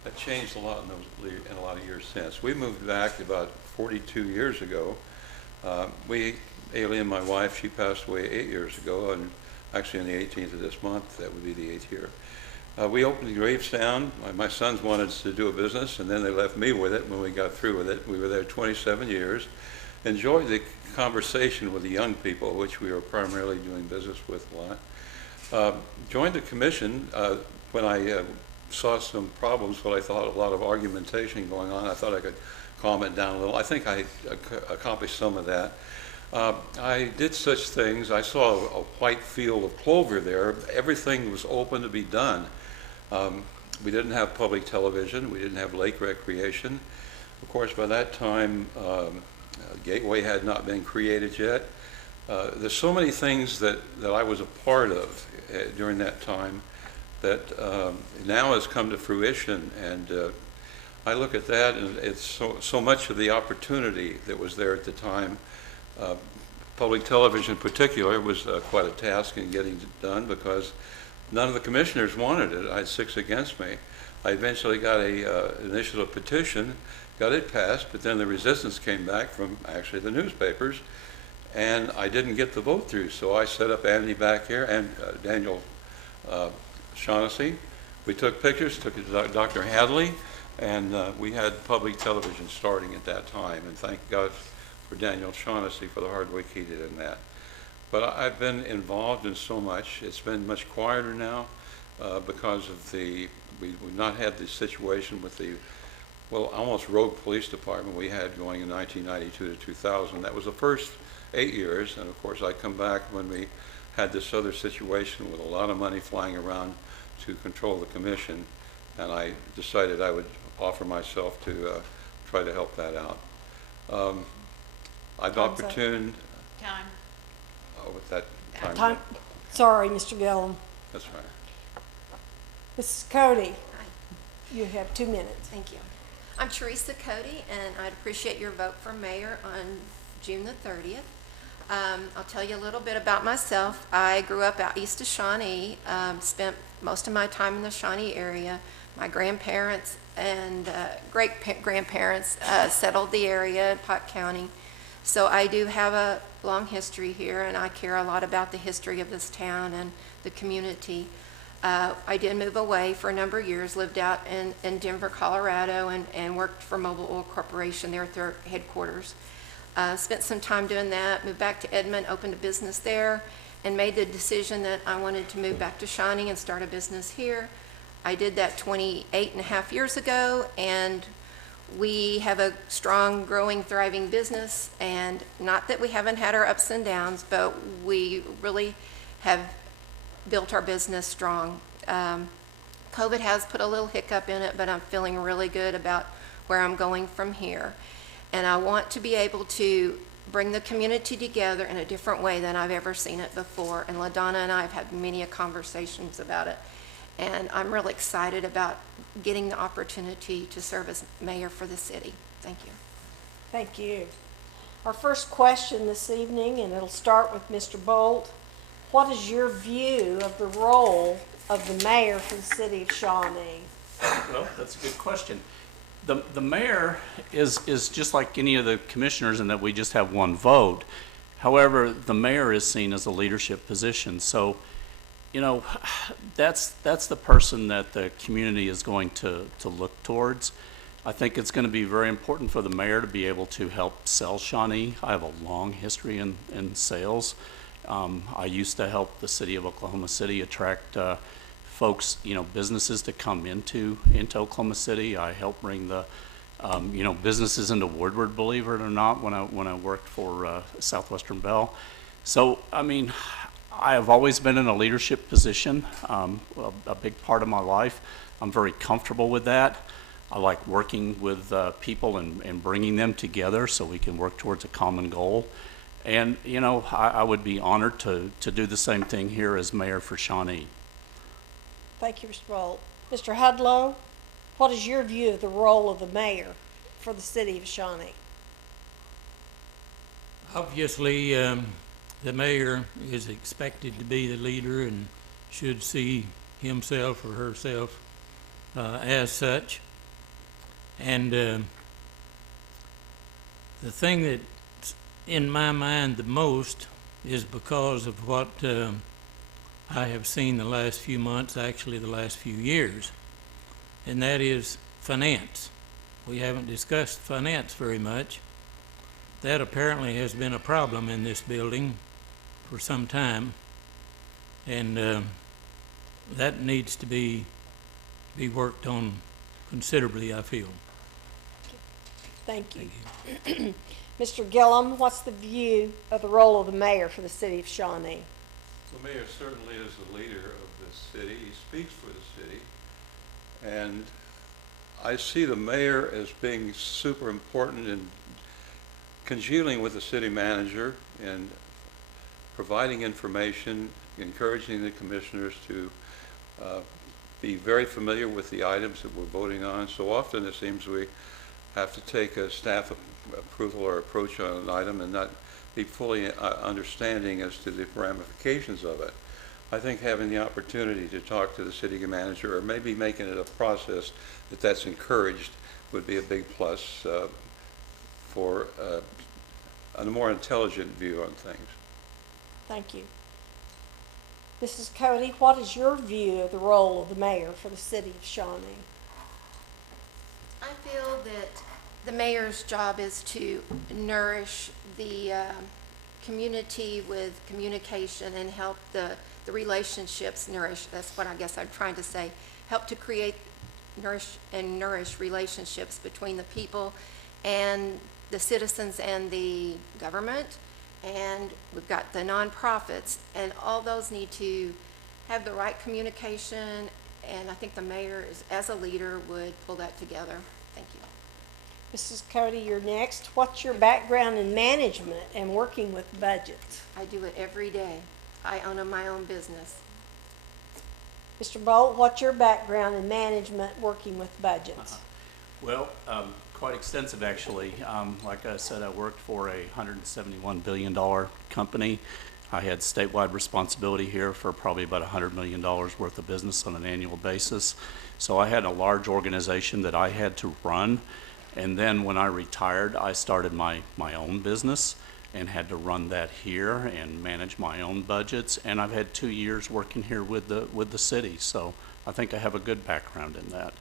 That changed a lot in a lot of years since. We moved back about 42 years ago. Alien, my wife, she passed away 8 years ago, and actually on the 18th of this month, that would be the 8th year. We opened the Gravestown. My sons wanted us to do a business, and then they left me with it when we got through with it. We were there 27 years. Enjoyed the conversation with the young people, which we were primarily doing business with a lot. Joined the commission when I saw some problems, what I thought a lot of argumentation going on. I thought I could calm it down a little. I think I accomplished some of that. I did such things. I saw a white field of clover there. Everything was open to be done. We didn't have public television. We didn't have lake recreation. Of course, by that time, Gateway had not been created yet. There's so many things that I was a part of during that time that now has come to fruition, and I look at that, and it's so much of the opportunity that was there at the time. Public television in particular was quite a task in getting it done because none of the commissioners wanted it. I had 6 against me. I eventually got an initiative petition, got it passed, but then the resistance came back from actually the newspapers, and I didn't get the vote through. So I set up Andy back here and Daniel Shawnee. We took pictures, took it to Dr. Hadley, and we had public television starting at that time, and thank God for Daniel Shaughnessy for the hard work he did in that. But I've been involved in so much. It's been much quieter now because of we've not had the situation with the, well, almost rogue police department we had going in 1992 to 2000. That was the first 8 years, and of course I come back when we had this other situation with a lot of money flying around to control the commission, and I decided I would offer myself to try to help that out. I've opportune. Time. Oh, with that time. Time. Sorry, Mr. Gillum. That's right. Mrs. Cody, you have 2 minutes. Thank you. I'm Teresa Cody, and I'd appreciate your vote for mayor on June the 30th. I'll tell you a little bit about myself. I grew up out east of Shawnee, spent most of my time in the Shawnee area. My grandparents and great-grandparents settled the area in Pike County. So I do have a long history here, and I care a lot about the history of this town and the community. I did move away for a number of years, lived out in Denver, Colorado, and worked for Mobile Oil Corporation there at their headquarters. Spent some time doing that, moved back to Edmond, opened a business there, and made the decision that I wanted to move back to Shawnee and start a business here. I did that 28.5 years ago, and we have a strong, growing, thriving business, and not that we haven't had our ups and downs, but we really have built our business strong. COVID has put a little hiccup in it, but I'm feeling really good about where I'm going from here. And I want to be able to bring the community together in a different way than I've ever seen it before. And LaDonna and I have had many conversations about it. And I'm really excited about getting the opportunity to serve as mayor for the city. Thank you. Thank you. Our first question this evening, and it'll start with Mr. Bolt. What is your view of the role of the mayor for the city of Shawnee? Well, that's a good question. The mayor is just like any of the commissioners in that we just have one vote. However, the mayor is seen as a leadership position. So, you know, that's the person that the community is going to look towards. I think it's going to be very important for the mayor to be able to help sell Shawnee. I have a long history in sales. I used to help the city of Oklahoma City attract folks, businesses to come into Oklahoma City. I helped bring the, businesses into Woodward, believe it or not, when I worked for Southwestern Bell. So, I mean, I have always been in a leadership position, a big part of my life. I'm very comfortable with that. I like working with people and bringing them together so we can work towards a common goal. And, I would be honored to do the same thing here as mayor for Shawnee. Thank you, Mr. Bolt. Mr. Hudlow, what is your view of the role of the mayor for the city of Shawnee? Obviously, the mayor is expected to be the leader and should see himself or herself as such. And the thing that's in my mind the most is because of what I have seen the last few months, actually the last few years, and that is finance. We haven't discussed finance very much. That apparently has been a problem in this building for some time, and that needs to be worked on considerably, I feel. Thank you. Mr. Gillum, what's the view of the role of the mayor for the city of Shawnee? The mayor certainly is the leader of the city. He speaks for the city. And I see the mayor as being super important in congealing with the city manager and providing information, encouraging the commissioners to be very familiar with the items that we're voting on. So often it seems we have to take a staff approval or approach on an item and not be fully understanding as to the ramifications of it. I think having the opportunity to talk to the city manager, or maybe making it a process that's encouraged, would be a big plus for a more intelligent view on things. Thank you. Mrs. Cody, what is your view of the role of the mayor for the city of Shawnee? I feel that the mayor's job is to nourish the community with communication and help the relationships nourish. That's what I guess I'm trying to say. Help to create, nourish relationships between the people and the citizens and the government. And we've got the nonprofits, and all those need to have the right communication, and I think the mayor, as a leader, would pull that together. Thank you. Mrs. Cody, you're next. What's your background in management and working with budgets? I do it every day. I own my own business. Mr. Bolt, what's your background in management working with budgets? Well, quite extensive, actually. Like I said, I worked for a $171 billion company. I had statewide responsibility here for probably about $100 million worth of business on an annual basis. So I had a large organization that I had to run. And then when I retired, I started my own business and had to run that here and manage my own budgets. And I've had 2 years working here with the city. So I think I have a good background in that.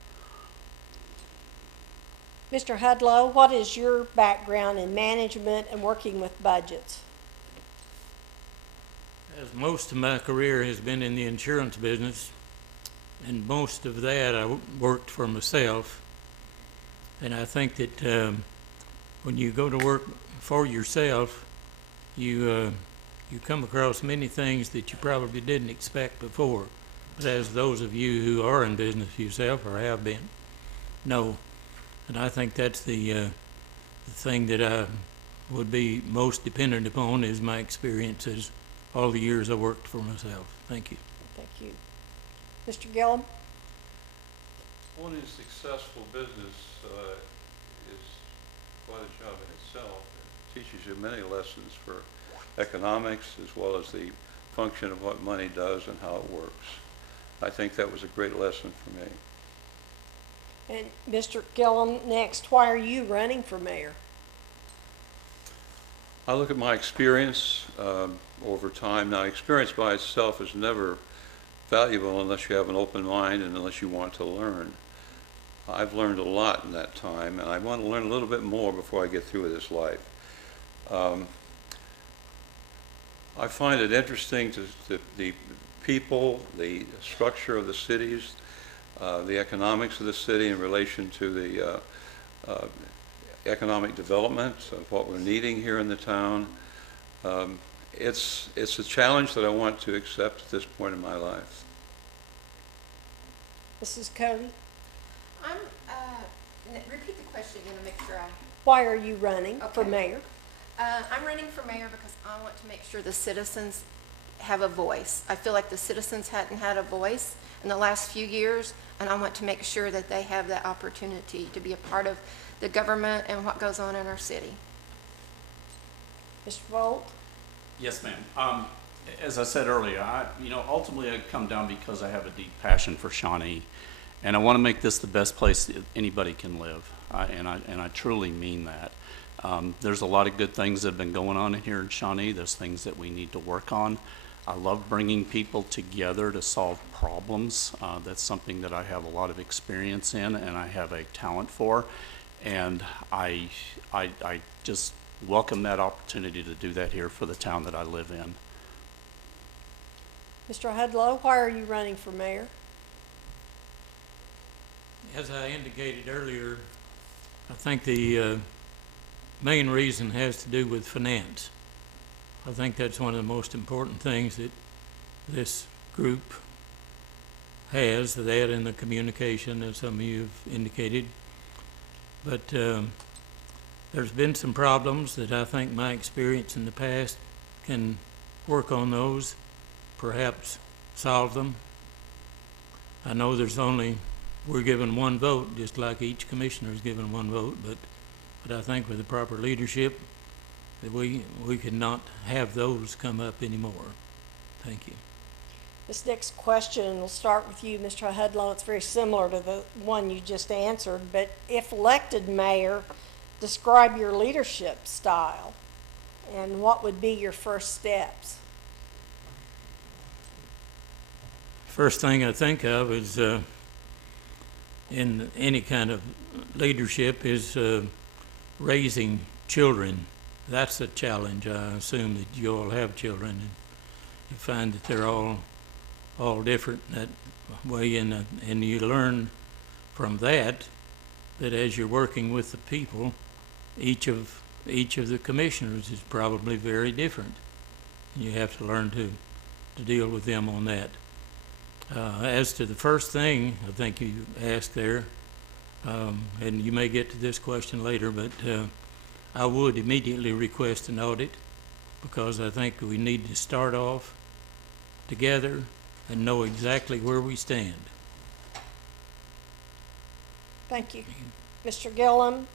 Mr. Hudlow, what is your background in management and working with budgets? As most of my career has been in the insurance business, and most of that I worked for myself. And I think that when you go to work for yourself, you come across many things that you probably didn't expect before. But as those of you who are in business yourself or have been know, and I think that's the thing that I would be most dependent upon is my experiences all the years I worked for myself. Thank you. Thank you. Mr. Gillum? Owning a successful business is quite a job in itself. It teaches you many lessons for economics as well as the function of what money does and how it works. I think that was a great lesson for me. And Mr. Gillum, next, why are you running for mayor? I look at my experience over time. Now, experience by itself is never valuable unless you have an open mind and unless you want to learn. I've learned a lot in that time, and I want to learn a little bit more before I get through with this life. I find it interesting to the people, the structure of the cities, the economics of the city in relation to the economic development of what we're needing here in the town. It's a challenge that I want to accept at this point in my life. Mrs. Cody? Repeat the question again to make sure I... Why are you running for Okay. mayor? I'm running for mayor because I want to make sure the citizens have a voice. I feel like the citizens hadn't had a voice in the last few years, and I want to make sure that they have that opportunity to be a part of the government and what goes on in our city. Mr. Volt? Yes, ma'am. As I said earlier, ultimately I come down because I have a deep passion for Shawnee, and I want to make this the best place that anybody can live, and I truly mean that. There's a lot of good things that have been going on here in Shawnee. There's things that we need to work on. I love bringing people together to solve problems. That's something that I have a lot of experience in and I have a talent for. And I just welcome that opportunity to do that here for the town that I live in. Mr. Hudlow, why are you running for mayor? As I indicated earlier, I think the main reason has to do with finance. I think that's one of the most important things that this group has, that and the communication, as some of you have indicated. But there's been some problems that I think my experience in the past can work on those, perhaps solve them. I know we're given one vote, just like each commissioner is given one vote, but I think with the proper leadership, that we cannot have those come up anymore. Thank you. This next question will start with you, Mr. Hudlow. It's very similar to the one you just answered, but if elected mayor, describe your leadership style and what would be your first steps? First thing I think of is in any kind of leadership is raising children. That's a challenge. I assume that you all have children and you find that they're all different that way, and you learn from that as you're working with the people, each of the commissioners is probably very different. You have to learn to deal with them on that. As to the first thing I think you asked there, and you may get to this question later, but I would immediately request an audit because I think we need to start off together and know exactly where we stand. Thank you. Mr. Gillum,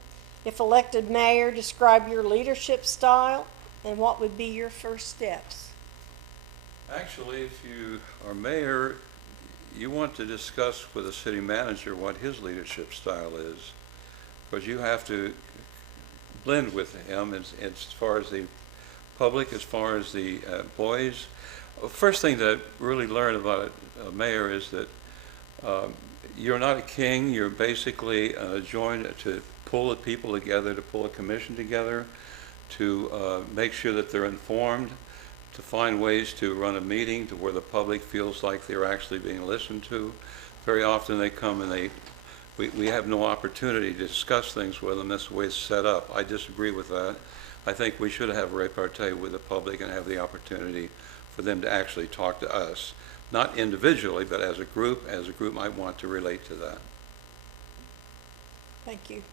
if elected mayor, describe your leadership style and what would be your first steps? Actually, if you are mayor, you want to discuss with the city manager what his leadership style is, because you have to blend with him as far as the public, as far as the employees. First thing to really learn about a mayor is that you're not a king. You're basically joined to pull the people together, to pull a commission together, to make sure that they're informed, to find ways to run a meeting to where the public feels like they're actually being listened to. Very often they come and we have no opportunity to discuss things with them. That's the way it's set up. I disagree with that. I think we should have repartee with the public and have the opportunity for them to actually talk to us, not individually, but as a group might want to relate to that. Thank you.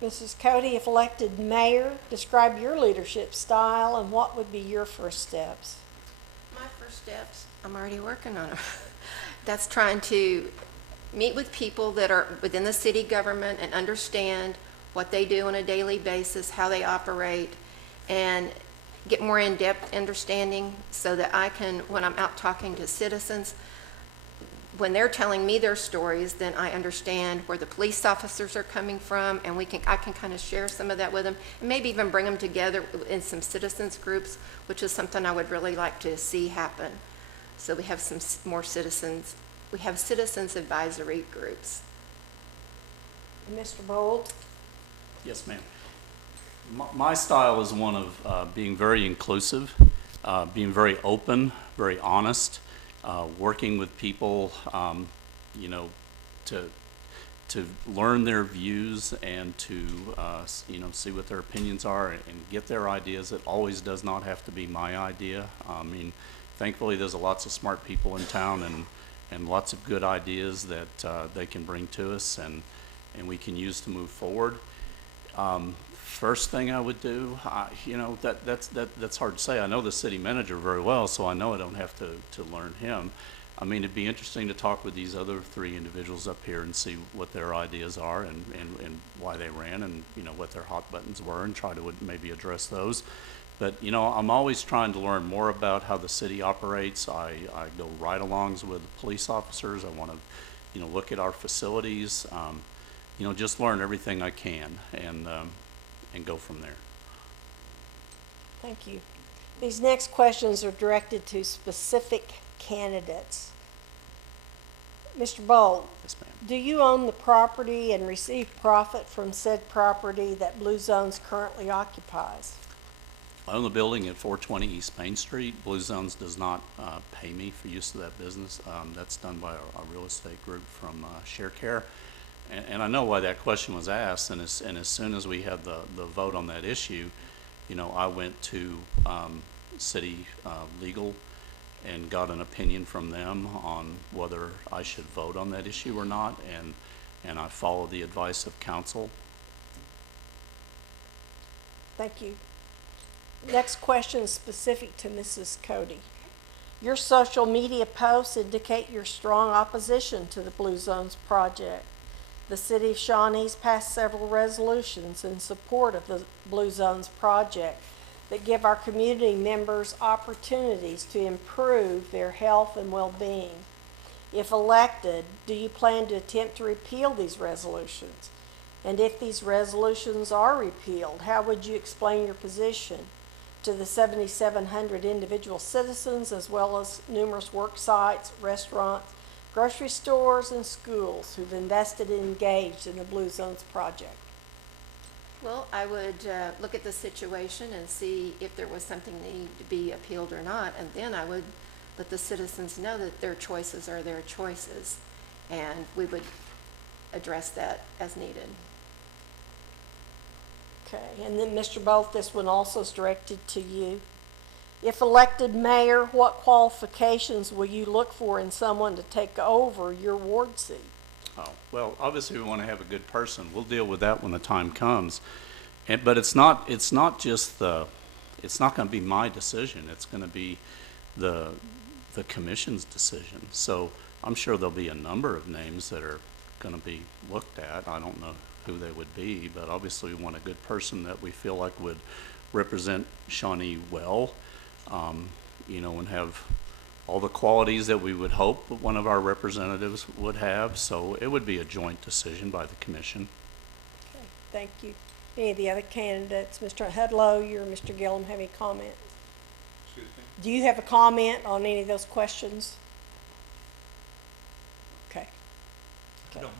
Mrs. Cody, if elected mayor, describe your leadership style and what would be your first steps? My first steps, I'm already working on them. That's trying to meet with people that are within the city government and understand what they do on a daily basis, how they operate, and get more in-depth understanding so that I can, when I'm out talking to citizens, when they're telling me their stories, then I understand where the police officers are coming from, and I can kind of share some of that with them, and maybe even bring them together in some citizens groups, which is something I would really like to see happen. So we have some more citizens. We have citizens advisory groups. Mr. Bold? Yes, ma'am. My style is one of being very inclusive, being very open, very honest, working with people, to learn their views and to, see what their opinions are and get their ideas. It always does not have to be my idea. I mean, thankfully, there's lots of smart people in town and lots of good ideas that they can bring to us and we can use to move forward. First thing I would do, that's hard to say. I know the city manager very well, so I know I don't have to learn him. I mean, it'd be interesting to talk with these other three individuals up here and see what their ideas are and why they ran and, what their hot buttons were and try to maybe address those. But, you know, I'm always trying to learn more about how the city operates. I go ride-alongs with police officers. I want to, you know, look at our facilities, you know, just learn everything I can and go from there. Thank you. These next questions are directed to specific candidates. Mr. Bolt, Yes, ma'am. do you own the property and receive profit from said property that Blue Zones currently occupies? I own the building at 420 East Main Street. Blue Zones does not pay me for use of that business. That's done by our real estate group from ShareCare. And I know why that question was asked, and as soon as we had the vote on that issue, you know, I went to city legal and got an opinion from them on whether I should vote on that issue or not, and I followed the advice of counsel. Thank you. Next question is specific to Mrs. Cody. Your social media posts indicate your strong opposition to the Blue Zones project. The City of Shawnee's passed several resolutions in support of the Blue Zones project that give our community members opportunities to improve their health and well-being. If elected, do you plan to attempt to repeal these resolutions? And if these resolutions are repealed, how would you explain your position to the 7,700 individual citizens, as well as numerous work sites, restaurants, grocery stores, and schools who've invested and engaged in the Blue Zones project? Well, I would look at the situation and see if there was something that needed to be appealed or not, and then I would let the citizens know that their choices are their choices, and we would address that as needed. Okay, and then Mr. Bolt, this one also is directed to you. If elected mayor, what qualifications will you look for in someone to take over your ward seat? Oh, well, obviously we want to have a good person. We'll deal with that when the time comes. But it's not just it's not going to be my decision. It's going to be the commission's decision. So I'm sure there'll be a number of names that are going to be looked at. I don't know who they would be, but obviously we want a good person that we feel like would represent Shawnee well, you know, and have all the qualities that we would hope one of our representatives would have. So it would be a joint decision by the commission. Okay, thank you. Any of the other candidates, Mr. Hudlow, you or Mr. Gillum, have any comment? Excuse me? Do you have a comment on any of those questions? Okay. I don't.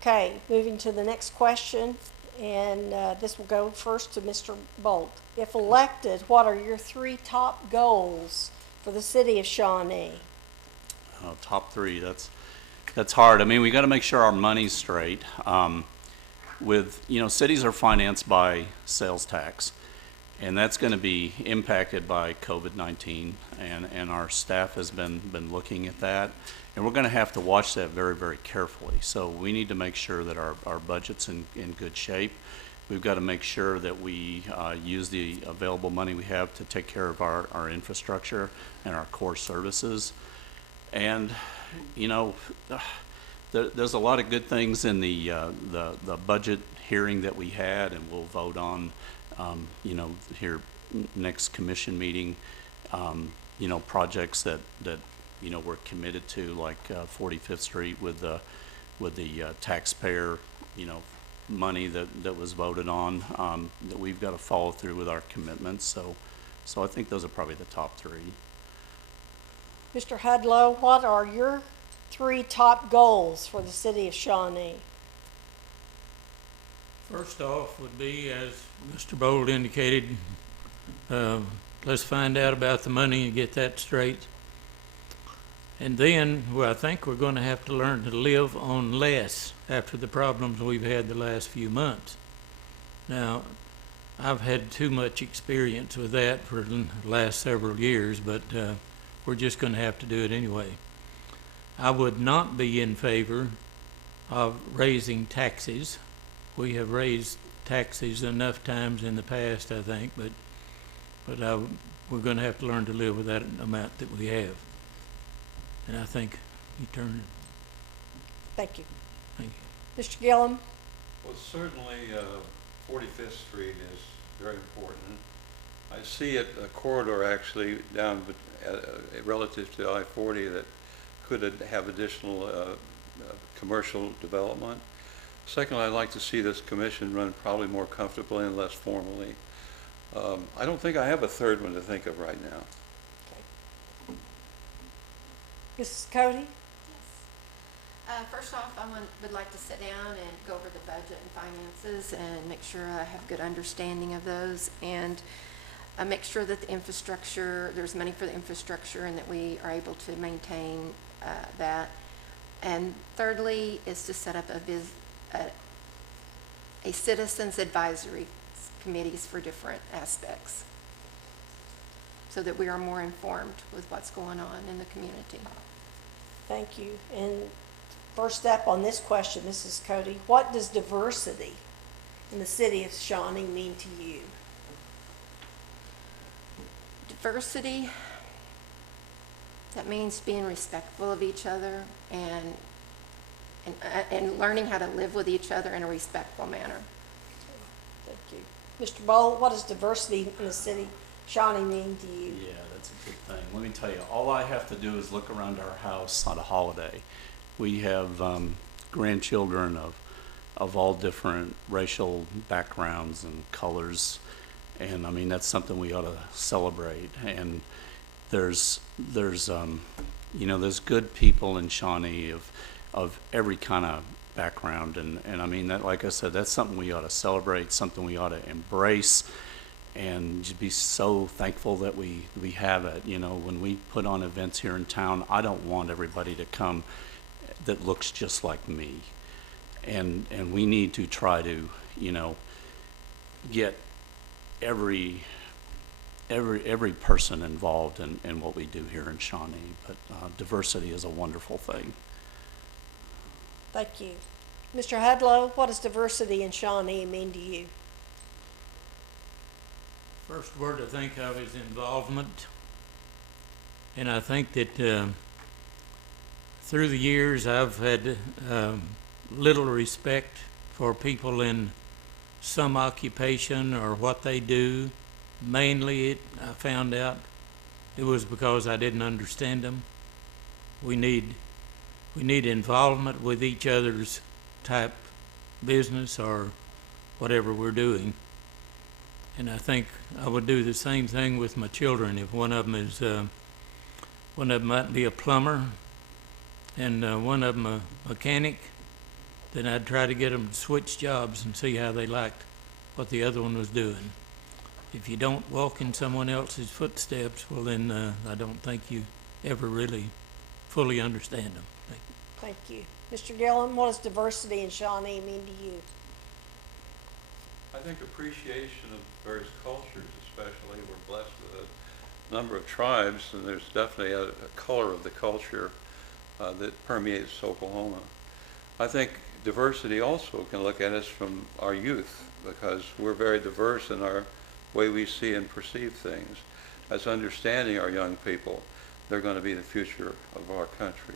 Okay, moving to the next question, and this will go first to Mr. Bolt. If elected, what are your 3 top goals for the city of Shawnee? Top 3, that's hard. I mean, we got to make sure our money's straight. You know, cities are financed by sales tax, and that's going to be impacted by COVID-19, and our staff has been looking at that, and we're going to have to watch that very, very carefully. So we need to make sure that our budget's in good shape. We've got to make sure that we use the available money we have to take care of our infrastructure and our core services. And, you know, there's a lot of good things in the budget hearing that we had, and we'll vote on, you know, here next commission meeting, you know, projects that you know, we're committed to, like 45th Street with the taxpayer, you know, money that was voted on, that we've got to follow through with our commitments. So I think those are probably the top 3. Mr. Hudlow, what are your 3 top goals for the city of Shawnee? First off would be, as Mr. Bold indicated, let's find out about the money and get that straight. And then, well, I think we're going to have to learn to live on less after the problems we've had the last few months. Now, I've had too much experience with that for the last several years, but we're just going to have to do it anyway. I would not be in favor of raising taxes. We have raised taxes enough times in the past, I think, but we're going to have to learn to live with that amount that we have. And I think you turned it. Thank you. Thank you. Mr. Gillum? Well, certainly 45th Street is very important. I see a corridor actually down relative to I-40 that could have additional commercial development. Secondly, I'd like to see this commission run probably more comfortably and less formally. I don't think I have a third one to think of right now. Mrs. Cody? First off, would like to sit down and go over the budget and finances and make sure I have good understanding of those, and make sure that the infrastructure, there's money for the infrastructure and that we are able to maintain that. And thirdly is to set up a citizens advisory committees for different aspects so that we are more informed with what's going on in the community. Thank you. And first up on this question, Mrs. Cody, what does diversity in the city of Shawnee mean to you? Diversity, that means being respectful of each other and learning how to live with each other in a respectful manner. Thank you. Mr. Bolt, what does diversity in the city of Shawnee mean to you? Yeah, that's a good thing. Let me tell you, all I have to do is look around our house on a holiday. We have grandchildren of all different racial backgrounds and colors, and I mean that's something we ought to celebrate. And there's you know, there's good people in Shawnee of every kind of background, and I mean that, like I said, that's something we ought to celebrate, something we ought to embrace, and just be so thankful that we have it. You know, when we put on events here in town, I don't want everybody to come that looks just like me, and we need to try to, you know, get every person involved in what we do here in Shawnee. But diversity is a wonderful thing. Thank you. Mr. Hudlow, what does diversity in Shawnee mean to you? First word to think of is involvement. And I think that through the years I've had little respect for people in some occupation or what they do. Mainly I found out it was because I didn't understand them. We need involvement with each other's type business or whatever we're doing. And I think I would do the same thing with my children. If one of them might be a plumber and one of them a mechanic, then I'd try to get them to switch jobs and see how they liked what the other one was doing. If you don't walk in someone else's footsteps, well then I don't think you ever really fully understand them. Thank you. Mr. Gillum, what does diversity in Shawnee mean to you? I think appreciation of various cultures, especially. We're blessed with a number of tribes, and there's definitely a color of the culture that permeates Oklahoma. I think diversity also can look at us from our youth, because we're very diverse in our way we see and perceive things. As understanding our young people, they're going to be the future of our country.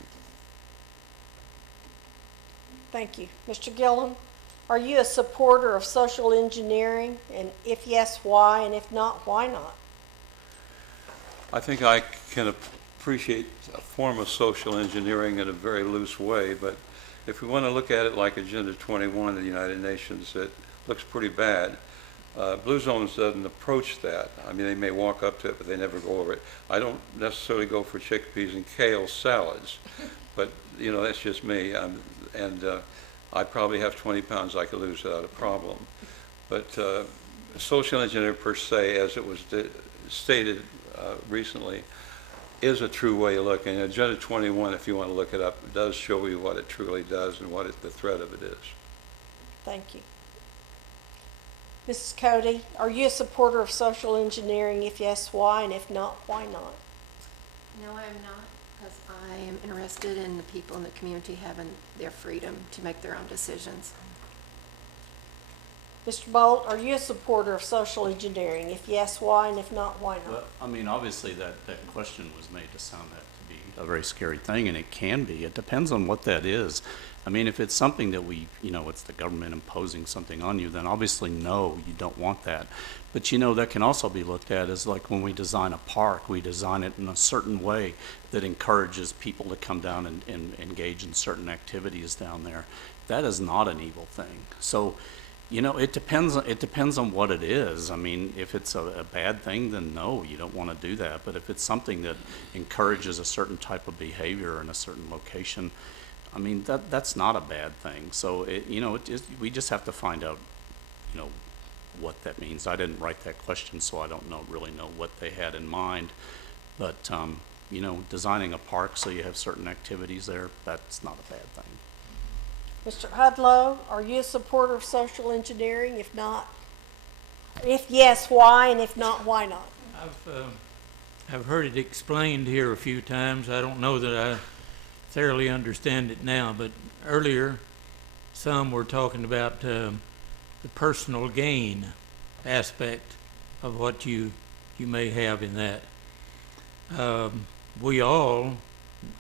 Thank you. Mr. Gillum, are you a supporter of social engineering? And if yes, why? And if not, why not? I think I can appreciate a form of social engineering in a very loose way, but if we want to look at it like Agenda 21 of the United Nations, it looks pretty bad. Blue Zones doesn't approach that. I mean, they may walk up to it, but they never go over it. I don't necessarily go for chickpeas and kale salads, but, you know, that's just me. I probably have 20 pounds I could lose without a problem. But social engineering per se, as it was stated recently, is a true way of looking. Agenda 21, if you want to look it up, does show you what it truly does and what the threat of it is. Thank you. Mrs. Cody, are you a supporter of social engineering? If yes, why? And if not, why not? No, I am not, because I am interested in the people in the community having their freedom to make their own decisions. Mr. Bolt, are you a supporter of social engineering? If yes, why? And if not, why not? Well, I mean, obviously that question was made to sound that to be a very scary thing, and it can be. It depends on what that is. I mean, if it's something that it's the government imposing something on you, then obviously no, you don't want that. But that can also be looked at as like when we design a park, we design it in a certain way that encourages people to come down and engage in certain activities down there. That is not an evil thing. So, it depends on what it is. I mean, if it's a bad thing, then no, you don't want to do that. But if it's something that encourages a certain type of behavior in a certain location, I mean, that's not a bad thing. So, we just have to find out, what that means. I didn't write that question, so I don't really know what they had in mind. But, designing a park so you have certain activities there, that's not a bad thing. Mr. Hudlow, are you a supporter of social engineering? If not, if yes, why? And if not, why not? I've heard it explained here a few times. I don't know that I thoroughly understand it now, but earlier some were talking about the personal gain aspect of what you may have in that.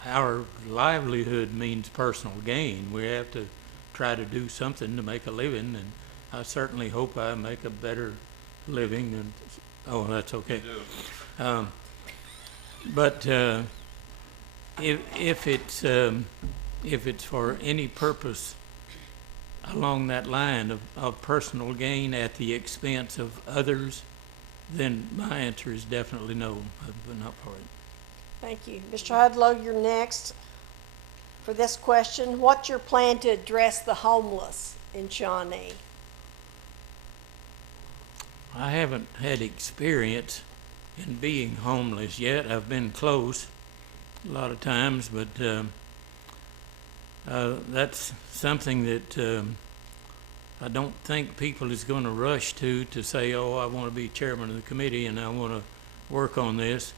Our livelihood means personal gain. We have to try to do something to make a living, and I certainly hope I make a better living. And that's okay. But if it's for any purpose along that line of personal gain at the expense of others, then my answer is definitely no. I'm not for it. Thank you. Mr. Hudlow, you're next for this question. What's your plan to address the homeless in Shawnee? I haven't had experience in being homeless yet. I've been close a lot of times, but that's something that I don't think people is going to rush to say, I want to be chairman of the committee and I want to work on this.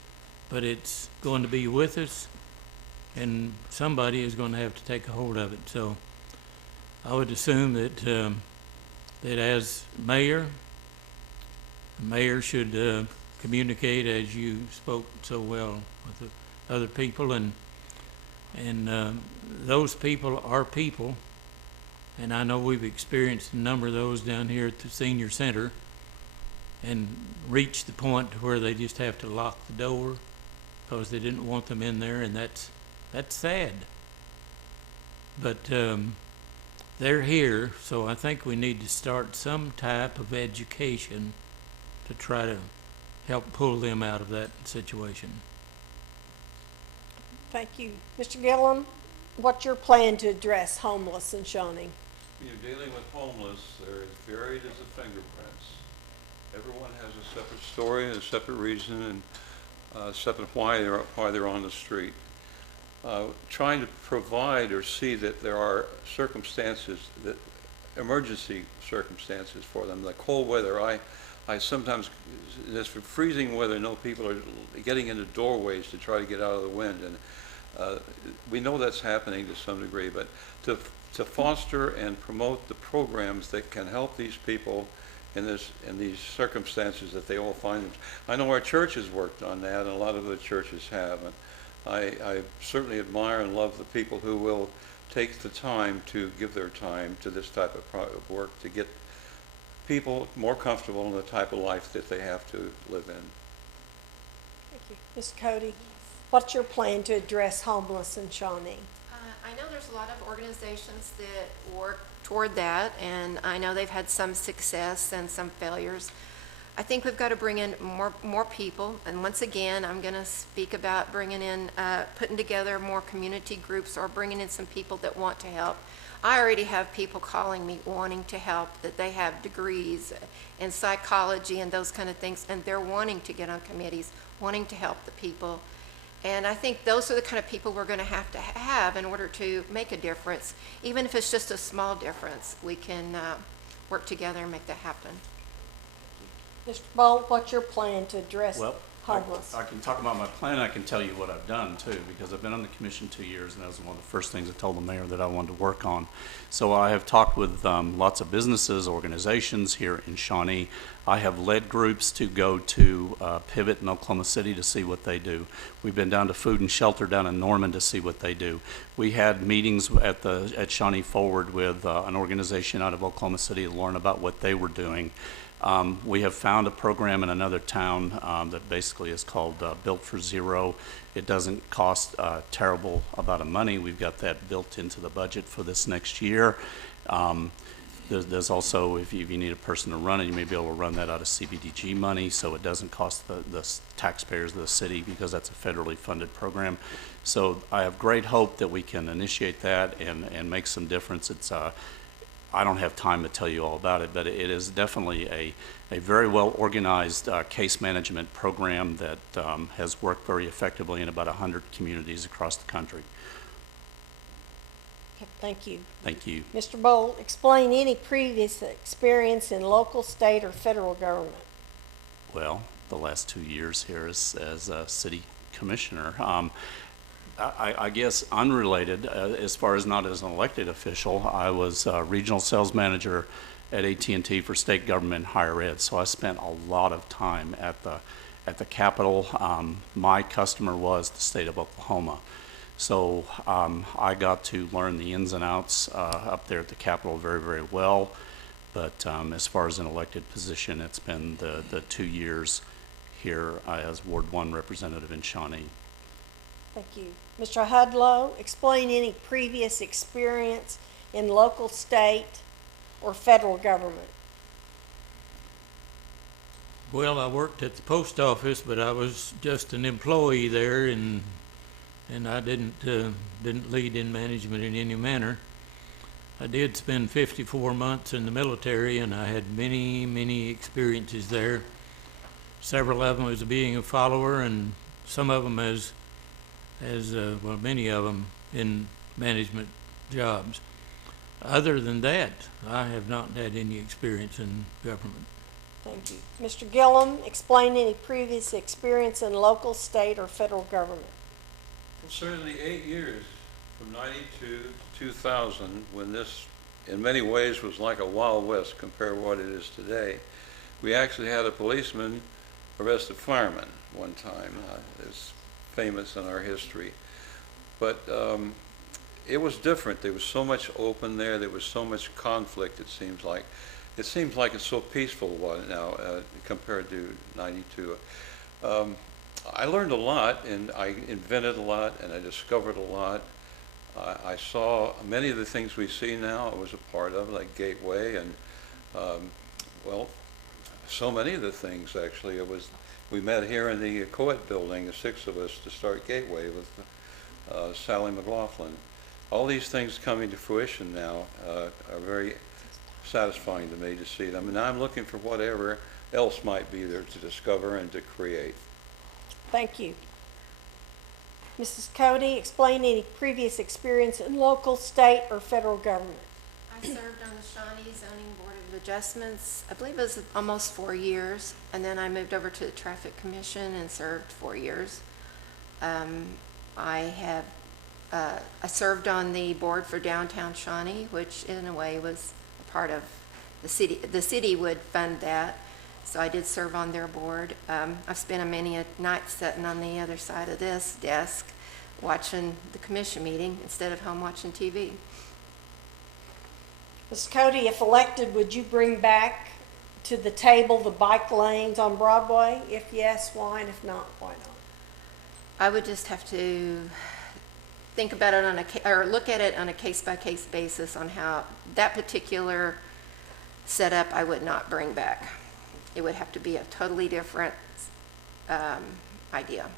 But it's going to be with us, and somebody is going to have to take a hold of it. So I would assume that as mayor, the mayor should communicate, as you spoke so well with the other people, and those people are people, and I know we've experienced a number of those down here at the senior center, and reached the point where they just have to lock the door because they didn't want them in there, and that's sad. But they're here, so I think we need to start some type of education to try to help pull them out of that situation. Thank you. Mr. Gillum, what's your plan to address homeless in Shawnee? When you're dealing with homeless, they're as varied as the fingerprints. Everyone has a separate story and a separate reason, and separate why they're on the street. Trying to provide or see that there are circumstances, that emergency circumstances for them. Like cold weather, I sometimes, just for freezing weather, know people are getting into doorways to try to get out of the wind, and we know that's happening to some degree. But to foster and promote the programs that can help these people in these circumstances that they all find them. I know our church has worked on that, and a lot of other churches have. And I certainly admire and love the people who will take the time to give their time to this type of work to get people more comfortable in the type of life that they have to live in. Thank you. Ms. Cody, what's your plan to address homeless in Shawnee? I know there's a lot of organizations that work toward that, and I know they've had some success and some failures. I think we've got to bring in more people, and once again, I'm going to speak about bringing in, putting together more community groups or bringing in some people that want to help. I already have people calling me wanting to help, that they have degrees in psychology and those kind of things, and they're wanting to get on committees, wanting to help the people. And I think those are the kind of people we're going to have in order to make a difference. Even if it's just a small difference, we can work together and make that happen. Mr. Bolt, what's your plan to address homeless? I can talk about my plan, I can tell you what I've done too, because I've been on the commission 2 years, and that was one of the first things I told the mayor that I wanted to work on. So I have talked with lots of businesses, organizations here in Shawnee. I have led groups to go to Pivot in Oklahoma City to see what they do. We've been down to Food and Shelter down in Norman to see what they do. We had meetings at Shawnee Forward with an organization out of Oklahoma City to learn about what they were doing. We have found a program in another town that basically is called Built for Zero. It doesn't cost terrible amount of money. We've got that built into the budget for this next year. There's also, if you need a person to run it, you may be able to run that out of CBDG money, so it doesn't cost the taxpayers of the city, because that's a federally funded program. So I have great hope that we can initiate that and make some difference. It's I don't have time to tell you all about it, but it is definitely a very well organized case management program that has worked very effectively in about 100 communities across the country. Okay, thank you. Thank you. Mr. Bolt, explain any previous experience in local, state, or federal government. Well, the last 2 years here as a city commissioner. I guess unrelated, as far as not as an elected official, I was regional sales manager at AT&T for state government higher ed, so I spent a lot of time at the Capitol. My customer was the state of Oklahoma, so I got to learn the ins and outs up there at the Capitol very, very well. But as far as an elected position, it's been the 2 years here as Ward 1 representative in Shawnee. Thank you. Mr. Hudlow, explain any previous experience in local, state, or federal government. Well, I worked at the post office, but I was just an employee there, and I didn't lead in management in any manner. I did spend 54 months in the military, and I had many experiences there. Several of them as being a follower, and some of them as well, many of them in management jobs. Other than that, I have not had any experience in government. Thank you. Mr. Gillum, explain any previous experience in local, state, or federal government. Well, certainly 8 years, from 92 to 2000, when this in many ways was like a Wild West compared to what it is today. We actually had a policeman arrest a fireman one time. It's famous in our history. But it was different. There was so much open there. There was so much conflict, it seems like. It seems like it's so peaceful now compared to 92. I learned a lot, and I invented a lot, and I discovered a lot. I saw many of the things we see now. I was a part of, like Gateway, and well, so many of the things actually. We met here in the Coet building, the 6 of us, to start Gateway with Sally McLaughlin. All these things coming to fruition now are very satisfying to me to see them. And now I'm looking for whatever else might be there to discover and to create. Thank you. Mrs. Cody, explain any previous experience in local, state, or federal government. I served on the Shawnee Zoning Board of Adjustments, I believe it was almost 4 years, and then I moved over to the Traffic Commission and served 4 years. I served on the board for downtown Shawnee, which in a way was a part of the city. The city would fund that, so I did serve on their board. I've spent many a night sitting on the other side of this desk watching the commission meeting instead of home watching TV. Ms. Cody, if elected, would you bring back to the table the bike lanes on Broadway? If yes, why? And if not, why not? I would just have to think about it or look at it on a case-by-case basis on how that particular setup I would not bring back. It would have to be a totally different idea.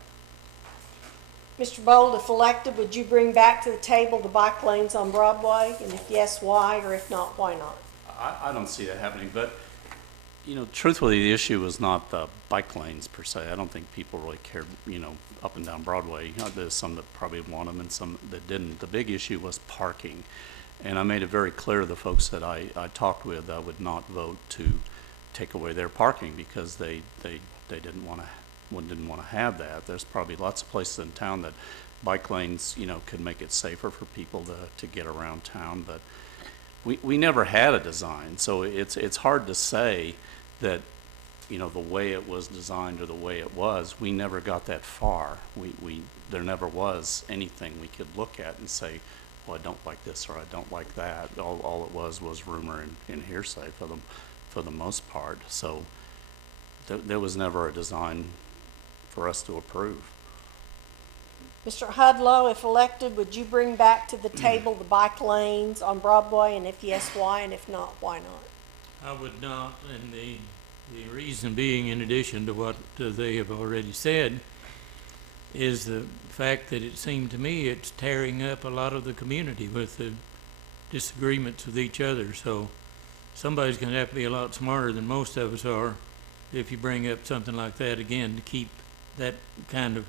Mr. Bold, if elected, would you bring back to the table the bike lanes on Broadway? And if yes, why? Or if not, why not? I don't see that happening, but, you know, truthfully, the issue was not the bike lanes per se. I don't think people really cared, you know, up and down Broadway. You know, there's some that probably want them and some that didn't. The big issue was parking. And I made it very clear to the folks that I talked with I would not vote to take away their parking because they didn't want to didn't want to have that. There's probably lots of places in town that bike lanes, could make it safer for people to get around town, but we never had a design, so it's hard to say that, the way it was designed or the way it was, we never got that far. There never was anything we could look at and say, well, I don't like this or I don't like that. All it was rumor and hearsay for the most part. So there was never a design for us to approve. Mr. Hudlow, if elected, would you bring back to the table the bike lanes on Broadway, and if yes, why, and if not, why not? I would not, and the reason being, in addition to what they have already said, is the fact that it seemed to me it's tearing up a lot of the community with the disagreements with each other. So somebody's going to have to be a lot smarter than most of us are if you bring up something like that again to keep that kind of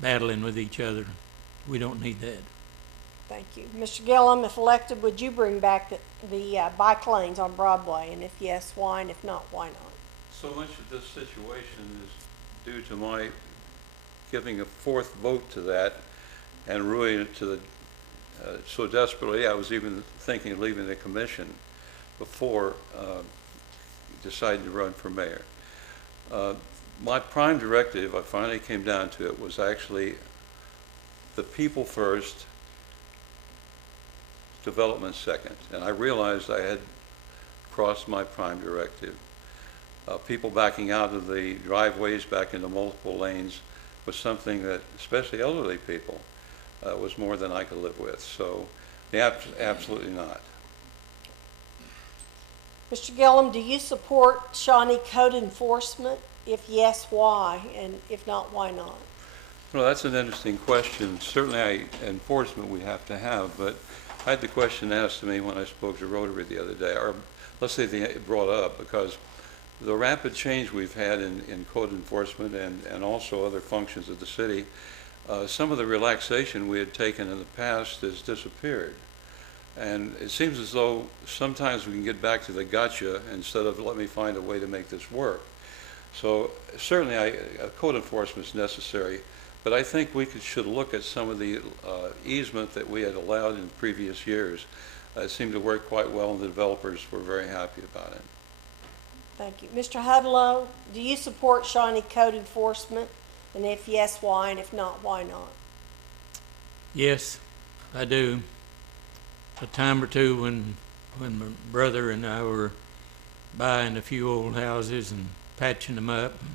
battling with each other. We don't need that. Thank you. Mr. Gillum, if elected, would you bring back the bike lanes on Broadway, and if yes, why, and if not, why not? So much of this situation is due to my giving a fourth vote to that and ruining it to the, so desperately I was even thinking of leaving the commission before deciding to run for mayor. My prime directive, I finally came down to it, was actually the people first, development second. And I realized I had crossed my prime directive. People backing out of the driveways back into multiple lanes was something that, especially elderly people, was more than I could live with. So, absolutely not. Mr. Gillum, do you support Shawnee code enforcement? If yes, why? And if not, why not? Well, that's an interesting question. Certainly, enforcement we have to have, but I had the question asked to me when I spoke to Rotary the other day, or let's say they brought up, because the rapid change we've had in code enforcement and also other functions of the city, some of the relaxation we had taken in the past has disappeared. And it seems as though sometimes we can get back to the gotcha instead of let me find a way to make this work. So certainly code enforcement is necessary, but I think we should look at some of the easement that we had allowed in previous years. It seemed to work quite well, and the developers were very happy about it. Thank you. Mr. Hudlow, do you support Shawnee code enforcement? And if yes, why? And if not, why not? Yes, I do. A time or two when my brother and I were buying a few old houses and patching them up and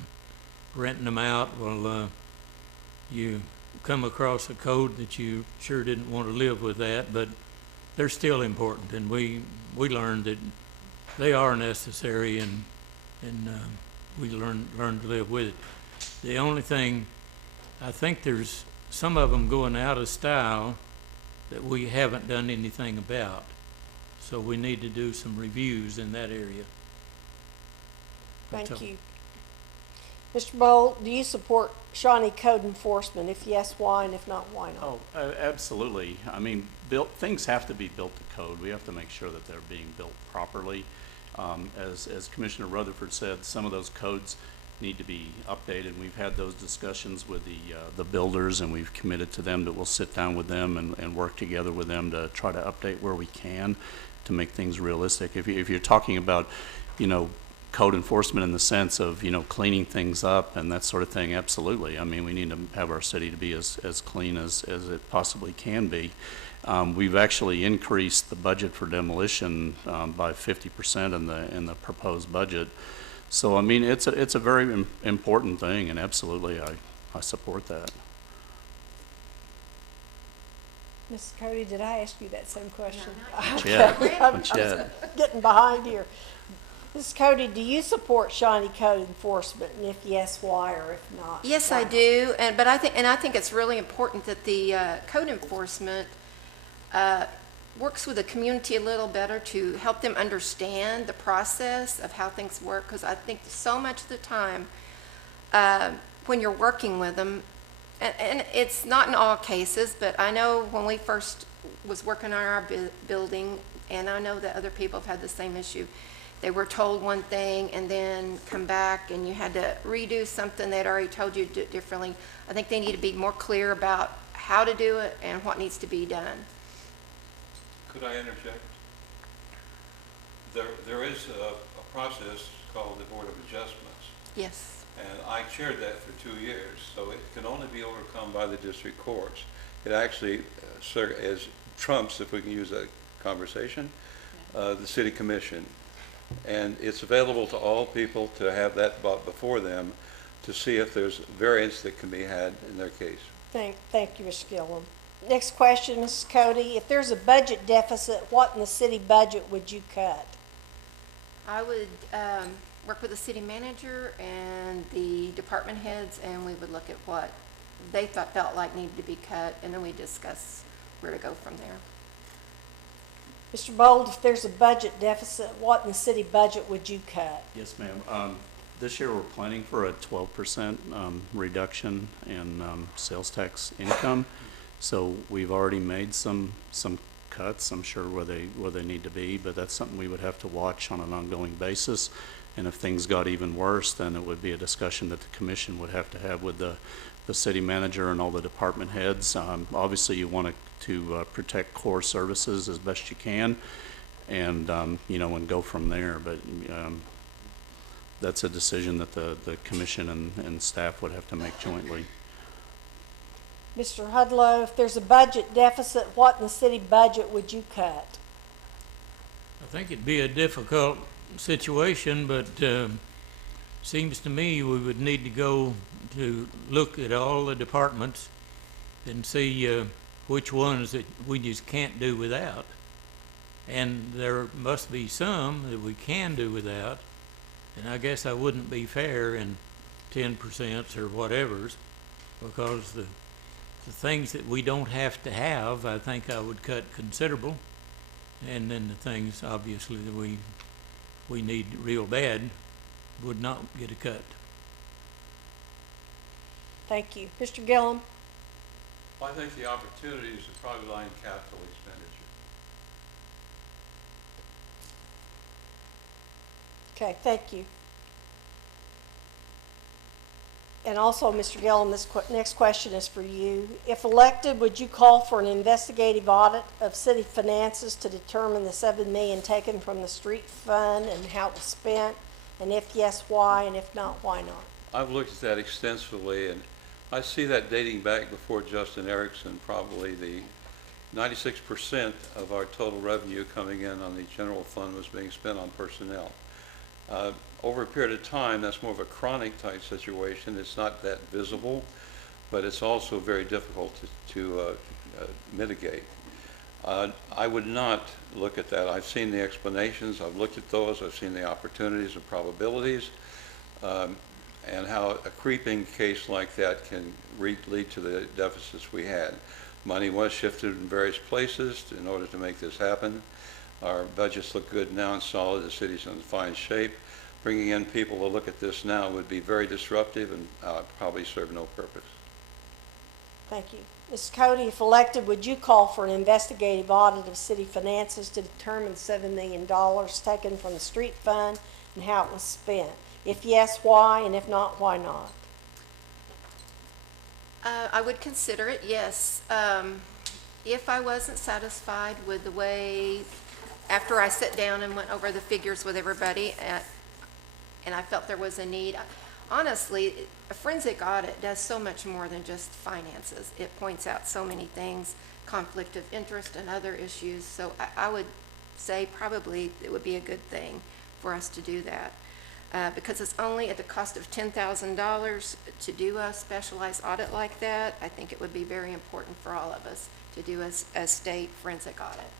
renting them out, well, you come across a code that you sure didn't want to live with that, but they're still important, and we learned that they are necessary, and we learn to live with it. The only thing, I think there's some of them going out of style that we haven't done anything about, so we need to do some reviews in that area. Thank you. Mr. Bolt, do you support Shawnee code enforcement? If yes, why? And if not, why not? Oh, absolutely. I mean, things have to be built to code. We have to make sure that they're being built properly. As Commissioner Rutherford said, some of those codes need to be updated. We've had those discussions with the builders, and we've committed to them that we'll sit down with them and work together with them to try to update where we can to make things realistic. If you're talking about, code enforcement in the sense of, cleaning things up and that sort of thing, absolutely. I mean, we need to have our city to be as clean as it possibly can be. We've actually increased the budget for demolition by 50% in the proposed budget. So, I mean, it's a very important thing, and absolutely I support that. Ms. Cody, did I ask you that same question? Yeah. I'm getting behind here. Ms. Cody, do you support Shawnee code enforcement? And if yes, why? Or if not, Yes, why? I do, but I think it's really important that the code enforcement works with the community a little better to help them understand the process of how things work, because I think so much of the time when you're working with them, and it's not in all cases, but I know when we first was working on our building, and I know that other people have had the same issue, they were told one thing and then come back and you had to redo something they'd already told you to do it differently. I think they need to be more clear about how to do it and what needs to be done. Could I interject? There is a process called the Board of Adjustments, Yes. and I chaired that for 2 years, so it can only be overcome by the district courts. It actually as trumps, if we can use that conversation, the city commission. And it's available to all people to have that brought before them to see if there's variance that can be had in their case. Thank you, Mr. Gillum. Next question, Mrs. Cody. If there's a budget deficit, what in the city budget would you cut? I would work with the city manager and the department heads, and we would look at what they felt like needed to be cut, and then we discuss where to go from there. Mr. Bold, if there's a budget deficit, what in the city budget would you cut? Yes, ma'am. This year, we're planning for a 12% reduction in sales tax income. So we've already made some cuts, I'm sure, where they need to be, but that's something we would have to watch on an ongoing basis. And if things got even worse, then it would be a discussion that the commission would have to have with the city manager and all the department heads. Obviously, you want to protect core services as best you can, and and go from there. But that's a decision that the commission and staff would have to make jointly. Mr. Hudlow, if there's a budget deficit, what in the city budget would you cut? I think it'd be a difficult situation, but seems to me we would need to go to look at all the departments and see which ones that we just can't do without. And there must be some that we can do without. And I guess I wouldn't be fair in 10% or whatever's, because the things that we don't have to have, I think I would cut considerable. And then the things, obviously, that we need real bad would not get a cut. Thank you. Mr. Gillum? Well, I think the opportunities are probably lie in capital expenditure. Okay, thank you. And also, Mr. Gillum, this next question is for you. If elected, would you call for an investigative audit of city finances to determine the $7 million taken from the street fund and how it was spent? And if yes, why? And if not, why not? I've looked at that extensively, and I see that dating back before Justin Erickson. Probably the 96% of our total revenue coming in on the general fund was being spent on personnel. Over a period of time, that's more of a chronic type situation. It's not that visible, but it's also very difficult to mitigate. I would not look at that. I've seen the explanations. I've looked at those. I've seen the opportunities and probabilities, and how a creeping case like that can lead to the deficits we had. Money was shifted in various places in order to make this happen. Our budgets look good now and solid. The city's in fine shape. Bringing in people to look at this now would be very disruptive and probably serve no purpose. Thank you. Mrs. Cody, if elected, would you call for an investigative audit of city finances to determine $7 million taken from the street fund and how it was spent? If yes, why? And if not, why not? I would consider it, yes. If I wasn't satisfied with the way, after I sat down and went over the figures with everybody, and I felt there was a need, honestly, a forensic audit does so much more than just finances. It points out so many things, conflict of interest and other issues. So I would say probably it would be a good thing for us to do that. Because it's only at the cost of $10,000 to do a specialized audit like that. I think it would be very important for all of us to do a state forensic audit.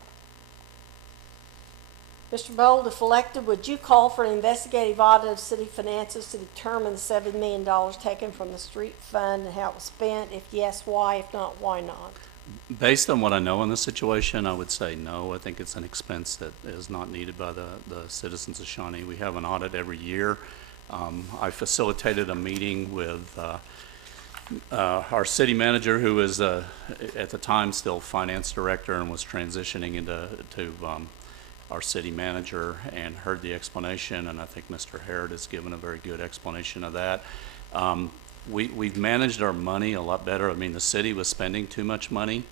Mr. Bold, if elected, would you call for an investigative audit of city finances to determine the $7 million taken from the street fund and how it was spent? If yes, why? If not, why not? Based on what I know in the situation, I would say no. I think it's an expense that is not needed by the citizens of Shawnee. We have an audit every year. I facilitated a meeting with our city manager, who is at the time still finance director and was transitioning into our city manager and heard the explanation, and I think Mr. Harrod has given a very good explanation of that. We've managed our money a lot better. I mean, the city was spending too much money.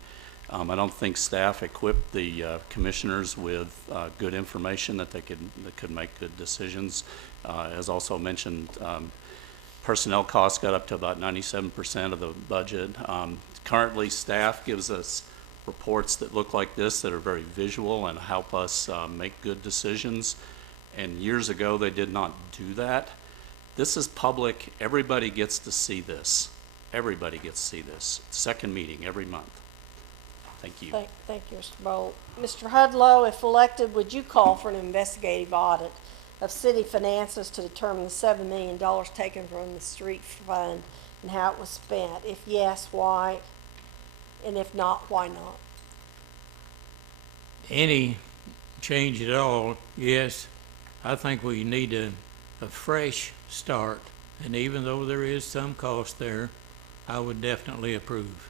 I don't think staff equipped the commissioners with good information that could make good decisions. As also mentioned, personnel costs got up to about 97% of the budget. Currently, staff gives us reports that look like this that are very visual and help us make good decisions. And years ago, they did not do that. This is public. Everybody gets to see this. Everybody gets to see this. Second meeting every month. Thank you. Thank you, Mr. Bolt. Mr. Hudlow, if elected, would you call for an investigative audit of city finances to determine the $7 million taken from the street fund and how it was spent? If yes, why? And if not, why not? Any change at all, yes. I think we need a fresh start, and even though there is some cost there, I would definitely approve.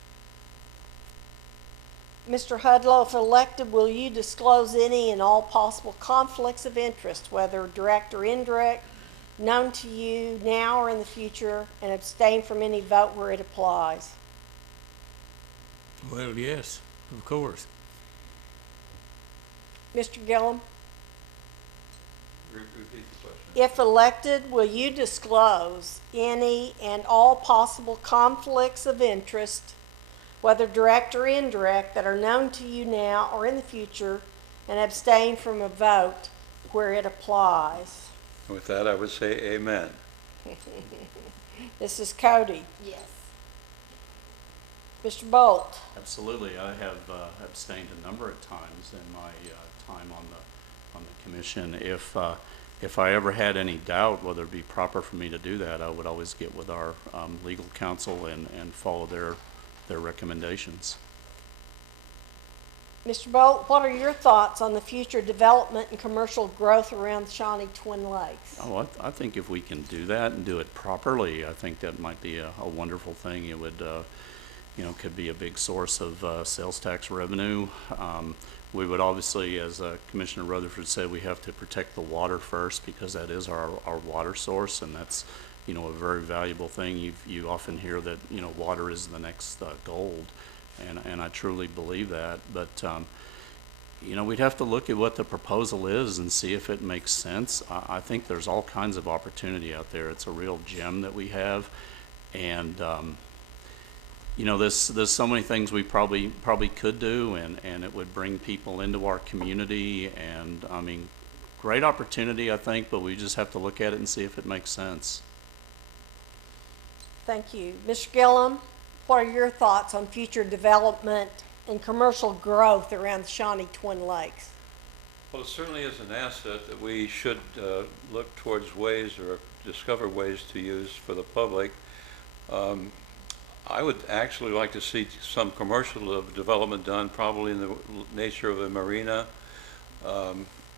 Mr. Hudlow, if elected, will you disclose any and all possible conflicts of interest, whether direct or indirect, known to you now or in the future, and abstain from any vote where it applies? Well, yes, of course. Mr. Gillum? Repeat the question. If elected, will you disclose any and all possible conflicts of interest, whether direct or indirect, that are known to you now or in the future, and abstain from a vote where it applies? With that, I would say amen. Mrs. Cody? Yes. Mr. Bolt? Absolutely. I have abstained a number of times in my time on the commission. If I ever had any doubt whether it be proper for me to do that, I would always get with our legal counsel and follow their recommendations. Mr. Bolt, what are your thoughts on the future development and commercial growth around the Shawnee Twin Lakes? Oh, I think if we can do that and do it properly, I think that might be a wonderful thing. It would, could be a big source of sales tax revenue. We would obviously, as Commissioner Rutherford said, we have to protect the water first because that is our water source, and that's, a very valuable thing. You often hear that, water is the next gold, and I truly believe that. But, we'd have to look at what the proposal is and see if it makes sense. I think there's all kinds of opportunity out there. It's a real gem that we have, and there's so many things we probably could do, and it would bring people into our community, and I mean, great opportunity, I think, but we just have to look at it and see if it makes sense. Thank you. Mr. Gillum, what are your thoughts on future development and commercial growth around the Shawnee Twin Lakes? Well, it certainly is an asset that we should look towards ways or discover ways to use for the public. I would actually like to see some commercial development done, probably in the nature of a marina,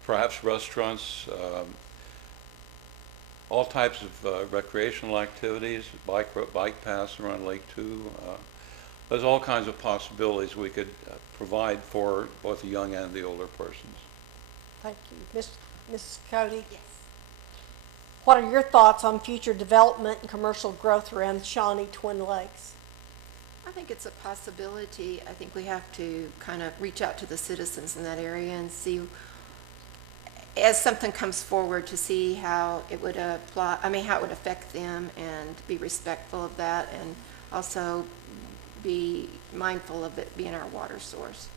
perhaps restaurants, all types of recreational activities, bike paths around Lake 2. There's all kinds of possibilities we could provide for both the young and the older persons. Thank you. Mrs. Cody? Yes. What are your thoughts on future development and commercial growth around the Shawnee Twin Lakes? I think it's a possibility. I think we have to kind of reach out to the citizens in that area and see, as something comes forward, to see how it would apply, how it would affect them, and be respectful of that, and also be mindful of it being our water source.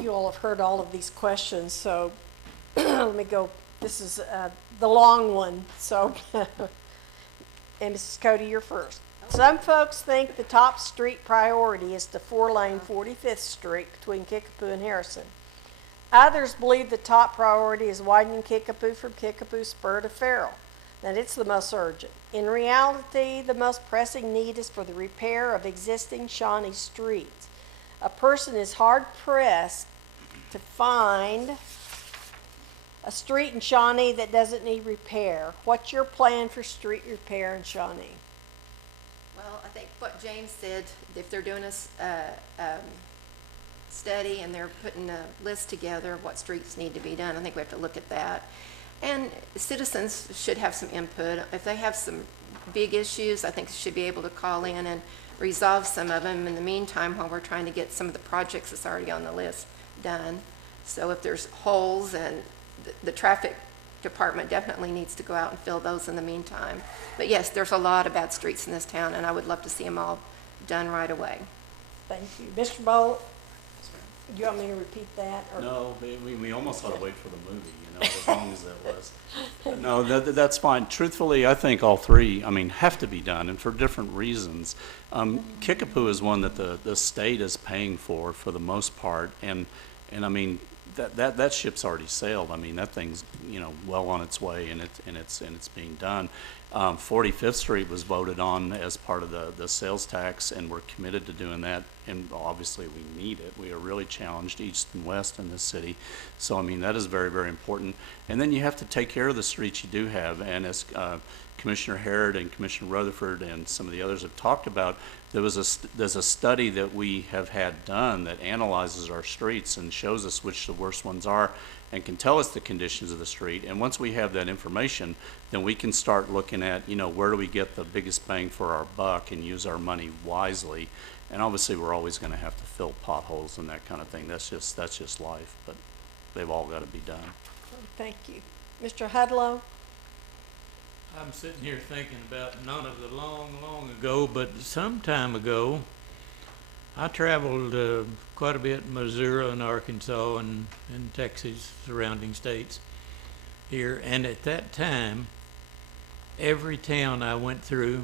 You all have heard all of these questions, so let me go. This is the long one, so, and Mrs. Cody, you're first. Some folks think the top street priority is the 4-lane 45th Street between Kickapoo and Harrison. Others believe the top priority is widening Kickapoo from Kickapoo Spur to Farrell, that it's the most urgent. In reality, the most pressing need is for the repair of existing Shawnee streets. A person is hard-pressed to find a street in Shawnee that doesn't need repair. What's your plan for street repair in Shawnee? Well, I think what James said, if they're doing a study, and they're putting a list together of what streets need to be done. I think we have to look at that. And citizens should have some input. If they have some big issues, I think they should be able to call in and resolve some of them in the meantime while we're trying to get some of the projects that's already on the list done. So if there's holes, and the traffic department definitely needs to go out and fill those in the meantime. But yes, there's a lot of bad streets in this town, and I would love to see them all done right away. Thank you. Mr. Bolt, do you want me to repeat that? Or? No, we almost ought to wait for the movie, as long as that was. But no, that's fine. Truthfully, I think all three, have to be done, and for different reasons. Kickapoo is one that the state is paying for the most part, and that ship's already sailed. That thing's, well on its way, and it's being done. 45th Street was voted on as part of the sales tax, and we're committed to doing that, and obviously we need it. We are really challenged east and west in this city, so that is very, very important. And then you have to take care of the streets you do have, and as Commissioner Harrod and Commissioner Rutherford and some of the others have talked about, there's a study that we have had done that analyzes our streets and shows us which the worst ones are, and can tell us the conditions of the street. And once we have that information, then we can start looking at, where do we get the biggest bang for our buck and use our money wisely. And obviously, we're always going to have to fill potholes and that kind of thing. That's just life, but they've all got to be done. Thank you. Mr. Hudlow? I'm sitting here thinking about none of the long ago, but some time ago, I traveled quite a bit in Missouri and Arkansas and Texas, surrounding states here. And at that time, every town I went through,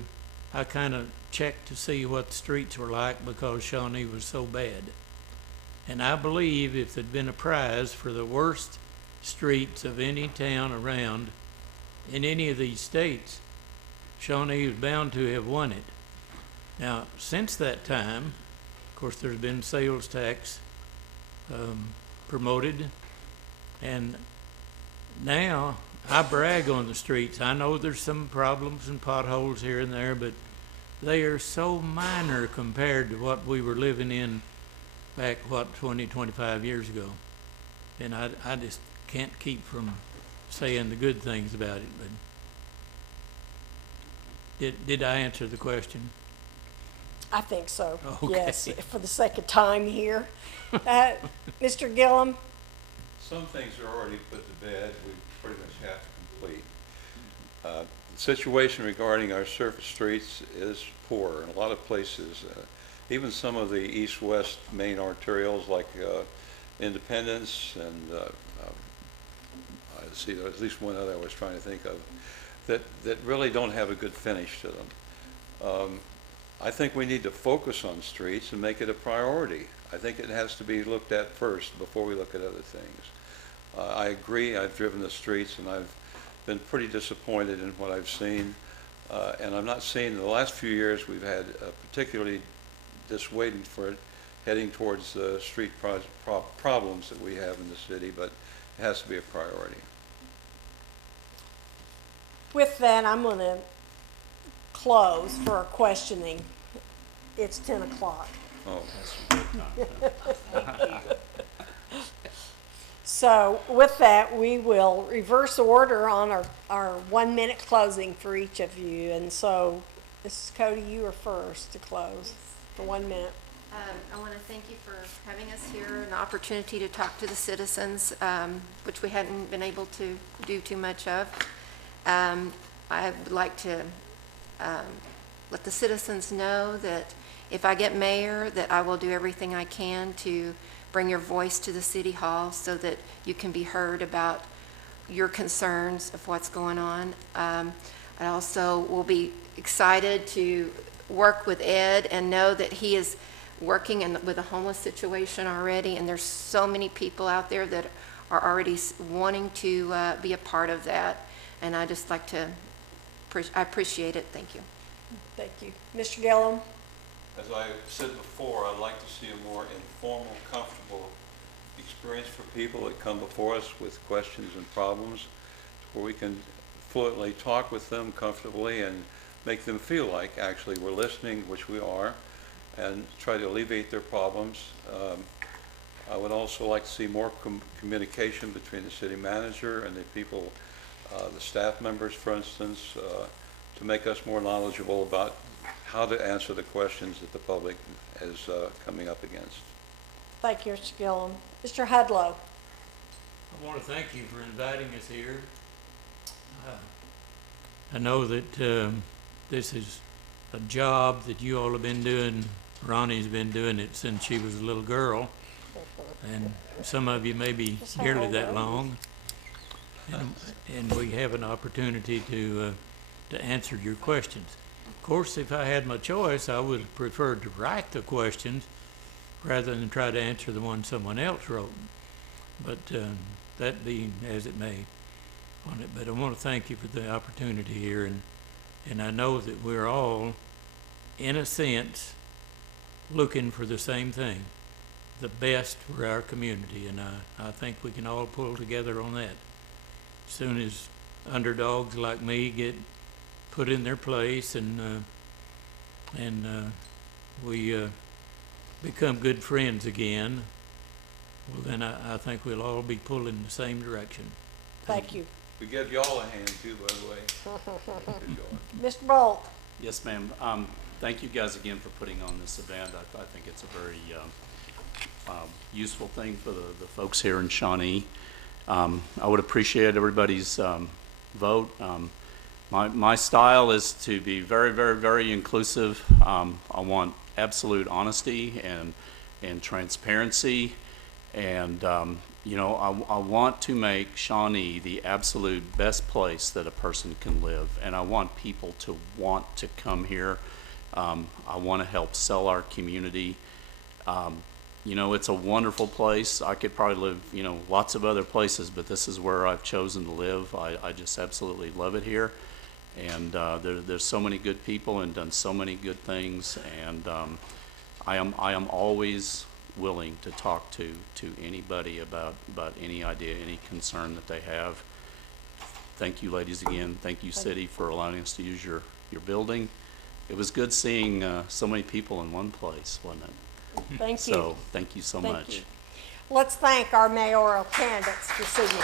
I kind of checked to see what the streets were like, because Shawnee was so bad. And I believe if there'd been a prize for the worst streets of any town around in any of these states, Shawnee was bound to have won it. Now, since that time, of course, there's been sales tax promoted, and now I brag on the streets. I know there's some problems and potholes here and there, but they are so minor compared to what we were living in back, 20, 25 years ago. And I just can't keep from saying the good things about it. But did I answer the question? I think so. Okay. Yes, for the sake of time here. Mr. Gillum? Some things are already put to bed, we pretty much have to complete. The situation regarding our surface streets is poor in a lot of places. Even some of the east-west main arterials like Independence and I see there's at least one other I was trying to think of that really don't have a good finish to them. I think we need to focus on streets and make it a priority. I think it has to be looked at first before we look at other things. I agree, I've driven the streets and I've been pretty disappointed in what I've seen. And I'm not saying in the last few years we've had particularly dissuading for it, heading towards the street problems that we have in the city, but it has to be a priority. With that, I'm going to close for our questioning. It's 10 o'clock. Oh, So with that, we will reverse order on our 1 minute closing for each of you. And so, Mrs. Cody, you are first to close for 1 minute. I want to thank you for having us here, an opportunity to talk to the citizens, which we hadn't been able to do too much of. I would like to let the citizens know that if I get mayor, that I will do everything I can to bring your voice to the city hall so that you can be heard about your concerns of what's going on. I also will be excited to work with Ed and know that he is working with a homeless situation already, and there's so many people out there that are already wanting to be a part of that, and I just like to, I appreciate it. Thank you. Thank you. Mr. Gillum? As I said before, I'd like to see a more informal, comfortable experience for people that come before us with questions and problems, where we can fluently talk with them comfortably and make them feel like actually we're listening, which we are, and try to alleviate their problems. I would also like to see more communication between the city manager and the people, the staff members, for instance, to make us more knowledgeable about how to answer the questions that the public is coming up against. Thank you, Mr. Gillum. Mr. Hudlow. I want to thank you for inviting us here. I know that this is a job that you all have been doing. Ronnie's been doing it since she was a little girl, and some of you may be nearly that long. And we have an opportunity to answer your questions. Of course, if I had my choice, I would have preferred to write the questions rather than try to answer the ones someone else wrote. But that being as it may on it. But I want to thank you for the opportunity here, and I know that we're all, in a sense, looking for the same thing, the best for our community, and I think we can all pull together on that. As soon as underdogs like me get put in their place and we become good friends again, well, then I think we'll all be pulling in the same direction. Thank you. We give y'all a hand too, by the way. Mr. Bolt. Yes, ma'am. Thank you guys again for putting on this event. I think it's a very useful thing for the folks here in Shawnee. I would appreciate everybody's vote. My style is to be very, very, very inclusive. I want absolute honesty and transparency, and you know, I want to make Shawnee the absolute best place that a person can live, and I want people to want to come here. I want to help sell our community. You know, it's a wonderful place. I could probably live, you know, lots of other places, but this is where I've chosen to live. I just absolutely love it here, and there's so many good people and done so many good things, and I am always willing to talk to anybody about any idea, any concern that they have. Thank you, ladies, again. Thank you, city, for allowing us to use your building. It was good seeing so many people in one place, wasn't it? Thank you. So thank you so Thank much. you. Let's thank our mayoral candidates this evening.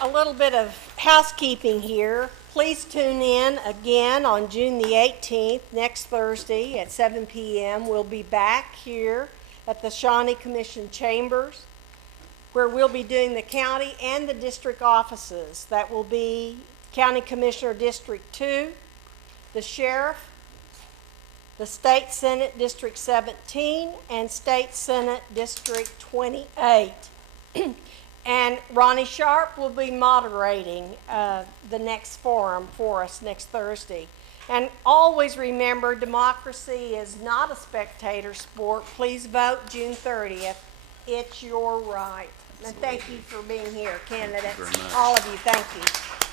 A little bit of housekeeping here. Please tune in again on June the 18th, next Thursday at 7 p.m. We'll be back here at the Shawnee Commission Chambers, where we'll be doing the county and the district offices. That will be County Commissioner District 2, the Sheriff, the State Senate District 17, and State Senate District 28. And Ronnie Sharp will be moderating the next forum for us next Thursday. And always remember, democracy is not a spectator sport. Please vote June 30th. It's your right. And thank you for being here, candidates. Thank you very much. All of you, thank you.